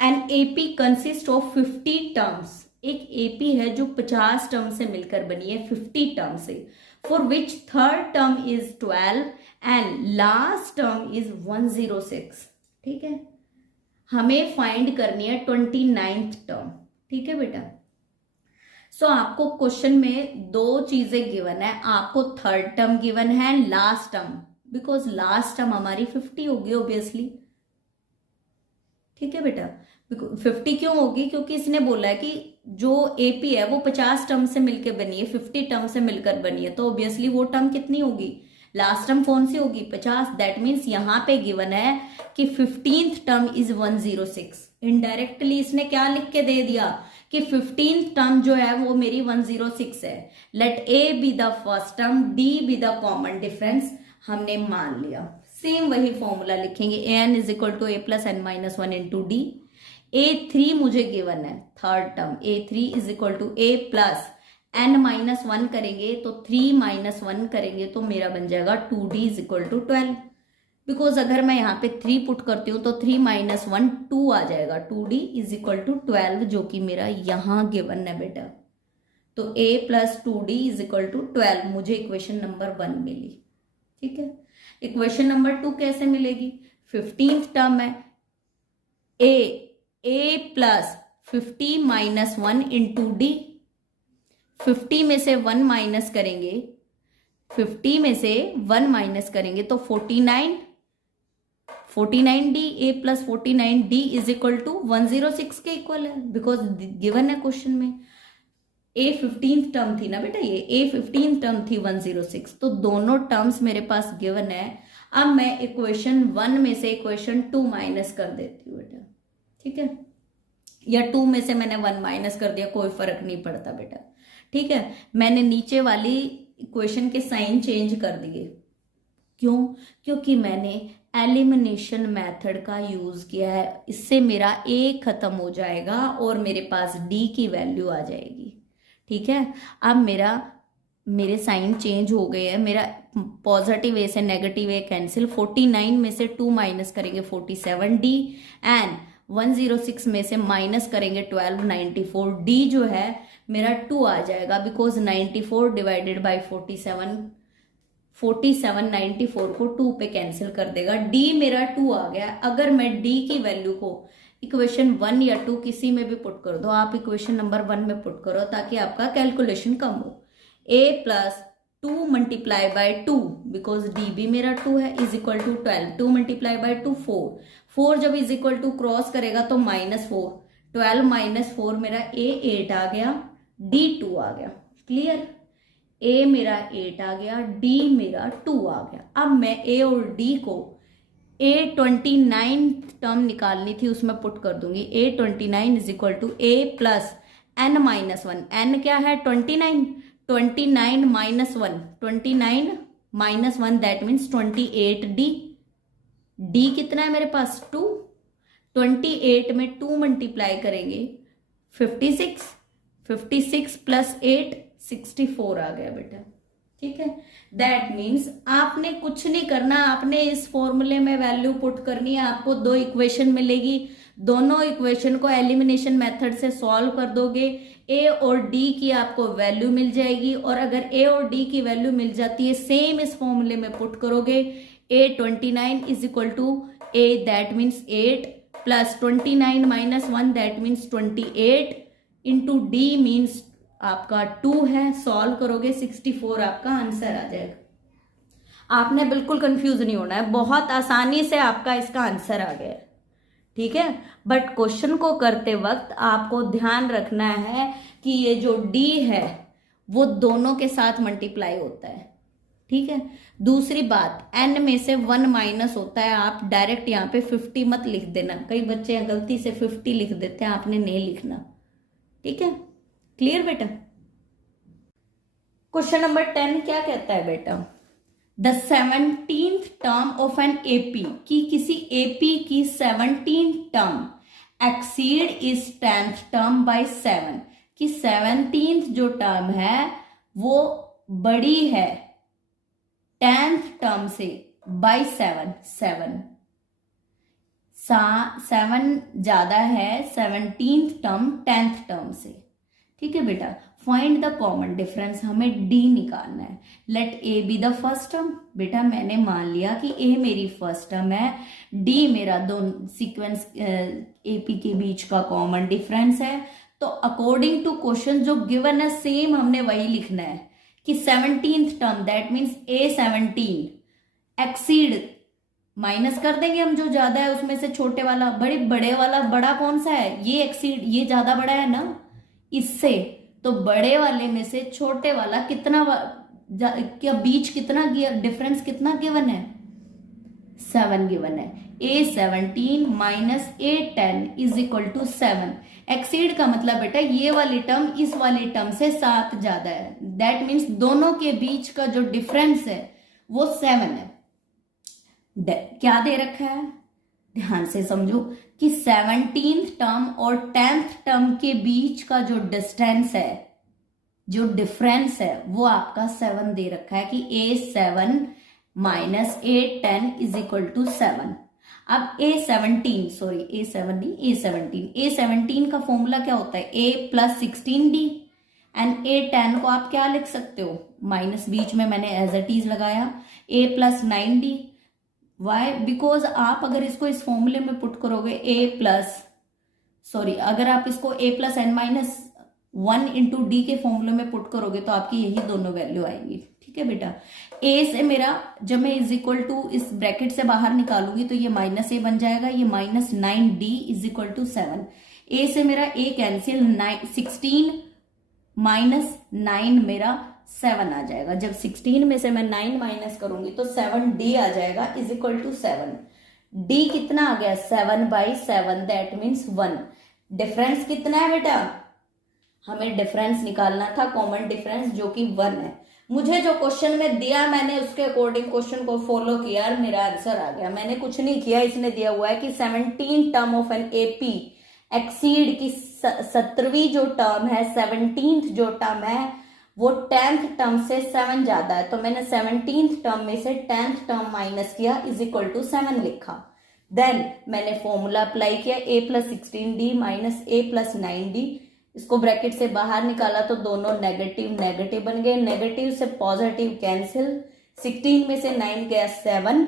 an AP consist of 50 terms. एक एपी है जो 50 टर्म से मिलकर बनी है, 50 टर्म से, for which third term is 12 and last term is 106। ठीक है, हमें फाइंड करनी है 29th टर्म। ठीक है बेटा, सो आपको क्वेश्चन में दो चीजें गिवन है, आपको थर्ड टर्म गिवन है, last term, because last term हमारी 50 होगी ऑब्वियसली। ठीक है बेटा, 50 क्यों होगी, क्योंकि इसने बोला है कि जो एपी है वो 50 टर्म से मिलकर बनी है, 50 टर्म से मिलकर बनी है, तो ऑब्वियसली वो टर्म कितनी होगी, लास्ट टर्म कौन सी होगी, 50। दैट मीन्स यहाँ पे गिवन है कि 15th टर्म इज 106। इनडायरेक्टली इसने क्या लिख के दे दिया कि 15th टर्म जो है वो मेरी 106 है। Let A be the first term, d be the common difference, हमने मान लिया। सेम वही फॉर्मूला लिखेंगे, a n is equal to a plus N minus 1 into d. A3 मुझे गिवन है third term, A3 is equal to a plus n minus 1 करेंगे तो 3 minus 1 करेंगे तो मेरा बन जाएगा 2d is equal to 12। Because अगर मैं यहाँ पे 3 पुट करती हूँ तो 3 माइनस 1 2 आ जाएगा, 2d इज इक्वल टू 12, जो कि मेरा यहाँ गिवन है बेटा। तो a plus 2d is equal to 12 मुझे इक्वेशन नंबर 1 मिली। ठीक है, इक्वेशन नंबर 2 कैसे मिलेगी, 15th टर्म है a plus 50 minus 1 into D. 50 में से 1 माइनस करेंगे, 50 में से 1 माइनस करेंगे तो 49, 49D A plus 49D is equal to 106 के इक्वल है, बिकॉज गिवन है क्वेश्चन में। ए 15th टर्म थी ना बेटा, ये ए 15th टर्म थी 106, तो दोनों टर्म्स मेरे पास गिवन है। अब मैं इक्वेशन 1 में से इक्वेशन 2 माइनस कर देती हूँ बेटा, ठीक है, या 2 में से मैंने 1 माइनस कर दिया, कोई फर्क नहीं पड़ता बेटा, ठीक है। मैंने नीचे वाली इक्वेशन के साइन चेंज कर दिए, क्यों? क्योंकि मैंने एलिमिनेशन मेथड का यूज किया है, इससे मेरा ए खत्म हो जाएगा और मेरे पास डी की वैल्यू आ जाएगी, ठीक है। अब मेरे साइन चेंज हो गए हैं, मेरा पॉजिटिव ए से नेगेटिव ए कैंसिल, 49 में से 2 माइनस करेंगे 47D एंड 106 में से माइनस करेंगे 12, 94D जो है मेरा 2 आ जाएगा, बिकॉज 94 डिवाइडेड बाई 47 94 को 2 पे कैंसिल कर देगा, D मेरा 2 आ गया। अगर मैं D की वैल्यू को इक्वेशन 1 या 2 किसी में भी पुट कर दो, आप इक्वेशन नंबर 1 में पुट करो ताकि आपका कैलकुलेशन कम हो। a plus 2 multiply by 2, because D भी मेरा 2 है, is equal to 12, 2 multiply by 2 4 जब इज इक्वल टू क्रॉस करेगा तो -4, 12 माइनस 4 मेरा a 8 आ गया, d 2 आ गया, क्लियर। a मेरा 8 आ गया, d मेरा 2 आ गया। अब मैं a और d को a 29 टर्म निकालनी थी उसमें पुट कर दूंगी, a 29 is equal to a plus n minus 1, n क्या है 29, 29 minus 1, 29 minus 1 that means 28D, D कितना है मेरे पास 2, 28 में 2 मल्टीप्लाई करेंगे 56 प्लस 8 64 आ गया बेटा, ठीक है। दैट मीन्स आपने कुछ नहीं करना, आपने इस फॉर्मूले में वैल्यू पुट करनी है, आपको 2 इक्वेशन मिलेगी, दोनों इक्वेशन को एलिमिनेशन मेथड से सॉल्व कर दोगे, ए और डी की आपको वैल्यू मिल जाएगी, और अगर ए और डी की वैल्यू मिल जाती है सेम इस फॉर्मूले में पुट करोगे, A 29 is equal to A that means 8 plus 29 minus 1 that means 28 into D means आपका 2 है, सॉल्व करोगे 64 आपका आंसर आ जाएगा। आपने बिल्कुल कंफ्यूज नहीं होना है, बहुत आसानी से आपका इसका आंसर आ गया, ठीक है। बट क्वेश्चन को करते वक्त आपको ध्यान रखना है कि ये जो d है वो दोनों के साथ मल्टीप्लाई होता है, ठीक है। दूसरी बात, n में से 1 माइनस होता है, आप डायरेक्ट यहाँ पे 50 मत लिख देना, कई बच्चे गलती से 50 लिख देते हैं, आपने नहीं लिखना, ठीक है, क्लियर बेटा। क्वेश्चन नंबर 10 क्या कहता है बेटा, the 17th term of an AP, कि किसी एपी की 17th टर्म एक्सीड इस 10th टर्म बाय 7, कि 17th जो टर्म है वो बड़ी है 10th टर्म से बाय 7 ज्यादा है 17th टर्म 10th टर्म से, ठीक है बेटा। फाइंड द कॉमन डिफरेंस, हमें डी निकालना है। Let A be the first term, बेटा मैंने मान लिया कि ए मेरी फर्स्ट टर्म है, डी मेरा दोनों सीक्वेंस एपी के बीच का कॉमन डिफरेंस है, तो अकॉर्डिंग टू क्वेश्चन जो गिवन है सेम हमने वही लिखना है कि 17th term that means A 17 exceed, minus कर देंगे हम जो ज्यादा है उसमें से छोटे वाला, बड़े वाला बड़ा कौन सा है, ये एक्सीड, ये ज्यादा बड़ा है ना इससे, तो बड़े वाले में से छोटे वाला कितना क्या बीच कितना डिफरेंस कितना गिवन है 7 गिवन है, a 17 minus a 10 is equal to 7। Exceed का मतलब बेटा ये वाली टर्म इस वाली टर्म से 7 ज्यादा है, दैट मीन्स दोनों के बीच का जो डिफरेंस है वो 7 है। क्या दे रखा है, ध्यान से समझो कि 17th टर्म और 10th टर्म के बीच का जो डिस्टेंस है, जो डिफरेंस है वो आपका 7 दे रखा है कि a7 minus a10 is equal to 7। अब a17 का फॉर्मूला क्या होता है, a plus 16d and a10 को आप क्या लिख सकते हो, माइनस बीच में मैंने एज इट इज लगाया, a plus 9d। Why, because आप अगर इसको इस फॉर्मूले में पुट करोगे अगर आप इसको a plus n minus 1 into D के फॉर्मूले में पुट करोगे तो आपकी यही दोनों वैल्यू आएंगी। ठीक है बेटा, ए से मेरा जब मैं इज इक्वल टू इस ब्रैकेट से बाहर निकालूंगी तो ये माइनस ए बन जाएगा, ये -9d इज इक्वल टू 7। ए से मेरा ए कैंसिल, 16 माइनस 9 मेरा 7 आ जाएगा। जब 16 में से मैं 9 माइनस करूंगी तो 7d आ जाएगा इज इक्वल टू 7। d कितना आ गया, 7/7, दैट मीन्स 1। डिफरेंस कितना है बेटा, हमें डिफरेंस निकालना था, कॉमन डिफरेंस, जो कि 1 है। मुझे जो क्वेश्चन में दिया मैंने उसके अकॉर्डिंग क्वेश्चन को फॉलो किया और मेरा आंसर आ गया। मैंने कुछ नहीं किया, इसने दिया हुआ है कि 17 term of an AP exceed की 17वीं जो टर्म है, 17th जो टर्म है वो 10th टर्म से 7 ज्यादा है, तो मैंने 17th टर्म में से 10th टर्म माइनस किया इज इक्वल टू 7 लिखा। देन मैंने फॉर्मूला अप्लाई किया, a + 16d minus a + 9d, इसको ब्रैकेट से बाहर निकाला तो दोनों नेगेटिव नेगेटिव बन गए, नेगेटिव से पॉजिटिव कैंसिल, 16 में से 9 गया 7,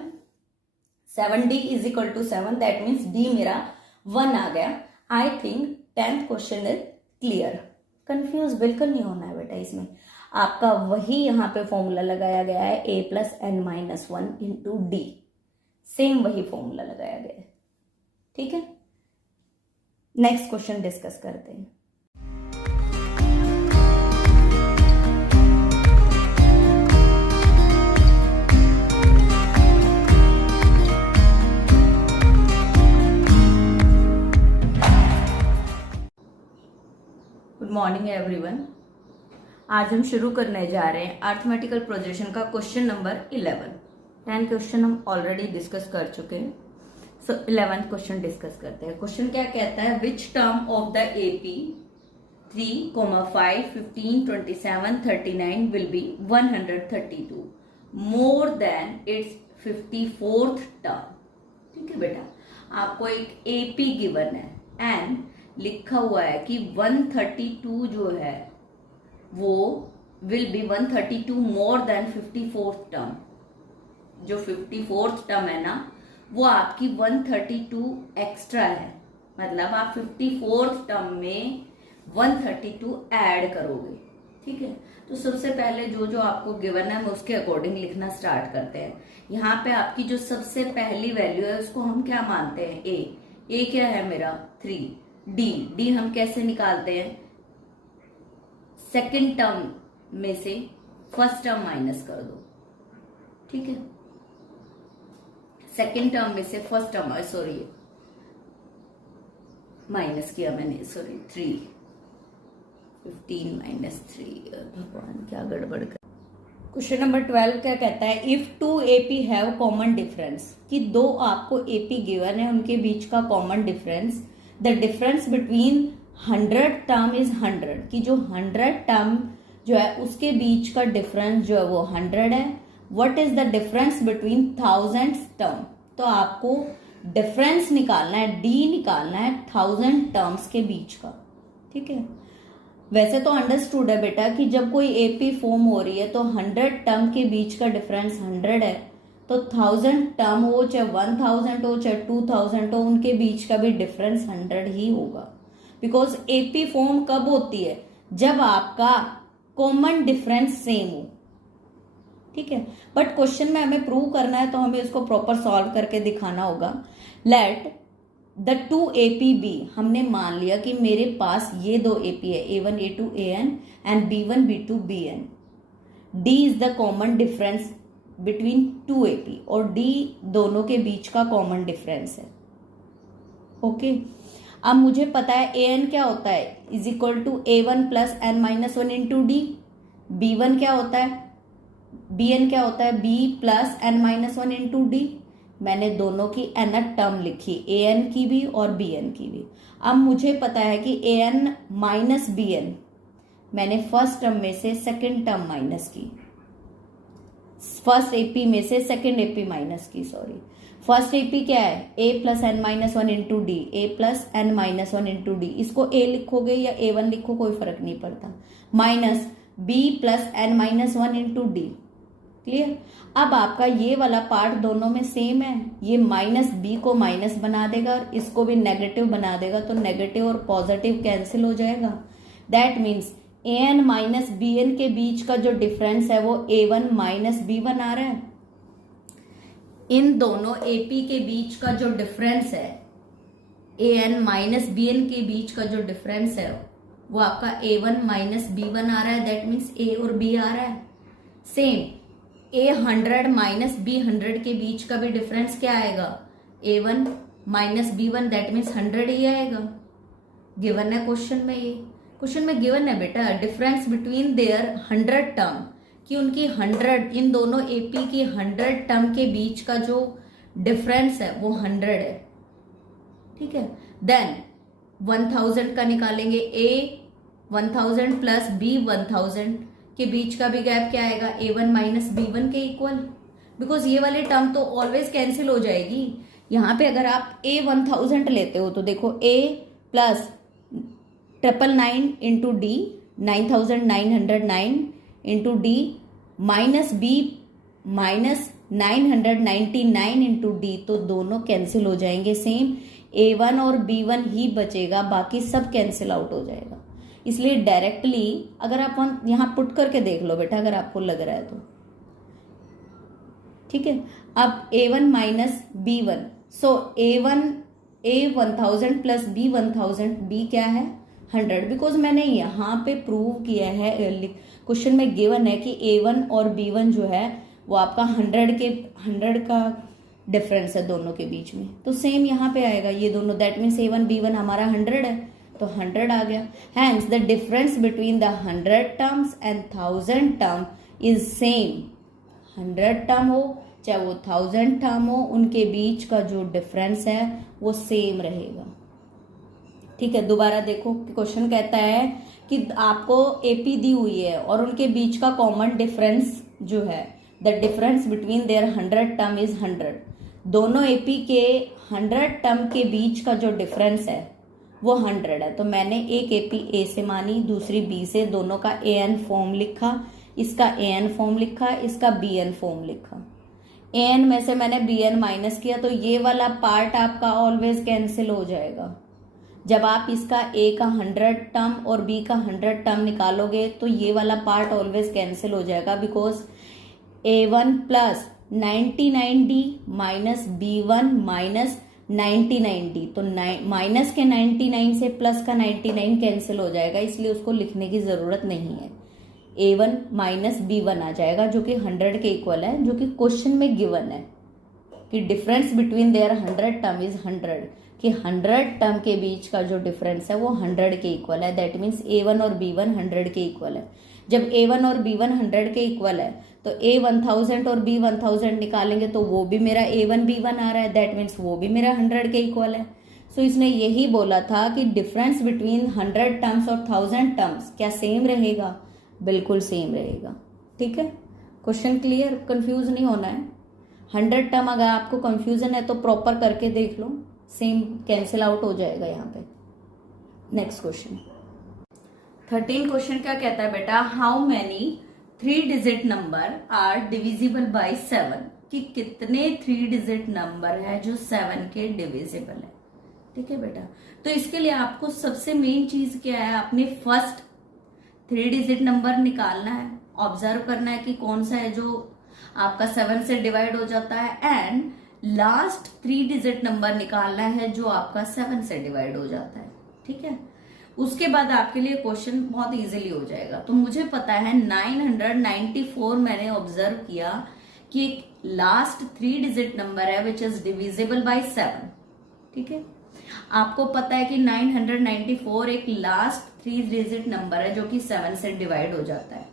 7d is equal to 7, that means d मेरा 1 आ गया। I think 10th question is clear. Confuse बिल्कुल नहीं होना है बेटा, इसमें आपका वही यहां पे फॉर्मूला लगाया गया है, a + n-1 into D, same वही फॉर्मूला लगाया गया है। ठीक है, नेक्स्ट क्वेश्चन डिस्कस करते हैं। Good morning everyone. आज हम शुरू करने जा रहे हैं अरिथमेटिकल प्रोजेक्शन का क्वेश्चन नंबर 11। 10 क्वेश्चन हम ऑलरेडी डिस्कस कर चुके हैं, सो 11th क्वेश्चन डिस्कस करते हैं। क्वेश्चन क्या कहता है, which term of the AP 3, 5, 15, 27, 39 will be 132 more than it's 54th term. ठीक है बेटा, आपको एक एपी गिवन है एंड लिखा हुआ है कि 132 जो है वो will be 132 more than 54th term. जो 54th टर्म है ना वो आपकी 132 एक्स्ट्रा है, मतलब आप 54th टर्म में 132 ऐड करोगे। ठीक है, तो सबसे पहले जो जो आपको गिवन है हम उसके अकॉर्डिंग लिखना स्टार्ट करते हैं। यहाँ पे आपकी जो सबसे पहली वैल्यू है उसको हम क्या मानते हैं, ए क्या है मेरा 3, डी हम कैसे निकालते हैं, सेकंड टर्म में से फर्स्ट टर्म माइनस कर दो। ठीक है, सेकंड टर्म में से फर्स्ट टर्म, सॉरी माइनस किया मैंने, सॉरी 3, 15 माइनस 3, भगवान क्या गड़बड़ कर। क्वेश्चन नंबर 12 क्या कहता है, if 2 AP have common difference, कि दो आपको एपी गिवन है उनके बीच का common difference, the difference between 100 term is 100, कि जो 100 टर्म जो है उसके बीच का डिफरेंस जो है वो 100 है। What is the difference between 1000 term, तो आपको डिफरेंस निकालना है, डी निकालना है 1000 टर्म्स के बीच का। ठीक है, वैसे तो अंडरस्टूड है बेटा कि जब कोई एपी फॉर्म हो रही है तो 100 टर्म के बीच का डिफरेंस 100 है, तो 1000 टर्म हो चाहे 1000 हो चाहे 2000 हो, उनके बीच का भी डिफरेंस 100 ही होगा। बिकॉज एपी फॉर्म कब होती है, जब आपका कॉमन डिफरेंस सेम हो। ठीक है, बट क्वेश्चन में हमें प्रूव करना है तो हमें इसको प्रॉपर सॉल्व करके दिखाना होगा। लेट द 2 AP बी, हमने मान लिया कि मेरे पास ये दो AP है, A1 A2 AN and B1 B2 BN। D is the common difference between 2 AP, और D दोनों के बीच का कॉमन डिफरेंस है। ओके, अब मुझे पता है AN क्या होता है, is equal to A1 + n-1 into D. B1 क्या होता है, BN क्या होता है, B + n-1 इंटू डी। मैंने दोनों की nth टर्म लिखी, AN की भी और BN की भी। अब मुझे पता है कि AN माइनस BN, मैंने फर्स्ट टर्म में से सेकंड टर्म माइनस की, फर्स्ट AP में से सेकंड AP माइनस की, सॉरी। फर्स्ट AP क्या है, A + n-1 into D, A + n-1 into D. इसको A लिखोगे या A1 लिखो कोई फर्क नहीं पड़ता, minus B + n-1 into D. Clear. अब आपका ये वाला पार्ट दोनों में सेम है, ये माइनस बी को माइनस बना देगा और इसको भी नेगेटिव बना देगा, तो नेगेटिव और पॉजिटिव कैंसिल हो जाएगा। That means A N minus B N के बीच का जो डिफरेंस है वो A1 माइनस B1 आ रहा है। इन दोनों AP के बीच का जो डिफरेंस है, AN माइनस BN के बीच का जो डिफरेंस है वो आपका A1 माइनस B1 आ रहा है। दैट मीन्स A और B आ रहा है। सेम A100 माइनस B100 के बीच का भी डिफरेंस क्या आएगा, A1 minus B1, that means 100 ही आएगा। गिवन है क्वेश्चन में, ये क्वेश्चन में गिवन है बेटा, डिफरेंस बिटवीन देयर 100 टर्म, कि उनकी 100, इन दोनों AP की 100 टर्म के बीच का जो डिफरेंस है वो 100 है। ठीक है, देन 1000 का निकालेंगे, A 1000 प्लस B 1000 के बीच का भी गैप क्या आएगा, A1 माइनस B1 के इक्वल, बिकॉज ये वाली टर्म तो ऑलवेज कैंसिल हो जाएगी। यहाँ पे अगर आप A 1000 लेते हो तो देखो A plus 999 into D 9909 into d minus B minus 999 into d, तो दोनों कैंसिल हो जाएंगे। सेम A1 और B1 ही बचेगा, बाकी सब कैंसिल आउट हो जाएगा। इसलिए डायरेक्टली अगर आप यहां पुट करके देख लो बेटा, अगर आपको लग रहा है तो ठीक है। अब A1 minus B1, so A 1000 plus B 1000, B क्या है 100, बिकॉज मैंने यहाँ पे प्रूव किया है, क्वेश्चन में गिवन है कि A1 और B1 जो है वो आपका 100 का डिफरेंस है दोनों के बीच में, तो सेम यहाँ पे आएगा ये दोनों। दैट मीन्स A1 B1 हमारा 100 है, तो 100 आ गया। Hence the difference between the 100 terms and 1000 term is same. 100 term हो चाहे वो 1000 टर्म हो, उनके बीच का जो डिफरेंस है वो सेम रहेगा। ठीक है, दोबारा देखो, क्वेश्चन कहता है कि आपको AP दी हुई है और उनके बीच का कॉमन डिफरेंस जो है, the difference between their 100 term is 100। दोनों AP के 100 टर्म के बीच का जो डिफरेंस है वो 100 है, तो मैंने एक AP A से मानी, दूसरी B से, दोनों का AN फॉर्म लिखा, इसका AN फॉर्म लिखा, इसका BN फॉर्म लिखा। AN में से मैंने BN माइनस किया, तो ये वाला पार्ट आपका ऑलवेज कैंसिल हो जाएगा। जब आप इसका A का 100 टर्म और B का 100 टर्म निकालोगे तो ये वाला पार्ट ऑलवेज कैंसिल हो जाएगा, because A1 plus 99D minus B1 minus 99D, तो माइनस के 99 से प्लस का 99 कैंसिल हो जाएगा, इसलिए उसको लिखने की जरूरत नहीं है। A1 माइनस B1 आ जाएगा जो कि 100 के इक्वल है, जो कि क्वेश्चन में गिवन है कि difference between their 100 term is 100, कि 100 टर्म के बीच का जो डिफरेंस है वो 100 के इक्वल है। दैट मीन्स A1 और B1 100 के इक्वल है। जब A1 और B1 100 के इक्वल है तो A 1000 और B 1000 निकालेंगे तो वो भी मेरा A1 B1 आ रहा है, दैट मीन्स वो भी मेरा 100 के इक्वल है। सो इसने यही बोला था कि डिफरेंस बिटवीन 100 टर्म्स और 1000 टर्म्स क्या सेम रहेगा, बिल्कुल सेम रहेगा। ठीक है, क्वेश्चन क्लियर, कंफ्यूज नहीं होना है। 100 टर्म अगर आपको कंफ्यूजन है तो प्रॉपर करके देख लो, सेम कैंसिल आउट हो जाएगा यहाँ पे। नेक्स्ट क्वेश्चन 13 क्वेश्चन क्या कहता है बेटा, how many 3 digit number are divisible by 7, कि कितने 3 डिजिट नंबर है जो 7 के डिविजिबल है। ठीक है बेटा, तो इसके लिए आपको सबसे मेन चीज क्या है, अपने फर्स्ट 3 डिजिट नंबर निकालना है, ऑब्जर्व करना है कि कौन सा है जो आपका 7 से डिवाइड हो जाता है, एंड लास्ट 3 डिजिट नंबर निकालना है जो आपका 7 से डिवाइड हो जाता है। ठीक है, उसके बाद आपके लिए क्वेश्चन बहुत इजीली हो जाएगा। तो मुझे पता है 994 मैंने ऑब्जर्व किया कि एक लास्ट 3 डिजिट नंबर है विच इज डिविजिबल बाय 7। ठीक है, आपको पता है कि 994 एक लास्ट 3 डिजिट नंबर है जो कि 7 से डिवाइड हो जाता है।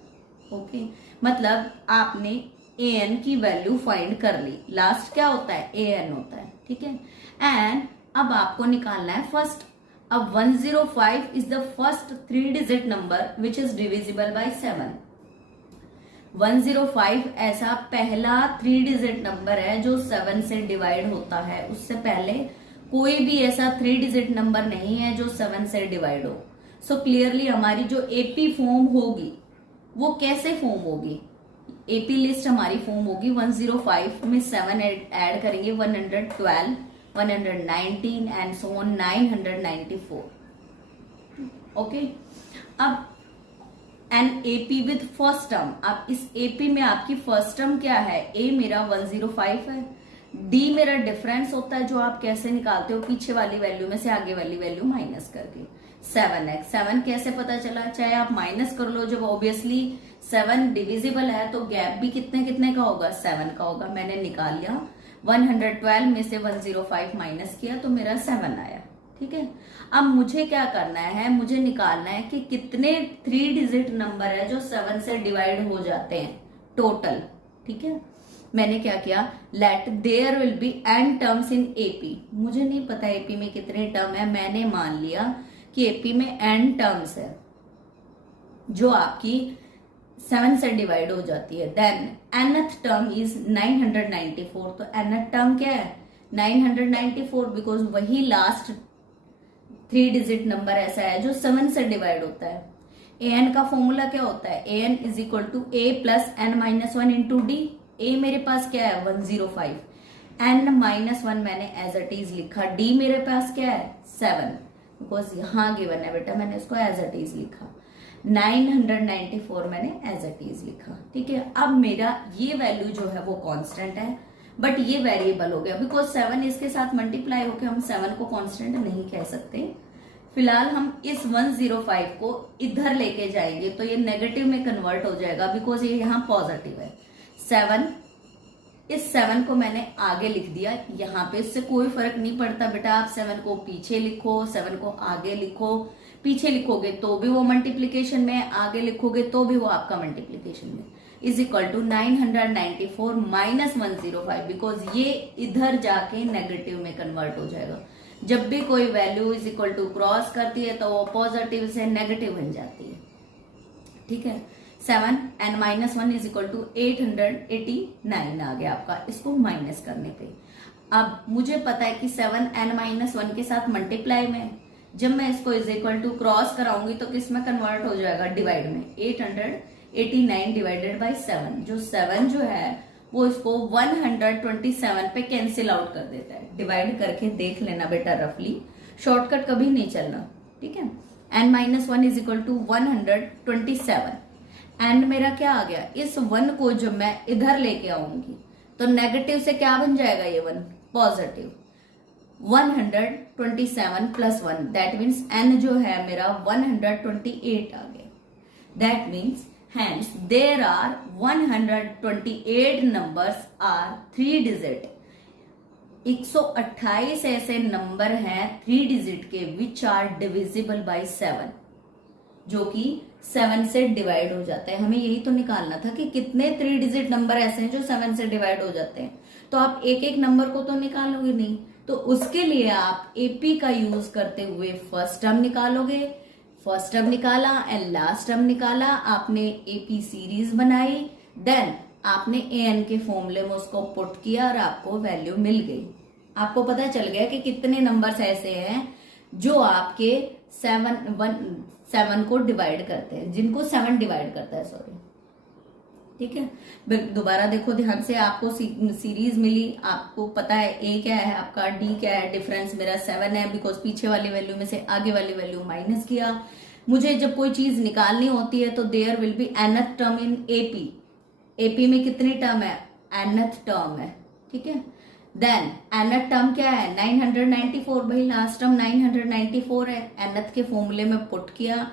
ओके, मतलब आपने an की वैल्यू फाइंड कर ली, लास्ट क्या होता है an होता है। ठीक है, एंड अब आपको निकालना है फर्स्ट। अब 105 is the first 3 digit number which is divisible by 7। 105 ऐसा पहला 3 डिजिट नंबर है जो 7 से डिवाइड होता है, उससे पहले कोई भी ऐसा 3 डिजिट नंबर नहीं है जो 7 से डिवाइड हो। सो क्लियरली हमारी जो AP फॉर्म होगी वो कैसे फॉर्म होगी, AP लिस्ट हमारी फॉर्म होगी 105 में 7 ऐड करेंगे 112, 119 एंड सो ऑन 994। ओके, अब an AP with first term, अब इस एपी में आपकी फर्स्ट टर्म क्या है, ए मेरा 105 है, डी मेरा डिफरेंस होता है जो आप कैसे निकालते हो, पीछे वाली वैल्यू में से आगे वाली वैल्यू माइनस करके। 7x, 7 कैसे पता चला, चाहे आप माइनस कर लो, जब ऑब्वियसली 7 डिविजिबल है तो गैप भी कितने कितने का होगा, 7 का होगा। मैंने निकाल लिया, 112 में से 105 माइनस किया तो मेरा 7 आया। ठीक है, अब मुझे क्या करना है, मुझे निकालना है कि कितने 3 डिजिट नंबर है जो 7 से डिवाइड हो जाते हैं टोटल। ठीक है, मैंने क्या किया, let there will be n terms in AP. मुझे नहीं पता एपी में कितने टर्म है, मैंने मान लिया कि एपी में n टर्म्स है जो आपकी 7 से डिवाइड हो जाती है। देन nth टर्म इज 994, तो nth टर्म क्या है 994, बिकॉज वही लास्ट 3 डिजिट नंबर ऐसा है जो 7 से डिवाइड होता है। an का फॉर्मूला क्या होता है, an is equal to a plus n minus 1 into D. a मेरे पास क्या है 105, n माइनस 1 मैंने एज इट इज लिखा, d मेरे पास क्या है 7, बिकॉज यहाँ गिवन है बेटा, मैंने इसको एज इट इज लिखा। 994 मैंने एज इट इज लिखा। ठीक है, अब मेरा ये वैल्यू जो है वो कांस्टेंट है, बट ये वेरिएबल हो गया बिकॉज 7 इसके साथ मल्टीप्लाई होकर हम 7 को कांस्टेंट नहीं कह सकते। फिलहाल हम इस 105 को इधर लेके जाएंगे तो ये नेगेटिव में कन्वर्ट हो जाएगा बिकॉज ये यहाँ पॉजिटिव है। 7, इस 7 को मैंने आगे लिख दिया यहाँ पे, इससे कोई फर्क नहीं पड़ता बेटा, आप 7 को पीछे लिखो, 7 को आगे लिखो, पीछे लिखोगे तो भी वो मल्टीप्लीकेशन में, आगे लिखोगे तो भी वो आपका मल्टीप्लीकेशन में। Is equal to 994 minus 105, because ये इधर जाके नेगेटिव में कन्वर्ट हो जाएगा। जब भी कोई value is equal to cross करती है तो वो पॉजिटिव से नेगेटिव बन जाती है। ठीक है, 7 n minus 1 is equal to 889 आ गया आपका, इसको माइनस करने पे। अब मुझे पता है कि 7 n माइनस 1 के साथ मल्टीप्लाई में, जब मैं इसको इज इक्वल टू क्रॉस कराऊंगी तो किस में कन्वर्ट हो जाएगा, डिवाइड में। 889 डिवाइडेड बाई 7, जो 7 जो है वो इसको 127 पे कैंसिल आउट कर देता है। डिवाइड करके देख लेना बेटा रफली, शॉर्टकट कभी नहीं चलना। ठीक है, n minus 1 is equal to 127, and मेरा क्या आ गया, इस 1 को जब मैं इधर लेके आऊंगी तो नेगेटिव से क्या बन जाएगा, ये 1 positive. 127 plus 1 that means n जो है मेरा 128 आ गया। That means hence there are 128 numbers are 3 digit। 128 ऐसे नंबर हैं 3 डिजिट के विच आर डिविजिबल बाय 7, जो कि 7 से डिवाइड हो जाता है। हमें यही तो निकालना था कि कितने 3 डिजिट नंबर ऐसे हैं जो 7 से डिवाइड हो जाते हैं। तो आप एक एक नंबर को तो निकालोगे नहीं, तो उसके लिए आप एपी का यूज करते हुए फर्स्ट टर्म निकालोगे। फर्स्ट टर्म निकाला एंड लास्ट टर्म निकाला, आपने एपी सीरीज बनाई, देन आपने एन के फॉर्मूले में उसको पुट किया और आपको वैल्यू मिल गई। आपको पता चल गया कि कितने नंबर्स ऐसे हैं जो आपके 7 को डिवाइड करते हैं, जिनको 7 डिवाइड करता है, सॉरी। ठीक है, दोबारा देखो ध्यान से, आपको सीरीज मिली, आपको पता है ए क्या है आपका, डी क्या है, डिफरेंस मेरा 7 है बिकॉज पीछे वाली वैल्यू में से आगे वाली वैल्यू माइनस किया। मुझे जब कोई चीज निकालनी होती है तो there will be nth term in AP. AP में कितनी टर्म है, nth टर्म है। ठीक है, देन nth टर्म क्या है 994, भाई लास्ट टर्म 994 है, nth के फॉर्मूले में पुट किया।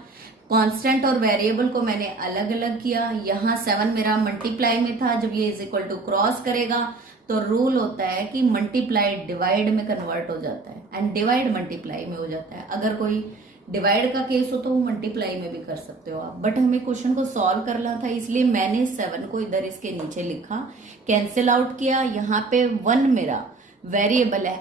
कांस्टेंट और वेरिएबल को मैंने अलग अलग किया। यहाँ 7 मेरा मल्टीप्लाई में था, जब ये इज इक्वल टू क्रॉस करेगा तो रूल होता है कि मल्टीप्लाई डिवाइड में कन्वर्ट हो जाता है एंड डिवाइड मल्टीप्लाई में हो जाता है। अगर कोई डिवाइड का केस हो तो वो मल्टीप्लाई में भी कर सकते हो आप, बट हमें क्वेश्चन को सॉल्व करना था इसलिए मैंने 7 को इधर इसके नीचे लिखा, कैंसिल आउट किया। यहाँ पे 1 मेरा वेरिएबल है,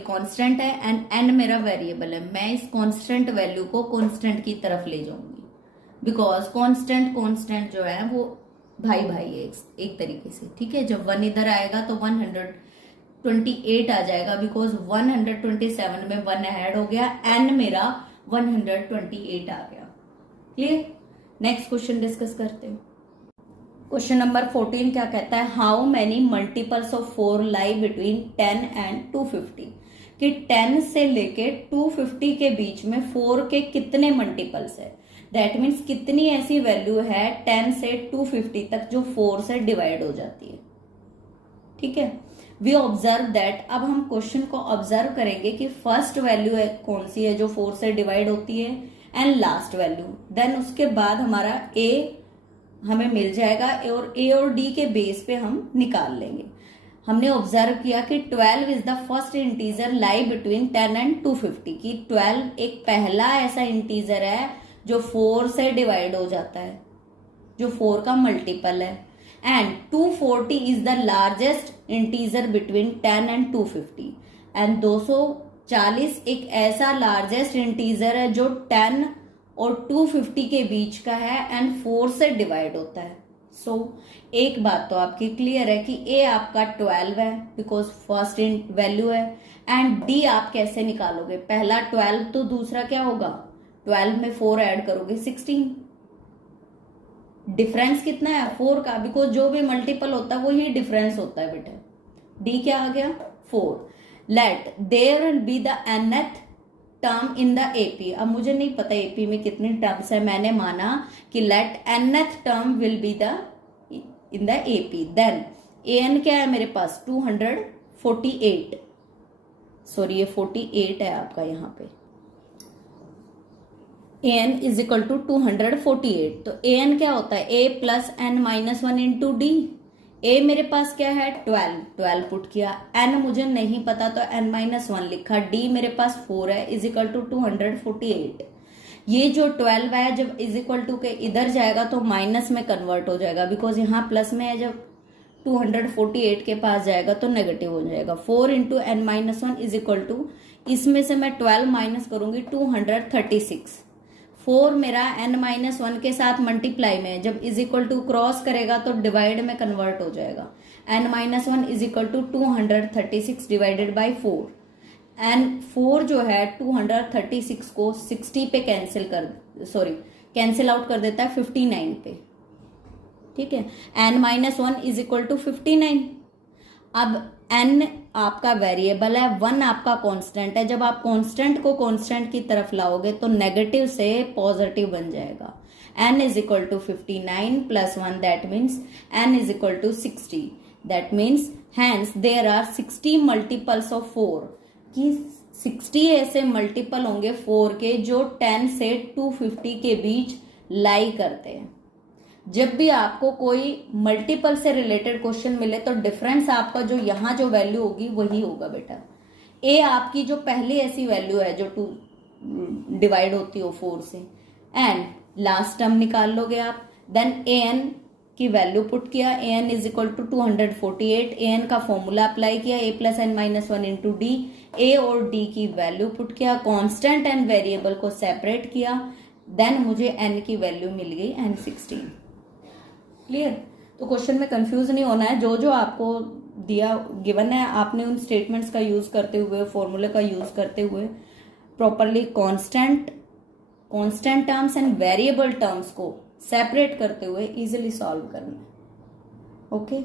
कांस्टेंट है एंड n मेरा वेरिएबल है। मैं इस कांस्टेंट वैल्यू को कांस्टेंट की तरफ ले जाऊंगी बिकॉज कांस्टेंट जो है वो भाई है एक तरीके से। ठीक है, जब 1 इधर आएगा तो 128 आ जाएगा बिकॉज 127 में 1 ऐड हो गया, n मेरा 128 आ गया। क्लियर, नेक्स्ट क्वेश्चन डिस्कस करते हैं। क्वेश्चन नंबर 14 क्या कहता है, how many multiples of 4 lie between 10 and 250। कि 10 से लेके 250 के बीच में 4 के कितने मल्टीपल्स है। दैट मीन्स कितनी ऐसी वैल्यू है 10 से 250 तक जो 4 से डिवाइड हो जाती है। ठीक है, वी ऑब्जर्व दैट। अब हम क्वेश्चन को ऑब्जर्व करेंगे कि फर्स्ट वैल्यू है कौन सी है जो 4 से डिवाइड होती है एंड लास्ट वैल्यू। देन उसके बाद हमारा ए हमें मिल जाएगा और ए और डी के बेस पे हम निकाल लेंगे। हमने ऑब्जर्व किया कि 12 is the first integer lie between 10 and 250 की 12 एक पहला ऐसा इंटीजर है जो 4 से डिवाइड हो जाता है, जो 4 का मल्टीपल है। And 240 is the largest integer between 10 and 250 and 240 एक ऐसा लार्जेस्ट इंटीजर है जो 10 और 250 के बीच का है एंड 4 से डिवाइड होता है। सो एक बात तो आपकी क्लियर है कि ए आपका 12 है बिकॉज फर्स्ट वैल्यू है। एंड डी आप कैसे निकालोगे, पहला 12 तो दूसरा क्या होगा, 12 में 4 ऐड करोगे 16। डिफरेंस कितना है 4 का, बिकॉज जो भी मल्टीपल होता है वही डिफरेंस होता है बेटा। डी क्या आ गया 4। Let there be the nth term in the AP. अब मुझे नहीं पता एपी में कितने टर्म्स है, मैंने माना कि let nth term will be the in the AP. Then N क्या है मेरे पास 248, सॉरी ये 48 है आपका यहाँ पे। an इज इक्वल टू 248, तो an क्या होता है a plus N minus 1 into D. a मेरे पास क्या है 12 पुट किया, n मुझे नहीं पता तो n माइनस 1 लिखा, d मेरे पास 4 है इज इक्वल टू 248। ये जो 12 है जब इज इक्वल टू के इधर जाएगा तो माइनस में कन्वर्ट हो जाएगा, बिकॉज यहाँ प्लस में है, जब 248 के पास जाएगा तो नेगेटिव हो जाएगा। 4 into N minus 1 is equal to, इसमें से मैं 12 माइनस करूंगी 236। 4 मेरा n माइनस 1 के साथ मल्टीप्लाई में है, जब इज इक्वल टू क्रॉस करेगा तो डिवाइड में कन्वर्ट हो जाएगा। n minus 1 is equal to 236 divided by 4। And 4 जो है 236 को 60 पे कैंसिल आउट कर देता है 59 पे। ठीक है, n minus 1 is equal to 59। अब n आपका वेरिएबल है, 1 आपका कांस्टेंट है। जब आप कांस्टेंट को कांस्टेंट की तरफ लाओगे तो नेगेटिव से पॉजिटिव बन जाएगा। n is equal to 59 plus 1 that means n is equal to 60। That means hence there are 60 multiples of 4, कि 60 ऐसे मल्टीपल होंगे 4 के जो 10 से 250 के बीच लाई करते हैं। जब भी आपको कोई मल्टीपल से रिलेटेड क्वेश्चन मिले तो डिफरेंस आपका जो यहाँ जो वैल्यू होगी वही होगा बेटा। ए आपकी जो पहली ऐसी वैल्यू है जो 2 डिवाइड होती हो 4 से, एंड लास्ट टर्म निकाल लोगे आप। देन ए एन की वैल्यू पुट किया, a n is equal to 248। A n का फॉर्मूला अप्लाई किया, a plus N minus 1 into d. A और डी की वैल्यू पुट किया, कॉन्स्टेंट एंड वेरिएबल को सेपरेट किया, देन मुझे एन की वैल्यू मिल गई एन 16। क्लियर? तो क्वेश्चन में कंफ्यूज नहीं होना है, जो जो आपको दिया गिवन है आपने उन स्टेटमेंट्स का यूज करते हुए, फॉर्मूले का यूज करते हुए properly constant terms and variable terms को सेपरेट करते हुए इजीली सॉल्व करना है। ओके,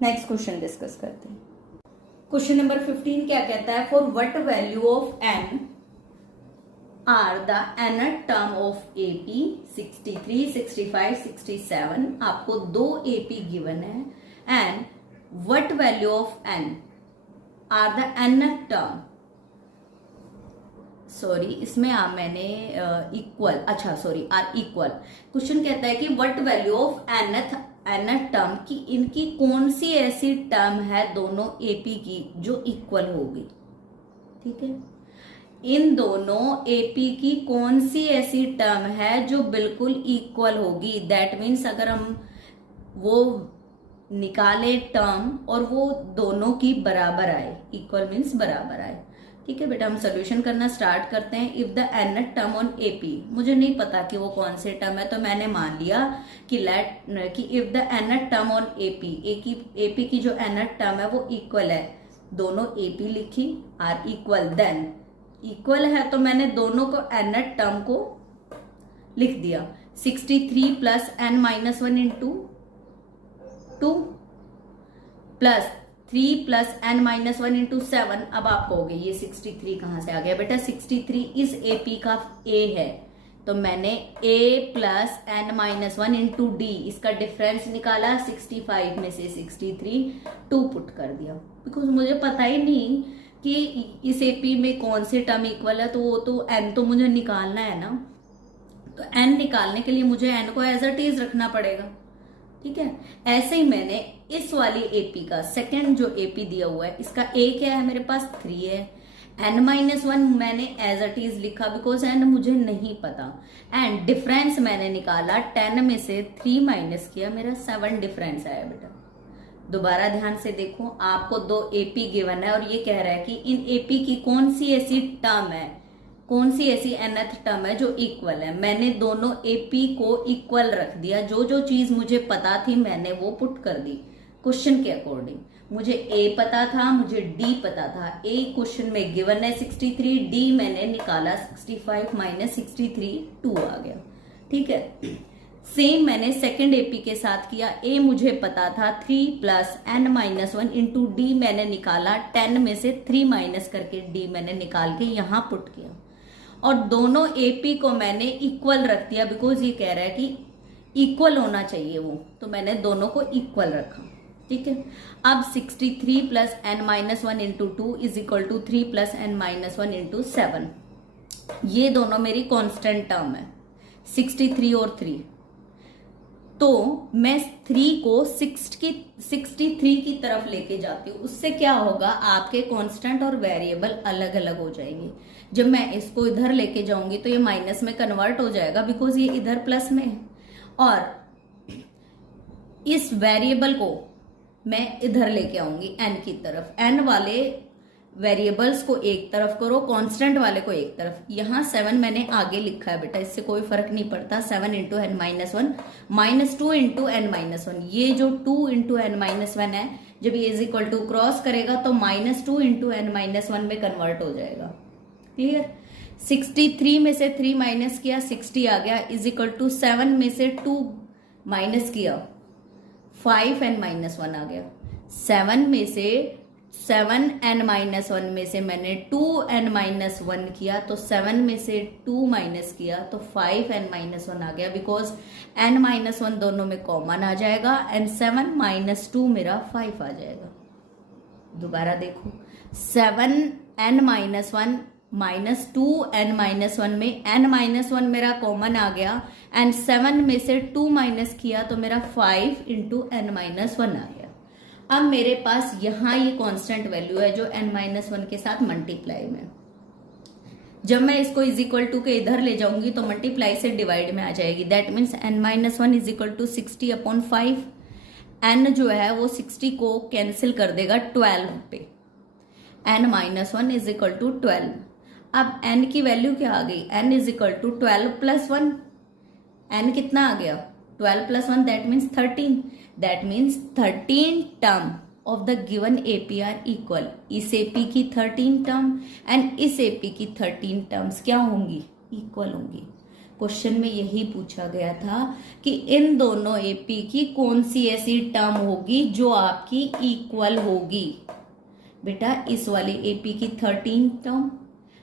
नेक्स्ट क्वेश्चन डिस्कस करते हैं। क्वेश्चन नंबर 15 क्या कहता है, for what value of n are the nth term of AP 63, 65, 67। आपको 2 एपी गिवन है and what value of n are the nth term, sorry इसमें मैंने इक्वल, अच्छा सॉरी आर इक्वल। क्वेश्चन कहता है कि what value of nth term की इनकी कौन सी ऐसी टर्म है दोनों एपी की जो इक्वल होगी। ठीक है, इन दोनों एपी की कौन सी ऐसी टर्म है जो बिल्कुल इक्वल होगी। दैट मीन्स अगर हम वो निकाले टर्म और वो दोनों की बराबर आए, इक्वल मीन्स बराबर आए। ठीक है बेटा, हम सोल्यूशन करना स्टार्ट करते हैं। If the nth term on AP, मुझे नहीं पता कि वो कौन से टर्म है, तो मैंने मान लिया कि if the nth term on AP की जो nth टर्म है वो इक्वल है, दोनों एपी लिखी, आर इक्वल, देन इक्वल है तो मैंने दोनों को nth टर्म को लिख दिया। 63 plus n minus 1 into 2 plus 3 plus n minus 1 into 7। अब आप कहोगे ये 63 कहां से आ गया? बेटा 63 इस AP का A है, तो मैंने A plus n minus 1 into D इसका डिफरेंस निकाला, 65 में से 63 2 पुट कर दिया, बिकॉज मुझे पता ही नहीं कि इस AP में कौन से टर्म इक्वल है, तो वो तो n तो मुझे निकालना है ना, तो n निकालने के लिए मुझे n को एज अ टीज रखना पड़ेगा। ठीक है, ऐसे ही मैंने इस वाली AP का सेकंड जो AP दिया हुआ है इसका A क्या है मेरे पास 3 है, n माइनस 1 मैंने एज अ टीज लिखा बिकॉज n मुझे नहीं पता, एंड डिफरेंस मैंने निकाला 10 में से 3 माइनस किया, मेरा 7 डिफरेंस आया। बेटा दोबारा ध्यान से देखो, आपको 2 AP गिवन है और ये कह रहा है कि इन AP की कौन सी ऐसी टर्म है, कौन सी ऐसी nth टर्म है जो इक्वल है। मैंने दोनों AP को इक्वल रख दिया, जो जो चीज मुझे पता थी मैंने वो पुट कर दी क्वेश्चन के अकॉर्डिंग। मुझे A पता था, मुझे D पता था। A क्वेश्चन में गिवन है 63, D मैंने निकाला 65 माइनस 63 2 आ गया। ठीक है, सेम मैंने सेकंड AP के साथ किया। A मुझे पता था 3 plus n minus 1 into D मैंने निकाला, 10 में से 3 माइनस करके D मैंने निकाल के यहां पुट किया, और दोनों AP को मैंने इक्वल रख दिया बिकॉज ये कह रहा है कि इक्वल होना चाहिए वो, तो मैंने दोनों को इक्वल रखा। ठीक है, अब 63 plus n minus 1 into 2 is equal to 3 plus n minus 1 into 7, ये दोनों मेरी कांस्टेंट टर्म है 63 और 3। तो मैं 3 को 63 की तरफ लेके जाती हूँ, उससे क्या होगा आपके कांस्टेंट और वेरिएबल अलग अलग हो जाएंगे। जब मैं इसको इधर लेके जाऊंगी तो ये माइनस में कन्वर्ट हो जाएगा बिकॉज ये इधर प्लस में है, और इस वेरिएबल को मैं इधर लेके आऊंगी n की तरफ। n वाले वेरिएबल्स को एक तरफ करो, कांस्टेंट वाले को एक तरफ। यहां 7 मैंने आगे लिखा है बेटा, इससे कोई फर्क नहीं पड़ता। 7 into n minus 1 minus 2 into n minus 1, ये जो 2 इंटू n माइनस 1 है, जब ये इज इक्वल टू क्रॉस करेगा तो माइनस 2 इंटू n माइनस 1 में कन्वर्ट हो जाएगा। क्लियर? 63 में से 3 माइनस किया 60 आ गया, इज इक्वल टू 7 में से 2 माइनस किया 5n माइनस 1 आ गया। 7 में से 7n माइनस 1 में से मैंने 2n माइनस 1 किया, तो 7 में से 2 माइनस किया तो 5n माइनस 1 आ गया, बिकॉज n माइनस 1 दोनों में कॉमन आ जाएगा, एंड 7 माइनस 2 मेरा 5 आ जाएगा। दोबारा देखो, 7n minus 1 minus 2n minus 1 में n माइनस 1 मेरा कॉमन आ गया, एंड 7 में से 2 माइनस किया तो मेरा 5 इंटू n माइनस 1 आ गया। अब मेरे पास यहां ये कांस्टेंट वैल्यू है जो n माइनस 1 के साथ मल्टीप्लाई में, जब मैं इसको इज इक्वल टू के इधर ले जाऊंगी तो मल्टीप्लाई से डिवाइड में आ जाएगी। That means n minus 1 is equal to 60 upon 5। n जो है वो 60 को कैंसिल कर देगा 12 पे, n minus 1 is equal to 12। अब n की वैल्यू क्या आ गई? n is equal to 12 plus 1। n कितना आ गया? 12 plus 1 that means 13। That means 13 term of the given AP are equal. इस AP की 13 टर्म एंड इस AP की 13 टर्म्स क्या होंगी? इक्वल होंगी। क्वेश्चन में यही पूछा गया था कि इन दोनों AP की कौन सी ऐसी टर्म होगी जो आपकी इक्वल होगी। बेटा इस वाले AP की 13 टर्म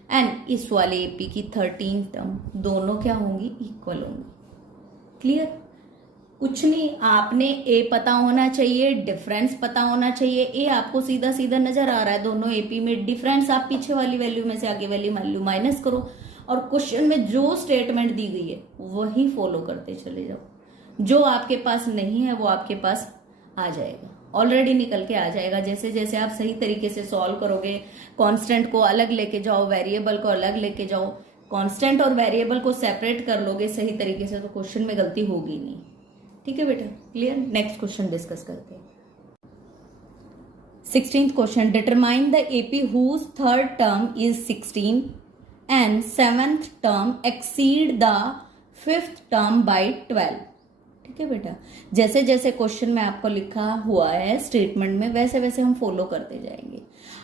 एंड इस वाले AP की 13 टर्म दोनों क्या होंगी? इक्वल होंगी। क्लियर? कुछ नहीं, आपने A पता होना चाहिए, डिफरेंस पता होना चाहिए। A आपको सीधा सीधा नजर आ रहा है दोनों AP में, डिफरेंस आप पीछे वाली वैल्यू में से आगे वाली वैल्यू माइनस करो, और क्वेश्चन में जो स्टेटमेंट दी गई है वही फॉलो करते चले जाओ। जो आपके पास नहीं है वो आपके पास आ जाएगा, ऑलरेडी निकल के आ जाएगा। जैसे जैसे आप सही तरीके से सॉल्व करोगे, कांस्टेंट को अलग लेके जाओ, वेरिएबल को अलग लेके जाओ, कांस्टेंट और वेरिएबल को सेपरेट कर लोगे सही तरीके से, तो क्वेश्चन में गलती होगी नहीं। ठीक है बेटा, क्लियर? नेक्स्ट क्वेश्चन डिस्कस करते हैं। 16th question, determine the AP whose third term is 16 and 7th term exceed the 5th term by 12। ठीक है बेटा, जैसे जैसे क्वेश्चन में आपको लिखा हुआ है स्टेटमेंट में, वैसे वैसे हम फॉलो करते जाएंगे।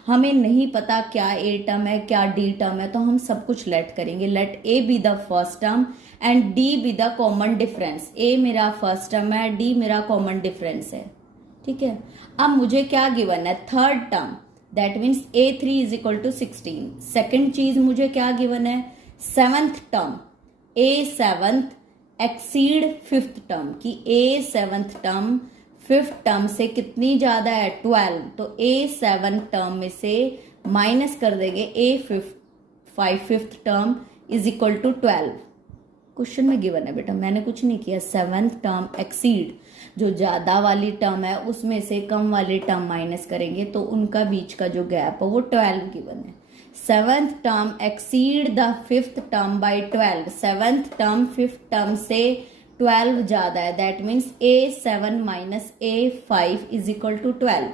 हमें नहीं पता क्या A टर्म है क्या D टर्म है, तो हम सब कुछ लेट करेंगे। Let A be the first term and D be the common difference. A मेरा फर्स्ट टर्म है, D मेरा कॉमन डिफरेंस है। ठीक है। अब मुझे क्या गिवन है, third term, that means A3 is equal to 16। Second चीज मुझे क्या गिवन है, seventh term, A7 exceed fifth term, की A7 टर्म फिफ्थ टर्म से कितनी ज्यादा है, 12, तो A7 टर्म में से माइनस कर देंगे A5 fifth term is equal to 12। Question में गिवन है बेटा, मैंने कुछ नहीं किया। सेवंथ टर्म एक्सीड, जो ज्यादा वाली टर्म है उसमें से कम वाली टर्म माइनस करेंगे तो उनका बीच का जो गैप है वो 12 गिवन है। Seventh term exceed the fifth term by 12, seventh term fifth term से 12 ज्यादा है, that means A7 minus A5 is equal to 12।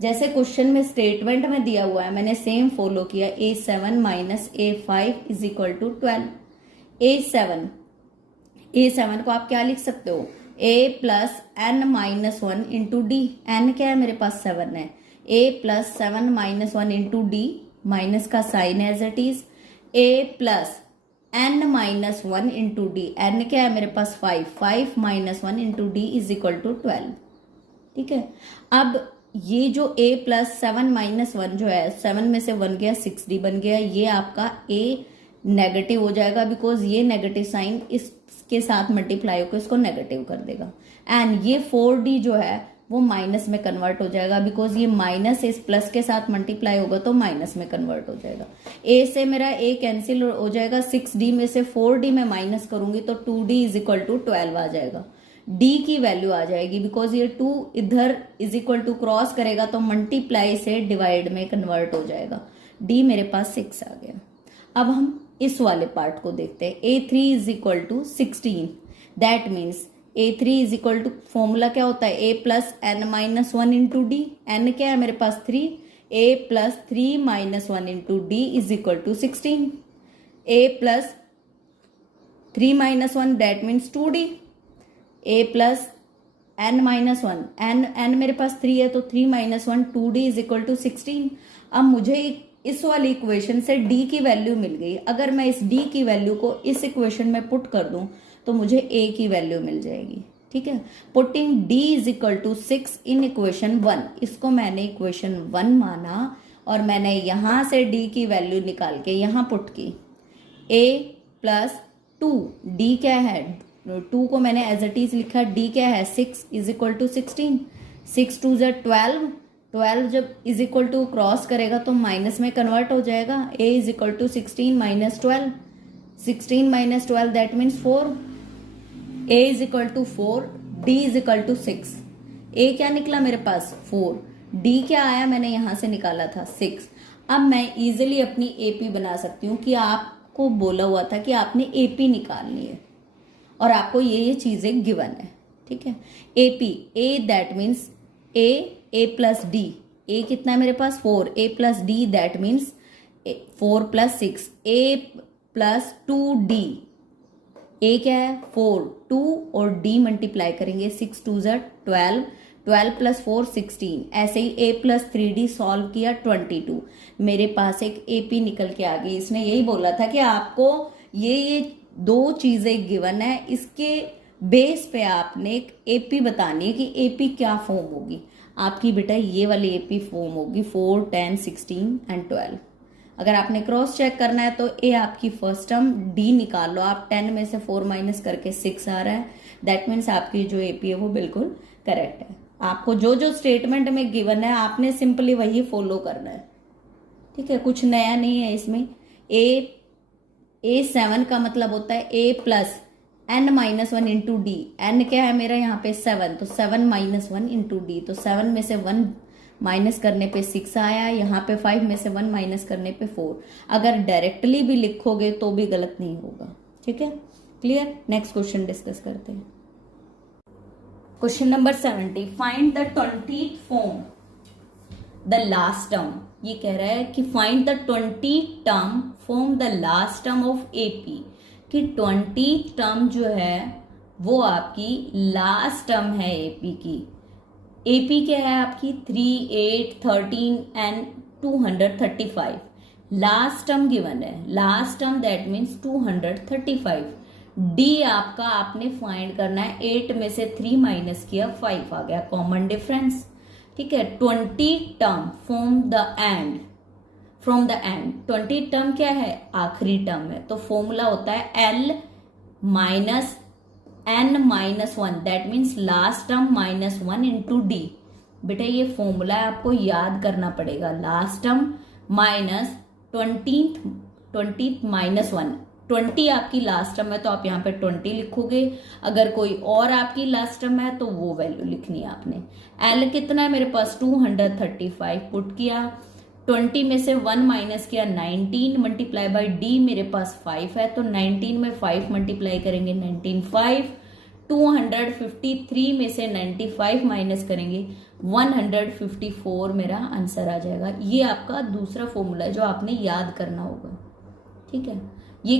जैसे क्वेश्चन में स्टेटमेंट में दिया हुआ है मैंने सेम फॉलो किया, A7 minus A5 is equal to 12। A7 को आप क्या लिख सकते हो, A plus N minus 1 into d, n क्या है मेरे पास 7 है, A plus 7 minus 1 into d, minus का sign as it is, A plus N minus 1 into d, n क्या है मेरे पास 5, 5 minus 1 into D is equal to 12। ठीक है। अब ये जो A प्लस 7 माइनस 1 जो है, 7 में से 1 गया 6D बन गया, ये आपका A नेगेटिव हो जाएगा बिकॉज ये नेगेटिव साइन इसके साथ मल्टीप्लाई होकर इसको नेगेटिव कर देगा, एंड ये 4D जो है वो माइनस में कन्वर्ट हो जाएगा बिकॉज ये माइनस इस प्लस के साथ मल्टीप्लाई होगा तो माइनस में कन्वर्ट हो जाएगा। A से मेरा A कैंसिल हो जाएगा, 6D में से 4D में माइनस करूंगी तो 2D इज इक्वल टू 12 आ जाएगा। D की वैल्यू आ जाएगी बिकॉज ये 2 इधर इज इक्वल टू क्रॉस करेगा तो मल्टीप्लाई से डिवाइड में कन्वर्ट हो जाएगा, D मेरे पास 6 आ गया। अब हम इस वाले पार्ट को देखते हैं, A3 is equal to 16, that means A3 is equal to, formula क्या होता है, A plus N minus 1 into d, n क्या है मेरे पास 3, A plus 3 minus 1 into D is equal to 16, A plus 3 minus 1 that means 2D, A plus N minus 1, n मेरे पास 3 है तो 3 minus 1 2D is equal to 16। अब मुझे इस वाली इक्वेशन से D की वैल्यू मिल गई, अगर मैं इस D की वैल्यू को इस इक्वेशन में पुट कर दूं तो मुझे A की वैल्यू मिल जाएगी। ठीक है, putting D is equal to 6 in equation 1, इसको मैंने इक्वेशन 1 माना और मैंने यहां से D की वैल्यू निकाल के यहां पुट की, A प्लस 2, D क्या है 2 को मैंने एज इट इज लिखा, D क्या है 6 इज इक्वल टू 16, 6 2 ज़ 12, 12 जब इज इक्वल टू क्रॉस करेगा तो माइनस में कन्वर्ट हो जाएगा, A is equal to 16 minus 12, 16 minus 12 that means 4, A is equal to 4, D is equal to 6, A क्या निकला मेरे पास 4, D क्या आया मैंने यहां से निकाला था 6। अब मैं इजिली अपनी AP बना सकती हूँ कि आपको बोला हुआ था कि आपने AP निकालनी है और आपको ये चीजें गिवन है। ठीक है, AP, A that means A plus D, A कितना है मेरे पास 4, A plus D that means 4 plus 6, A plus 2D, A क्या है 4, 2 और D मल्टीप्लाई करेंगे, 6 2 ज़ 12, 12 प्लस 4 16, ऐसे ही A प्लस 3D सॉल्व किया 22, मेरे पास एक AP निकल के आ गई। इसने यही बोला था कि आपको ये 2 चीजें गिवन है, इसके बेस पे आपने एक AP बतानी है कि AP क्या फॉर्म होगी आपकी, बेटा ये वाली AP फॉर्म होगी 4 10 16 एंड 12। अगर आपने क्रॉस चेक करना है तो A आपकी फर्स्ट टर्म, D निकाल लो आप, 10 में से 4 माइनस करके 6 आ रहा है, दैट मीन्स आपकी जो AP है वो बिल्कुल करेक्ट है। आपको जो जो स्टेटमेंट में गिवन है आपने सिंपली वही फॉलो करना है। ठीक है, कुछ नया नहीं है इसमें। A7 का मतलब होता है A plus N minus 1 into d, n क्या है मेरा यहाँ पे 7, तो 7 माइनस 1 इंटू डी, तो 7 में से 1 माइनस करने पे 6 आया, यहाँ पे 5 में से 1 माइनस करने पे 4। अगर डायरेक्टली भी लिखोगे तो भी गलत नहीं होगा। ठीक है, क्लियर। नेक्स्ट क्वेश्चन डिस्कस करते हैं। Question number 70, find the 20th form the last term. ये कह रहा है कि find the 20th term form the last term of AP, कि 20th टर्म जो है वो आपकी लास्ट टर्म है AP की। AP क्या है आपकी 3 8 13 एंड 235, लास्ट टर्म गिवन है, last term that means 235, D आपका आपने फाइंड करना है, 8 में से 3 माइनस किया 5 आ गया कॉमन डिफरेंस। ठीक है, 20 term from the end 20 term क्या है, आखिरी टर्म है, तो फॉर्मूला होता है L minus n minus 1, that means last term minus 1 into D. बेटा ये फॉर्मूला आपको याद करना पड़ेगा, लास्ट टर्म माइनस 20 माइनस 1, 20 आपकी लास्ट टर्म है तो आप यहाँ पे 20 लिखोगे, अगर कोई और आपकी लास्ट टर्म है तो वो वैल्यू लिखनी है आपने। एल कितना है मेरे पास 235 पुट किया, 20 में से 1 माइनस किया 19 मल्टीप्लाई बाई डी मेरे पास 5 है, तो 19 में 5 मल्टीप्लाई करेंगे 19 5, 253 में से 95 माइनस करेंगे 154 मेरा आंसर आ जाएगा। ये आपका दूसरा फॉर्मूला है जो आपने याद करना होगा। ठीक है, ये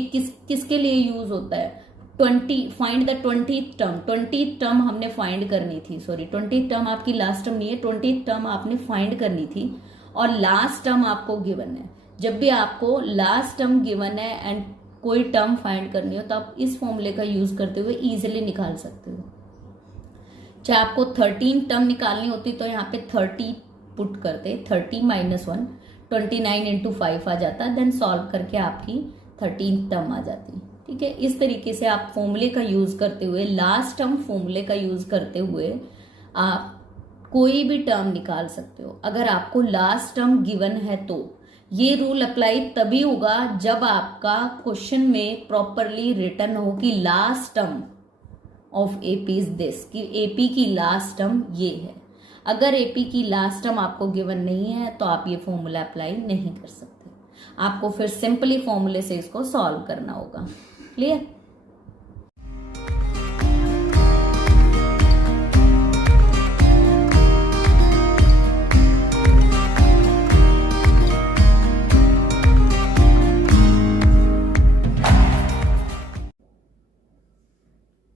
किसके लिए यूज होता है, 20 find the 20th term, 20th term हमने फाइंड करनी थी, सॉरी 20th टर्म आपकी लास्ट टर्म नहीं है, 20th टर्म आपने फाइंड करनी थी और लास्ट टर्म आपको गिवन है। जब भी आपको लास्ट टर्म गिवन है एंड कोई टर्म फाइंड करनी हो तो आप इस फॉर्मूले का यूज करते हुए इजीली निकाल सकते हो। चाहे आपको 13 टर्म निकालनी होती तो यहाँ पे 30 पुट करते, 30 माइनस 1 29 इंटू 5 आ जाता, देन सॉल्व करके आपकी 13 टर्म आ जाती। ठीक है, इस तरीके से आप फॉर्मूले का यूज करते हुए, लास्ट टर्म फॉर्मूले का यूज करते हुए आप कोई भी टर्म निकाल सकते हो। अगर आपको लास्ट टर्म गिवन है तो ये रूल अप्लाई तभी होगा जब आपका क्वेश्चन में प्रॉपरली रिटन हो कि last term of AP is this, कि एपी की लास्ट टर्म ये है। अगर एपी की लास्ट टर्म आपको गिवन नहीं है तो आप ये फॉर्मूला अप्लाई नहीं कर सकते, आपको फिर सिंपली फॉर्मूले से इसको सॉल्व करना होगा। क्लियर?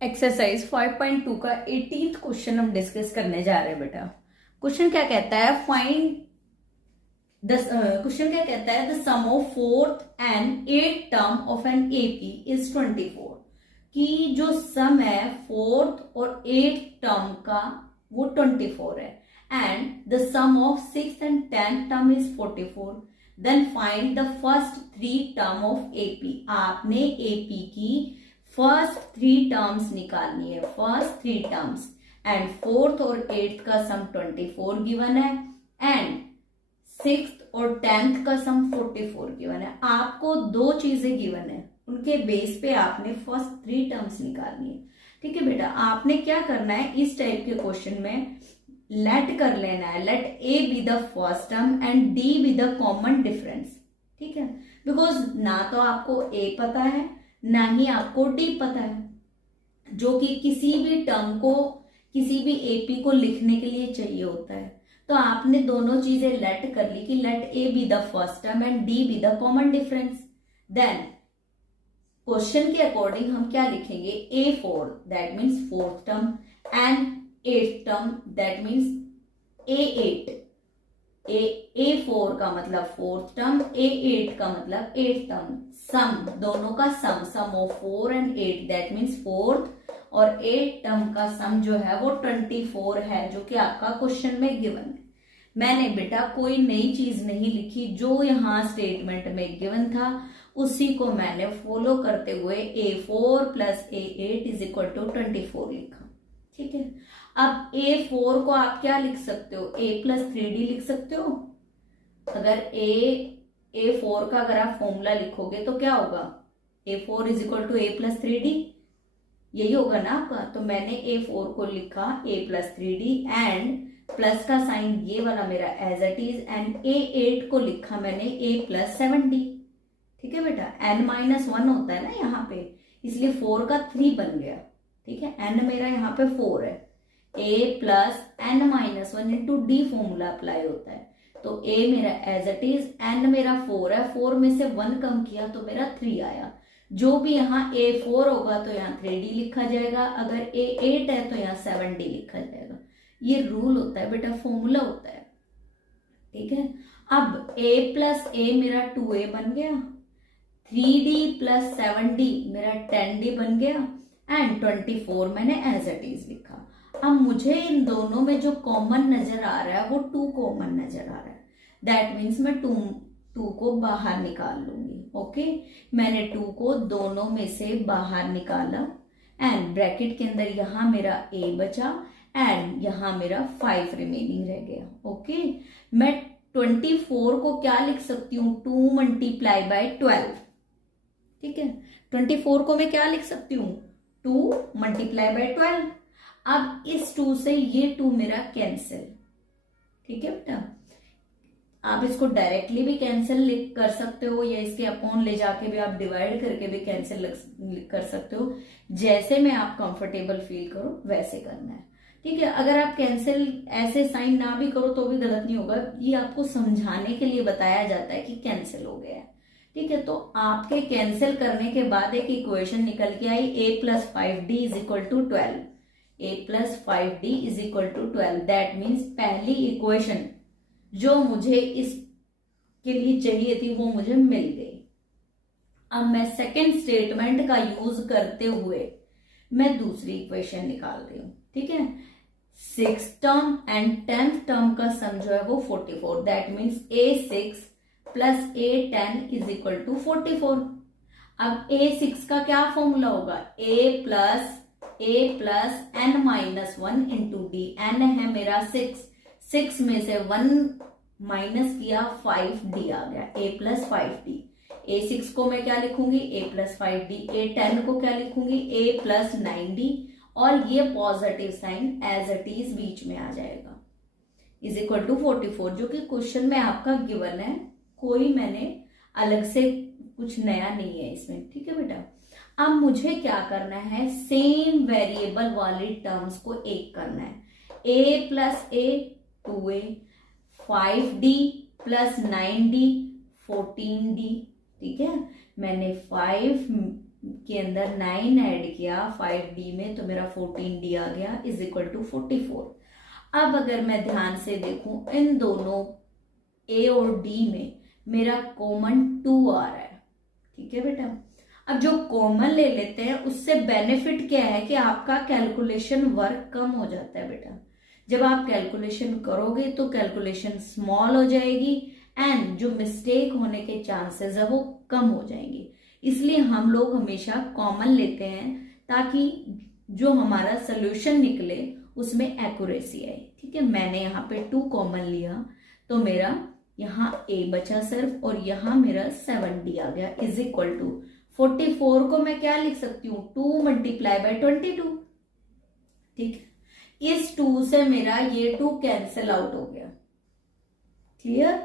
एक्सरसाइज 5.2 का 18th क्वेश्चन हम डिस्कस करने जा रहे हैं बेटा। क्वेश्चन क्या कहता है, क्वेश्चन क्या कहता है, the sum of 4th and 8th term of an AP is 24, कि जो सम है 4th और 8th टर्म का वो 24 है, and the sum of 6th and 10th term is 44, then find the first 3 term of AP. आपने एपी की first 3 terms निकालनी है, फर्स्ट 3 टर्म्स, एंड 4th और 8th का सम 24 गिवन है एंड 6th और 10th का सम 44 गिवन है। आपको 2 चीजें गिवन है, उनके बेस पे आपने फर्स्ट 3 टर्म्स निकालनी है। ठीक है बेटा, आपने क्या करना है, इस टाइप के क्वेश्चन में लेट कर लेना है, let A be the first term and d be the common difference. ठीक है, बिकॉज ना तो आपको ए पता है ना ही आपको डी पता है, जो कि किसी भी टर्म को, किसी भी एपी को लिखने के लिए चाहिए होता है। तो आपने दोनों चीजें लेट कर ली कि let A be the first term and d be the common difference. Then question के अकॉर्डिंग हम क्या लिखेंगे, A4 that means 4th term and 8th term that means A8। A4 का मतलब 4th टर्म, A8 का मतलब 8th टर्म, सम दोनों का sum of 4 and 8 that means 4th और 8 टर्म का सम जो है वो 24 है, जो कि आपका क्वेश्चन में गिवन है। मैंने बेटा कोई नई चीज नहीं लिखी, जो यहाँ स्टेटमेंट में गिवन था उसी को मैंने फॉलो करते हुए A4 plus A8 is equal to 24 लिखा। ठीक है, अब A4 को आप क्या लिख सकते हो, A प्लस 3D लिख सकते हो। अगर A4 का अगर आप फॉर्मूला लिखोगे तो क्या होगा, A4 is equal to A plus 3D, यही होगा ना आपका। तो मैंने A4 को लिखा A plus 3D and plus का साइन ये वाला मेरा as it is, and A8 को लिखा मैंने A प्लस 7D। ठीक है बेटा, n-1 होता है ना यहाँ पे, इसलिए 4 का 3 बन गया। ठीक है, n मेरा यहाँ पे 4 है, A plus n-1 into D formula apply होता है। तो A मेरा एज इट इज, n मेरा 4 है, 4 में से 1 कम किया तो मेरा 3 आया। जो भी यहाँ A4 होगा तो यहाँ 3D लिखा जाएगा, अगर A8 है तो यहाँ 7D लिखा जाएगा। ये रूल होता है बेटा, फॉर्मूला होता है। ठीक है, अब A प्लस A मेरा 2A बन गया, 3D प्लस 7D मेरा 10D बन गया एंड 24 मैंने एज इट इज लिखा। अब मुझे इन दोनों में जो कॉमन नजर आ रहा है वो 2 कॉमन नजर आ रहा है। दैट मीन्स मैं 2 को बाहर निकाल लूंगी। ओके, मैंने 2 को दोनों में से बाहर निकाला एंड ब्रैकेट के अंदर यहां मेरा a बचा एंड यहां मेरा 5 रिमेनिंग रह गया। ओके, मैं 24 को क्या लिख सकती हूँ, 2 मल्टीप्लाई बाय 12। ठीक है, 24 को मैं क्या लिख सकती हूँ, 2 मल्टीप्लाई बाय 12। अब इस 2 से ये 2 मेरा कैंसिल। ठीक है बेटा, आप इसको डायरेक्टली भी कैंसिल कर सकते हो या इसके अपॉन ले जाके भी आप डिवाइड करके भी कैंसिल कर सकते हो। जैसे में आप कंफर्टेबल फील करो वैसे करना है। ठीक है, अगर आप कैंसिल ऐसे साइन ना भी करो तो भी गलत नहीं होगा, ये आपको समझाने के लिए बताया जाता है कि कैंसिल हो गया है। ठीक है, तो आपके कैंसिल करने के बाद एक इक्वेशन निकल के आई, a plus 5d is equal to 12। a plus 5d is equal to 12। That means पहली इक्वेशन जो मुझे इसके लिए चाहिए थी वो मुझे मिल गई। अब मैं सेकेंड स्टेटमेंट का यूज करते हुए मैं दूसरी इक्वेशन निकाल रही हूं। ठीक है, 6th term and 10th term का सम जो है वो 44। That means a6 plus a10 is equal to 44। अब a6 का क्या फॉर्मूला होगा, a plus n minus 1 into d. n है मेरा 6 में से 1 माइनस किया 5d आ गया, a प्लस 5d। a6 को मैं क्या लिखूंगी, a प्लस 5d। a10 को क्या लिखूंगी, a प्लस 9d। और ये positive sign as it is बीच में आ जाएगा, इज इक्वल टू 44, जो कि क्वेश्चन में आपका गिवन है। कोई मैंने अलग से कुछ नया नहीं है इसमें। ठीक है बेटा, अब मुझे क्या करना है, सेम वेरिएबल वाली टर्म्स को एक करना है। a plus a 2a, 5d plus 9d 14d। ठीक है, मैंने 5 के अंदर 9 ऐड किया 5d में तो मेरा 14d आ गया, इज इक्वल टू 44। अब अगर मैं ध्यान से देखूं इन दोनों a और d में मेरा कॉमन 2 आ रहा है। ठीक है बेटा, अब जो कॉमन ले लेते हैं उससे बेनिफिट क्या है कि आपका कैलकुलेशन वर्क कम हो जाता है बेटा। जब आप कैलकुलेशन करोगे तो कैलकुलेशन स्मॉल हो जाएगी एंड जो मिस्टेक होने के चांसेस है वो कम हो जाएंगे। इसलिए हम लोग हमेशा कॉमन लेते हैं ताकि जो हमारा सोल्यूशन निकले उसमें एक्यूरेसी आए। ठीक है, मैंने यहाँ पे 2 कॉमन लिया तो मेरा यहाँ a बचा सिर्फ और यहाँ मेरा 7d आ गया, इज इक्वल टू 44 को मैं क्या लिख सकती हूँ, 2 मल्टीप्लाई बाय 22। ठीक है, इस 2 से मेरा ये 2 कैंसिल आउट हो गया। क्लियर,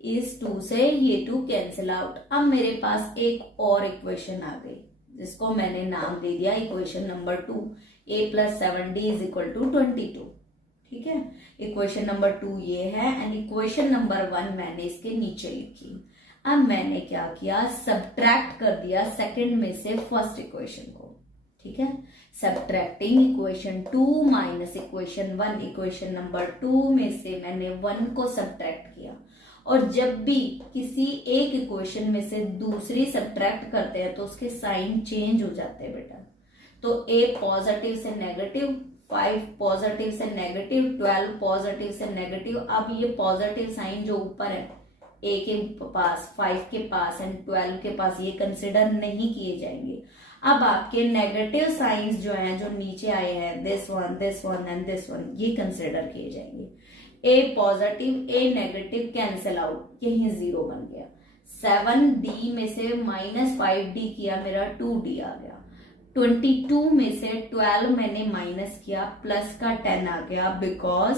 इस 2 से ये 2 कैंसिल आउट। अब मेरे पास एक और इक्वेशन आ गई जिसको मैंने नाम दे दिया equation number 2, a plus 7d is equal to 22। ठीक है, इक्वेशन नंबर 2 ये है एंड इक्वेशन नंबर 1 मैंने इसके नीचे लिखी। अब मैंने क्या किया, सब्ट्रैक्ट कर दिया सेकंड में से फर्स्ट इक्वेशन को। ठीक है, subtracting equation 2 minus equation 1, equation number 2 में से मैंने 1 को सब्ट्रैक्ट किया। और जब भी किसी एक इक्वेशन में से दूसरी सब्ट्रैक्ट करते हैं तो उसके साइन चेंज हो जाते हैं बेटा। तो a पॉजिटिव से नेगेटिव, 5 पॉजिटिव से नेगेटिव, 12 पॉजिटिव से नेगेटिव। अब ये पॉजिटिव साइन जो ऊपर है a के पास, 5 के पास एंड 12 के पास, ये कंसिडर नहीं किए जाएंगे। अब आपके नेगेटिव साइंस जो हैं जो नीचे आए हैं, this one and this one, ये कंसिडर किए जाएंगे। a positive a negative cancel out, यही 0 बन गया। 7d में से माइनस 5d किया, मेरा 2d आ गया। 22 में से 12 मैंने माइनस किया, प्लस का 10 आ गया, बिकॉज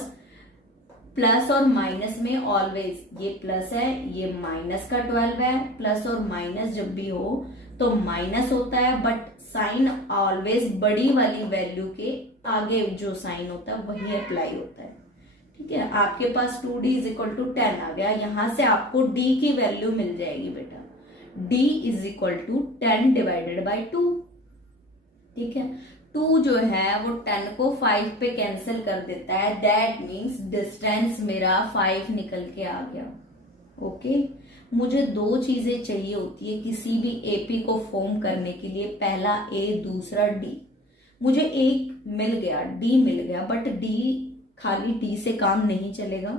प्लस और माइनस में ऑलवेज ये प्लस है ये माइनस का 12 है। प्लस और माइनस जब भी हो तो माइनस होता है, बट साइन ऑलवेज बड़ी वाली वैल्यू के आगे जो साइन होता है वही अप्लाई होता है। ठीक है, आपके पास 2d इज इक्वल टू 10 आ गया। यहां से आपको d की वैल्यू मिल जाएगी बेटा, d is equal to 10 divided by 2। ठीक है, 2 जो है वो 10 को 5 पे कैंसिल कर देता है। दैट मीन्स डिस्टेंस मेरा 5 निकल के आ गया। ओके, मुझे दो चीजें चाहिए होती है किसी भी एपी को फॉर्म करने के लिए, पहला ए दूसरा डी। मुझे एक मिल गया, डी मिल गया, बट डी खाली डी से काम नहीं चलेगा,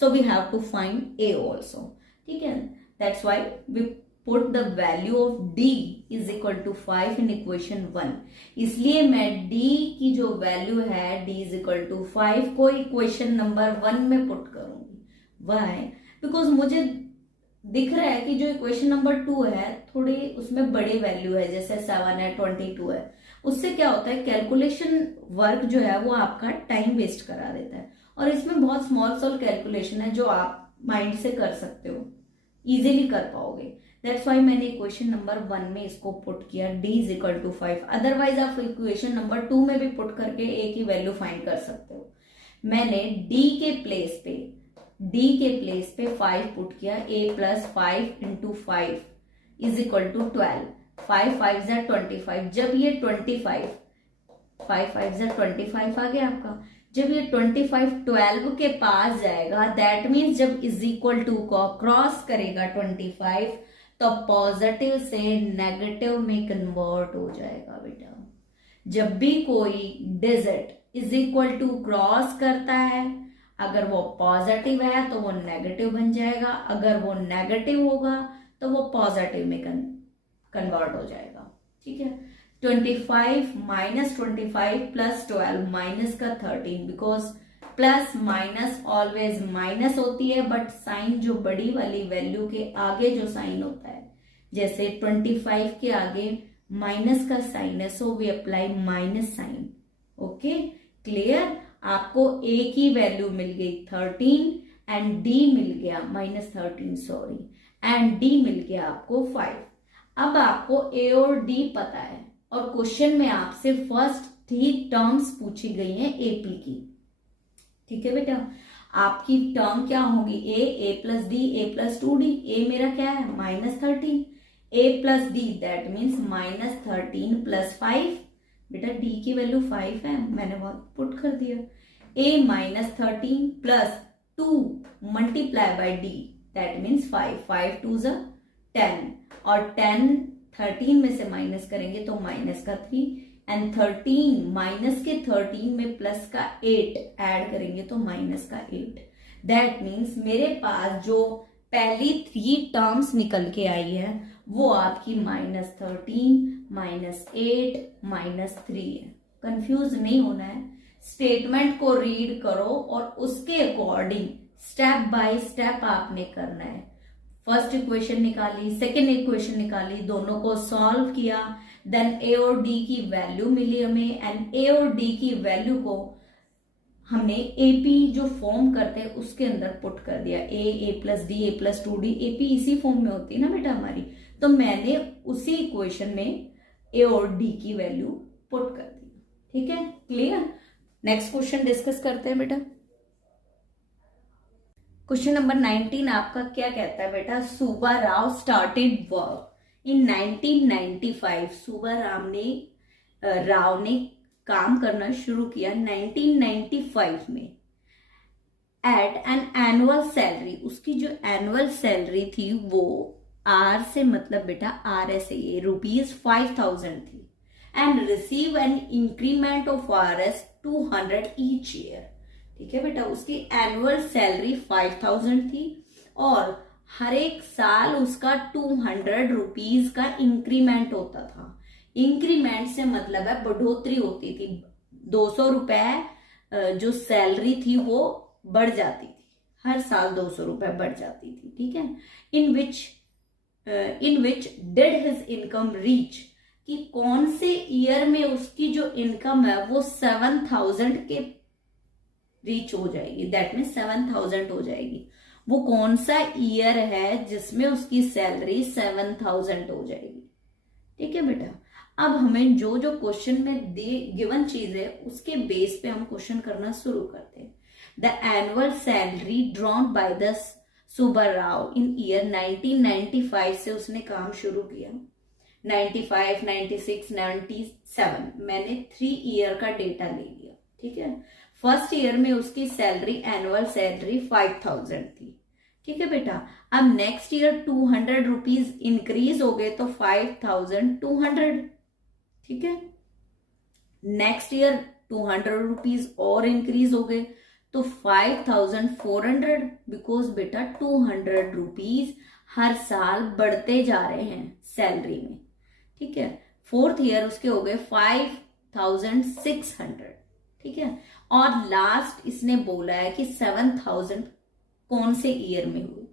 so we have to find a also. ठीक है, that's why we put the value of d is equal to 5 in equation 1। इसलिए मैं डी की जो वैल्यू है डी इज इक्वल टू 5 को इक्वेशन नंबर 1 में पुट करूंगी। वाई? बिकॉज मुझे दिख रहा है कि जो इक्वेशन नंबर 2 है थोड़ी उसमें बड़ी वैल्यू है, जैसे 7 है, 22 है। उससे क्या होता है, कैलकुलेशन वर्क जो है वो आपका टाइम वेस्ट करा देता है, और इसमें बहुत स्मॉल कैलकुलेशन है जो आप माइंड से कर सकते हो, इजीली कर पाओगे। दैट्स वाई मैंने इक्वेशन नंबर 1 में इसको पुट किया, d is equal to 5। Otherwise आप इक्वेशन नंबर 2 में भी पुट करके a की वैल्यू फाइंड कर सकते हो। मैंने d के प्लेस पे 5 पुट किया, a plus 5 into 5 is equal to 12। 5 5 ज़ा 25। जब ये 25 5 5 ज़ा 25 आ गया आपका, जब ये 25 12 के पास जाएगा, दैट मीन्स जब इज इक्वल टू को क्रॉस करेगा 25 तो पॉजिटिव से नेगेटिव में कन्वर्ट हो जाएगा बेटा। जब भी कोई digit is equal to cross करता है, अगर वो पॉजिटिव है तो वो नेगेटिव बन जाएगा, अगर वो नेगेटिव होगा तो वो पॉजिटिव में कन्वर्ट हो जाएगा। ठीक है, 25 माइनस 25 प्लस 12 माइनस का 13, because plus minus always minus होती है, बट साइन जो बड़ी वाली वैल्यू के आगे जो साइन होता है, जैसे 25 के आगे माइनस का साइन है, so we apply minus sign. Okay, clear? आपको a की वैल्यू मिल गई 13 एंड d मिल गया -13 सॉरी, एंड d मिल गया आपको 5। अब आपको a और d पता है, और क्वेश्चन में आपसे फर्स्ट 3 टर्म्स पूछी गई हैं एपी की। ठीक है बेटा, आपकी टर्म क्या होगी, a plus d, a plus 2d। a मेरा क्या है -13, a plus D that means -13 plus 5। बेटा d की वैल्यू 5 है, मैंने वो पुट कर दिया। a -13 plus 2 multiply bye d that means 5 5 2 ज़ा 10, और 10 13 में से माइनस करेंगे तो माइनस का 3, एंड 13 माइनस के 13 में प्लस का 8 ऐड करेंगे तो माइनस का 8। दैट मीन्स मेरे पास जो पहली 3 टर्म्स निकल के आई है वो आपकी -13 -8 -3 है। कंफ्यूज नहीं होना है, स्टेटमेंट को रीड करो और उसके अकॉर्डिंग स्टेप बाय स्टेप आपने करना है। फर्स्ट इक्वेशन निकाली, सेकेंड इक्वेशन निकाली, दोनों को सॉल्व किया, देन a और d की वैल्यू मिली हमें, एंड a और d की वैल्यू को हमने एपी जो फॉर्म करते हैं उसके अंदर पुट कर दिया। a plus d, a plus 2d, AP इसी फॉर्म में होती है ना बेटा हमारी, तो मैंने उसी इक्वेशन में a और d की वैल्यू पुट कर दी। ठीक है, क्लियर? नेक्स्ट क्वेश्चन डिस्कस करते हैं बेटा। क्वेश्चन नंबर 19 आपका क्या कहता है बेटा, Subba Rao started work in 1995। Subba Rao ने काम करना शुरू किया 1995 में एट एन एनुअल सैलरी। उसकी जो एनुअल सैलरी थी वो आर से मतलब बेटा RSA ₹5,000 थी, and receive an increment of RS 200 each year. ठीक है बेटा, उसकी एनुअल सैलरी 5,000 थी और हर एक साल उसका 200 रुपीज का इंक्रीमेंट होता था। इंक्रीमेंट से मतलब है बढ़ोतरी होती थी, 200 रुपए जो सैलरी थी वो बढ़ जाती थी, हर साल 200 रुपए बढ़ जाती थी। ठीक है, in which did his income reach, कि कौन से ईयर में उसकी जो इनकम है वो 7,000 के रीच हो जाएगी, दैट मीन 7,000 हो जाएगी। वो कौन सा ईयर है जिसमें उसकी सैलरी 7,000 हो जाएगी। ठीक है बेटा, अब हमें जो जो क्वेश्चन में गिवन चीज है उसके बेस पे हम क्वेश्चन करना शुरू करते हैं। The annual salary drawn by the Subba Rao in year 1995 से उसने काम शुरू किया। 95, 96, 97 मैंने 3 ईयर का डेटा ले लिया। ठीक है, फर्स्ट ईयर में उसकी सैलरी एनुअल सैलरी 5,000 थी। ठीक है बेटा, अब नेक्स्ट ईयर 200 रुपीज इंक्रीज हो गए तो 5200, ठीक है। नेक्स्ट ईयर 200 रुपीज और इंक्रीज हो गए तो 5400, बिकॉज बेटा 200 रुपीज हर साल बढ़ते जा रहे हैं सैलरी में, ठीक है। फोर्थ ईयर उसके हो गए 5600, ठीक है। और लास्ट इसने बोला है कि 7000 कौन से ईयर में हुई।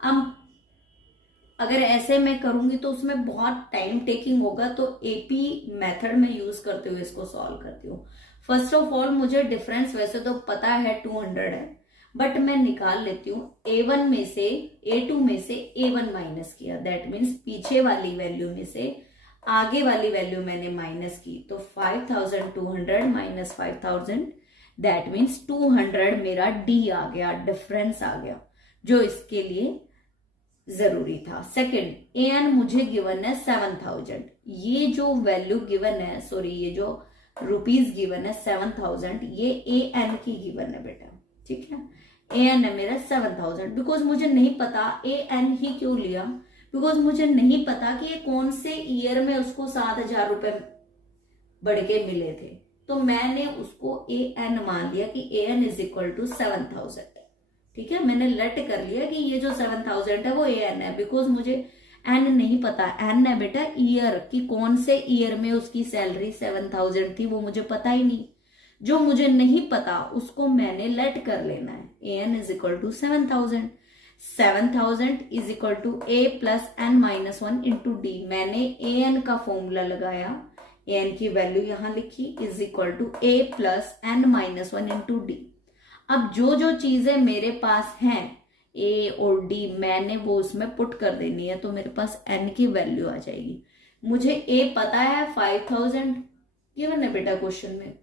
अब अगर ऐसे मैं करूंगी तो उसमें बहुत टाइम टेकिंग होगा, तो एपी मेथड में यूज करते हुए इसको सॉल्व करती हूँ। फर्स्ट ऑफ ऑल मुझे डिफरेंस वैसे तो पता है 200 है, बट मैं निकाल लेती हूँ A1 में से A2 में से A1 माइनस किया, दैट मीन्स पीछे वाली वैल्यू में से आगे वाली वैल्यू मैंने माइनस की, तो 5200 माइनस 5000, दैट मीन्स 200 मेरा डी आ गया, डिफरेंस आ गया जो इसके लिए जरूरी था। सेकंड, एन मुझे गिवन है 7000, ये जो वैल्यू गिवन है, सॉरी ये जो रुपीज गिवन है 7000, ये ए एन की गिवन है बेटा, ठीक है। ए एन है मेरा 7000, बिकॉज मुझे नहीं पता ए एन ही क्यों लिया, बिकॉज मुझे नहीं पता कि ये कौन से ईयर में उसको 7000 रुपए बढ़ के मिले थे, तो मैंने उसको ए एन मान लिया कि ए एन इज इक्वल टू 7000, ठीक है। मैंने लेट कर लिया कि ये जो 7000 है वो ए एन है, बिकॉज मुझे एन नहीं पता। एन है बेटा ईयर, कि कौन से ईयर में उसकी सैलरी 7000 थी, वो मुझे पता ही नहीं। जो मुझे नहीं पता उसको मैंने लेट कर लेना है। A n is equal to 7000, 7000 is equal to a plus N minus 1 into d. मैंने ए एन का फॉर्मूला लगाया, ए एन की वैल्यू यहां लिखी, is equal to a plus N minus 1 into d. अब जो जो चीजें मेरे पास हैं ए और डी, मैंने वो उसमें पुट कर देनी है, तो मेरे पास एन की वैल्यू आ जाएगी। मुझे ए पता है 5000 गिवन है बेटा क्वेश्चन में,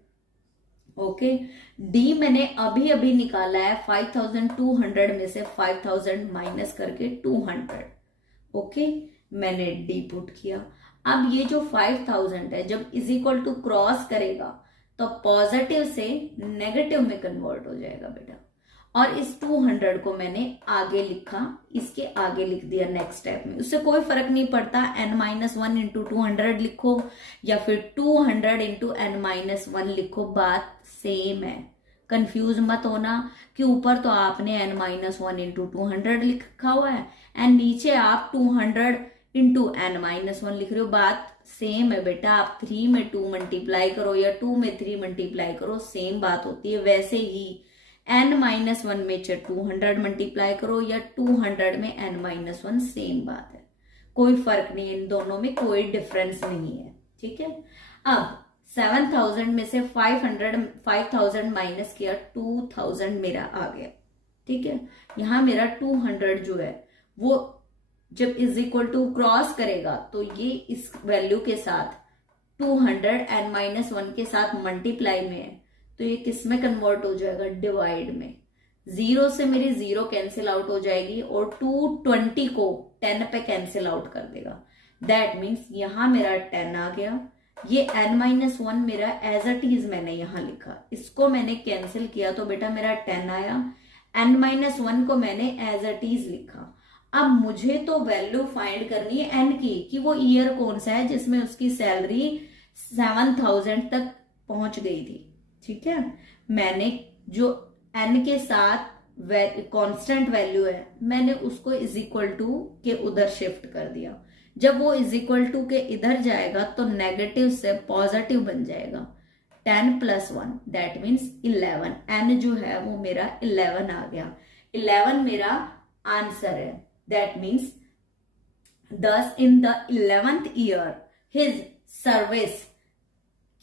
ओके। डी मैंने अभी अभी निकाला है 5200 में से 5000 माइनस करके 200, ओके। मैंने डी पुट किया। अब ये जो 5000 है जब इज इक्वल टू क्रॉस करेगा तो पॉजिटिव से नेगेटिव में कन्वर्ट हो जाएगा बेटा, और इस 200 को मैंने आगे लिखा, इसके आगे लिख दिया नेक्स्ट स्टेप में। उससे कोई फर्क नहीं पड़ता n माइनस 1 इंटू 200 लिखो या फिर 200 इंटू n माइनस 1 लिखो, बात सेम है। कंफ्यूज मत होना कि ऊपर तो आपने n माइनस 1 इंटू 200 लिखा हुआ है एंड नीचे आप 200 इंटू n माइनस 1 लिख रहे हो, बात सेम है बेटा। आप 3 में 2 मल्टीप्लाई करो या 2 में 3 मल्टीप्लाई करो, सेम बात होती है। वैसे ही n माइनस 1 में 200 मल्टीप्लाई करो या 200 में n माइनस 1, सेम बात है, कोई फर्क नहीं है, इन दोनों में कोई डिफरेंस नहीं है, ठीक है। अब 7000 में से 5000 माइनस किया, 2000 मेरा आ गया, ठीक है। यहां मेरा 200 जो है वो जब इज इक्वल टू क्रॉस करेगा तो ये इस वैल्यू के साथ 200 n माइनस 1 के साथ मल्टीप्लाई में है, तो ये किस में कन्वर्ट हो जाएगा, डिवाइड में। 0 से मेरी 0 कैंसिल आउट हो जाएगी और 220 को 10 पे कैंसिल आउट कर देगा, दैट मीन्स यहां मेरा 10 आ गया। ये n माइनस 1 मेरा एज अ टीज मैंने यहां लिखा, इसको मैंने कैंसिल किया तो बेटा मेरा 10 आया। n माइनस 1 को मैंने एज अ टीज लिखा। अब मुझे तो वैल्यू फाइंड करनी है n की, कि वो ईयर कौन सा है जिसमें उसकी सैलरी 7000 तक पहुंच गई थी, ठीक है। मैंने जो n के साथ कांस्टेंट वैल्यू है मैंने उसको इज इक्वल टू के उधर शिफ्ट कर दिया। जब वो इज इक्वल टू के इधर जाएगा तो नेगेटिव से पॉजिटिव बन जाएगा, 10 प्लस 1 दैट मीन्स 11। n जो है वो मेरा 11 आ गया, 11 मेरा आंसर है। That means thus in the 11th year his service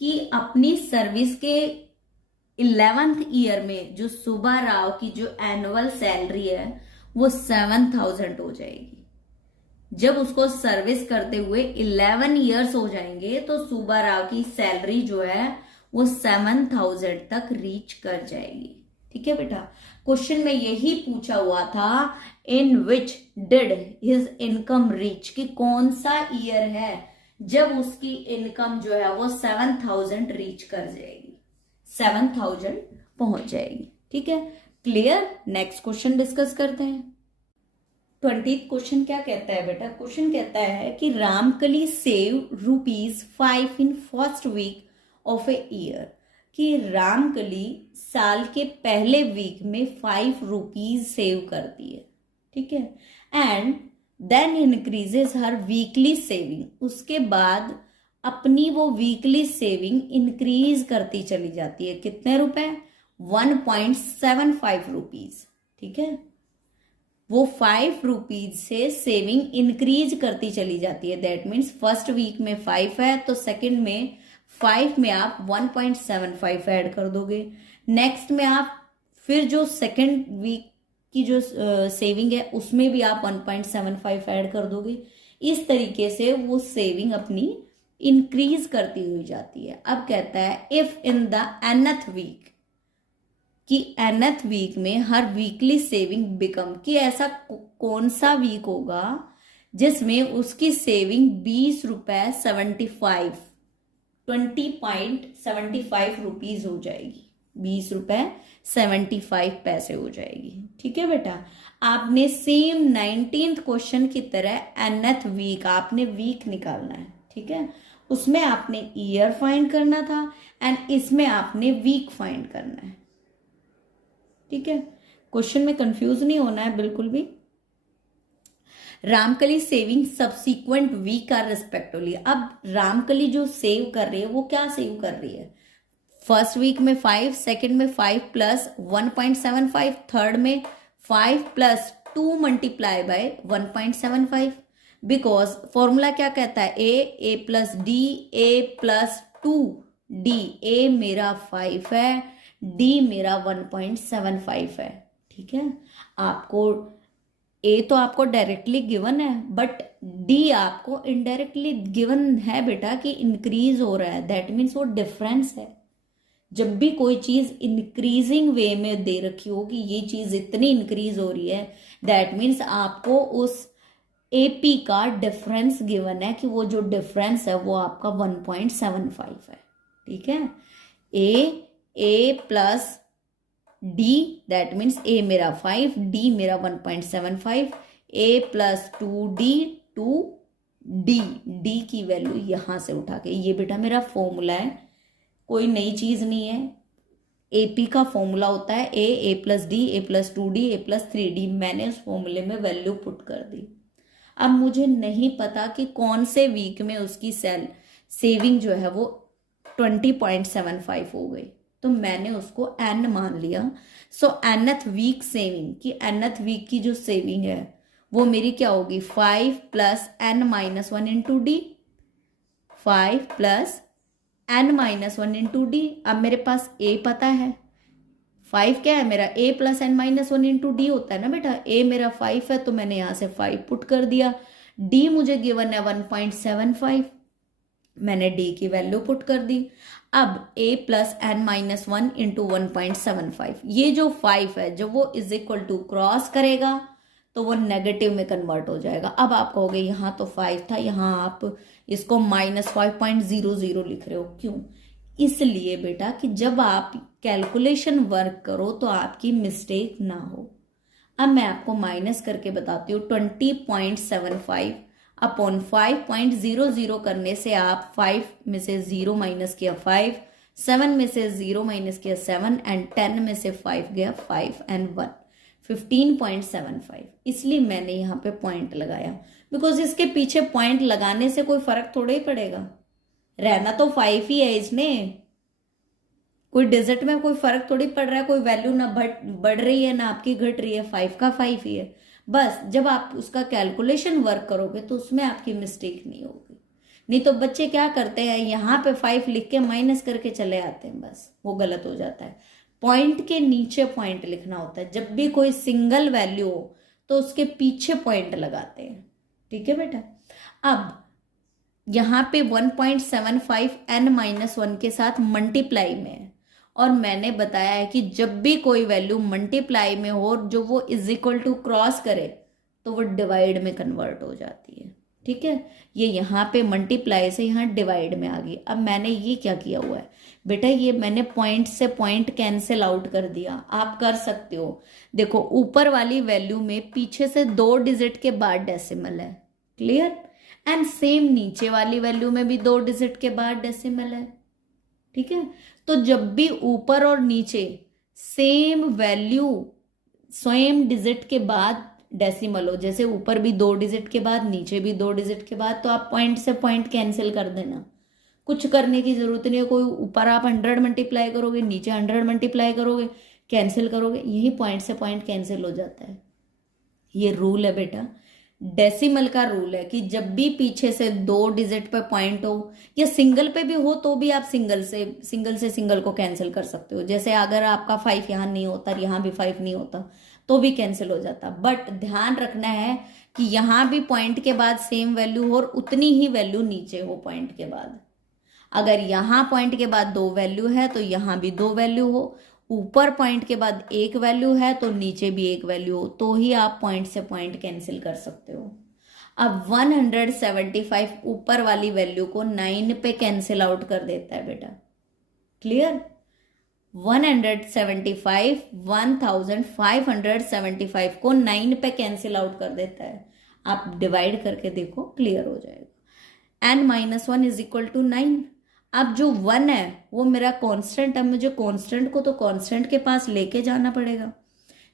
की, अपनी सर्विस के 11th ईयर में जो सुब्बा राव की जो एनुअल सैलरी है वो 7000 हो जाएगी। जब उसको सर्विस करते हुए 11 इयर्स हो जाएंगे तो सुब्बा राव की सैलरी जो है वो 7000 तक रीच कर जाएगी, ठीक है बेटा। क्वेश्चन में यही पूछा हुआ था, in which did his income reach, कि कौन सा ईयर है जब उसकी इनकम जो है वो 7000 रीच कर जाएगी, 7000 पहुंच जाएगी, ठीक है। क्लियर। नेक्स्ट क्वेश्चन डिस्कस करते हैं। 20 क्वेश्चन क्या कहता है बेटा? क्वेश्चन कहता है कि Ramkali save ₹5 in first week of a year, कि रामकली साल के पहले वीक में ₹5 सेव करती है, ठीक है, एंड देन इंक्रीजेस हर वीकली सेविंग, उसके बाद अपनी वो वीकली सेविंग इंक्रीज करती चली जाती है। कितने रुपए? 1.75 रुपीज, ठीक है। वो ₹5 से सेविंग इंक्रीज करती चली जाती है। दैट मीन्स फर्स्ट वीक में 5 है तो सेकंड में 5 में आप 1.75 ऐड कर दोगे। नेक्स्ट में आप फिर जो सेकंड वीक की जो सेविंग है उसमें भी आप 1.75 ऐड कर दोगे। इस तरीके से वो सेविंग अपनी इंक्रीज करती हुई जाती है। अब कहता है if in the nth week, कि nth वीक में हर वीकली सेविंग बिकम, कि ऐसा कौन सा वीक होगा जिसमें उसकी सेविंग ₹20.75 20.75 रुपीज हो जाएगी, ₹20.75 हो जाएगी, ठीक है बेटा। आपने सेम 19th क्वेश्चन की तरह nth वीक आपने वीक निकालना है, ठीक है। उसमें आपने ईयर फाइंड करना था एंड इसमें आपने वीक फाइंड करना है, ठीक है। क्वेश्चन में कंफ्यूज नहीं होना है बिल्कुल भी। Ramkali saving subsequent week are respectively. अब रामकली जो सेव कर रही है वो क्या सेव कर रही है? फर्स्ट वीक में 5, सेकंड में 5 प्लस 1.75, थर्ड में 5 plus 2 multiply bye 1.75, because formula क्या कहता है? ए प्लस डी, ए प्लस 2d। ए मेरा 5 है, डी मेरा 1.75 है, ठीक है। आपको ए तो आपको डायरेक्टली गिवन है, बट डी आपको इनडायरेक्टली गिवन है बेटा कि इंक्रीज हो रहा है। दैट मीन्स वो डिफरेंस है। जब भी कोई चीज इंक्रीजिंग वे में दे रखी होगी, ये चीज इतनी इंक्रीज हो रही है, दैट मीन्स आपको उस एपी का डिफरेंस गिवन है कि वो जो डिफरेंस है वो आपका 1.75 है, ठीक है। ए प्लस डी, दैट मीन्स ए मेरा 5, डी मेरा 1.75, ए प्लस 2d 2d, डी की वैल्यू यहां से उठा के, ये बेटा मेरा फॉर्मूला है, कोई नई चीज नहीं है। एपी का फॉर्मूला होता है ए प्लस डी, ए प्लस 2d, ए प्लस 3d। मैंने उस फॉर्मूले में वैल्यू पुट कर दी। अब मुझे नहीं पता कि कौन से वीक में उसकी सेविंग जो है वो 20.75 हो गई, तो मैंने उसको n मान लिया। सो nth वीक सेविंग, की nth वीक की जो सेविंग है वो मेरी क्या होगी? 5 plus n-1 into D, 5 plus n-1 into d. अब मेरे पास a पता है, 5 क्या है मेरा? a plus n-1 into D होता है ना बेटा। a मेरा 5 है तो मैंने यहां से 5 पुट कर दिया। d मुझे गिवन है 1.75, मैंने d की वैल्यू पुट कर दी। अब a प्लस n-1 इंटू 1.75, ये जो 5 है जो वो इज इक्वल टू क्रॉस करेगा तो वो नेगेटिव में कन्वर्ट हो जाएगा। अब आप कहोगे यहाँ तो 5 था, यहाँ आप इसको -5.00 लिख रहे हो, क्यों? इसलिए बेटा कि जब आप कैलकुलेशन वर्क करो तो आपकी मिस्टेक ना हो। अब मैं आपको माइनस करके बताती हूँ। 20.75 अपॉन 5.00 करने से आप 5 में से 0 माइनस किया 5, 7 में से 0 माइनस किया 7 एंड 10 में से 5 गया 5 एंड 1, 15.75। इसलिए मैंने यहाँ पे पॉइंट लगाया, बिकॉज इसके पीछे पॉइंट लगाने से कोई फर्क थोड़ा ही पड़ेगा। रहना तो 5 ही है इसमें, कोई डिजिट में कोई फर्क थोड़ी पड़ रहा है, कोई वैल्यू ना बढ़ रही है ना आपकी घट रही है, 5 का 5 ही है। बस जब आप उसका कैलकुलेशन वर्क करोगे तो उसमें आपकी मिस्टेक नहीं होगी। नहीं तो बच्चे क्या करते हैं, यहाँ पे 5 लिख के माइनस करके चले आते हैं, बस वो गलत हो जाता है। पॉइंट के नीचे पॉइंट लिखना होता है। जब भी कोई सिंगल वैल्यू हो तो उसके पीछे पॉइंट लगाते हैं, ठीक है बेटा। अब यहाँ पे 1.75 n-1 के साथ मल्टीप्लाई में है, और मैंने बताया है कि जब भी कोई वैल्यू मल्टीप्लाई में हो जो वो इज इक्वल टू क्रॉस करे तो वो डिवाइड में कन्वर्ट हो जाती है, ठीक है, ये यहाँ पे मल्टीप्लाई से यहाँ डिवाइड में आ गई। अब मैंने ये क्या किया हुआ है बेटा, ये मैंने पॉइंट से पॉइंट कैंसिल आउट कर दिया। आप कर सकते हो, देखो ऊपर वाली वैल्यू में पीछे से 2 डिजिट के बाद डेसिमल है, क्लियर, एंड सेम नीचे वाली वैल्यू में भी 2 डिजिट के बाद डेसिमल है, ठीक है। तो जब भी ऊपर और नीचे सेम वैल्यू सेम डिजिट के बाद डेसिमल हो, जैसे ऊपर भी 2 डिजिट के बाद नीचे भी 2 डिजिट के बाद, तो आप पॉइंट से पॉइंट कैंसिल कर देना, कुछ करने की जरूरत नहीं है। कोई ऊपर आप 100 मल्टीप्लाई करोगे, नीचे 100 मल्टीप्लाई करोगे, कैंसिल करोगे, यही पॉइंट से पॉइंट कैंसिल हो जाता है। ये रूल है बेटा, डेसिमल का रूल है कि जब भी पीछे से 2 डिजिट पे पॉइंट हो या सिंगल पे भी हो तो भी आप सिंगल से सिंगल को कैंसिल कर सकते हो। जैसे अगर आपका 5 यहाँ नहीं होता, यहाँ भी 5 नहीं होता तो भी कैंसिल हो जाता, बट ध्यान रखना है कि यहाँ भी पॉइंट के बाद सेम वैल्यू हो और उतनी ही वैल्यू नीचे हो पॉइंट के बाद। अगर यहाँ पॉइंट के बाद 2 वैल्यू है तो यहाँ भी 2 वैल्यू हो, ऊपर पॉइंट के बाद 1 वैल्यू है तो नीचे भी 1 वैल्यू हो, तो ही आप पॉइंट से पॉइंट कैंसिल कर सकते हो। अब 175 ऊपर वाली वैल्यू को 9 पे कैंसिल आउट कर देता है बेटा, क्लियर। 1575 को 9 पे कैंसिल आउट कर देता है। आप डिवाइड करके देखो, क्लियर हो जाएगा। n-1 is equal to 9। अब जो 1 है वो मेरा कांस्टेंट है, मुझे कांस्टेंट को तो कांस्टेंट के पास लेके जाना पड़ेगा।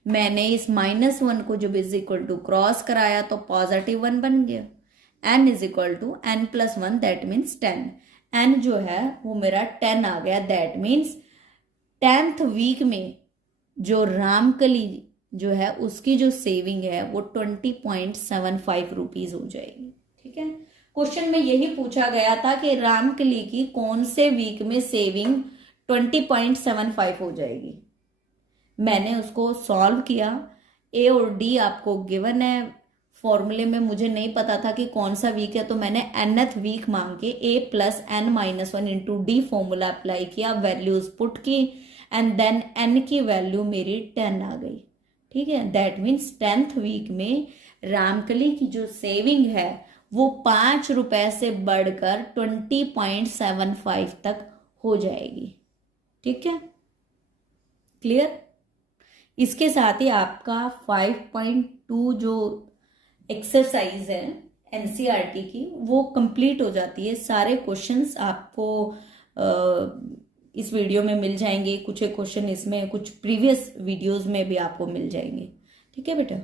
मैंने इस -1 को जब इज इक्वल टू क्रॉस कराया तो पॉजिटिव 1 बन गया। n is equal to n+1 that means 10। n जो है वो मेरा 10 आ गया, दैट मीन्स 10th वीक में जो रामकली जो है उसकी जो सेविंग है वो 20.75 रुपीज हो जाएगी, ठीक है। क्वेश्चन में यही पूछा गया था कि रामकली की कौन से वीक में सेविंग 20.75 हो जाएगी। मैंने उसको सॉल्व किया, ए और डी आपको गिवन है, फॉर्मूले में मुझे नहीं पता था कि कौन सा वीक है तो मैंने nth वीक मांग के a+n-1 into D formula apply किया, वैल्यूज पुट की एंड देन n की वैल्यू मेरी 10 आ गई, ठीक है। दैट मीन्स 10th वीक में रामकली की जो सेविंग है वो 5 रुपए से बढ़कर 20.75 तक हो जाएगी, ठीक है, क्लियर। इसके साथ ही आपका 5.2 जो एक्सरसाइज है एनसीईआरटी की वो कंप्लीट हो जाती है। सारे क्वेश्चंस आपको इस वीडियो में मिल जाएंगे, कुछ एक क्वेश्चन इसमें, कुछ प्रीवियस वीडियोस में भी आपको मिल जाएंगे, ठीक है बेटा।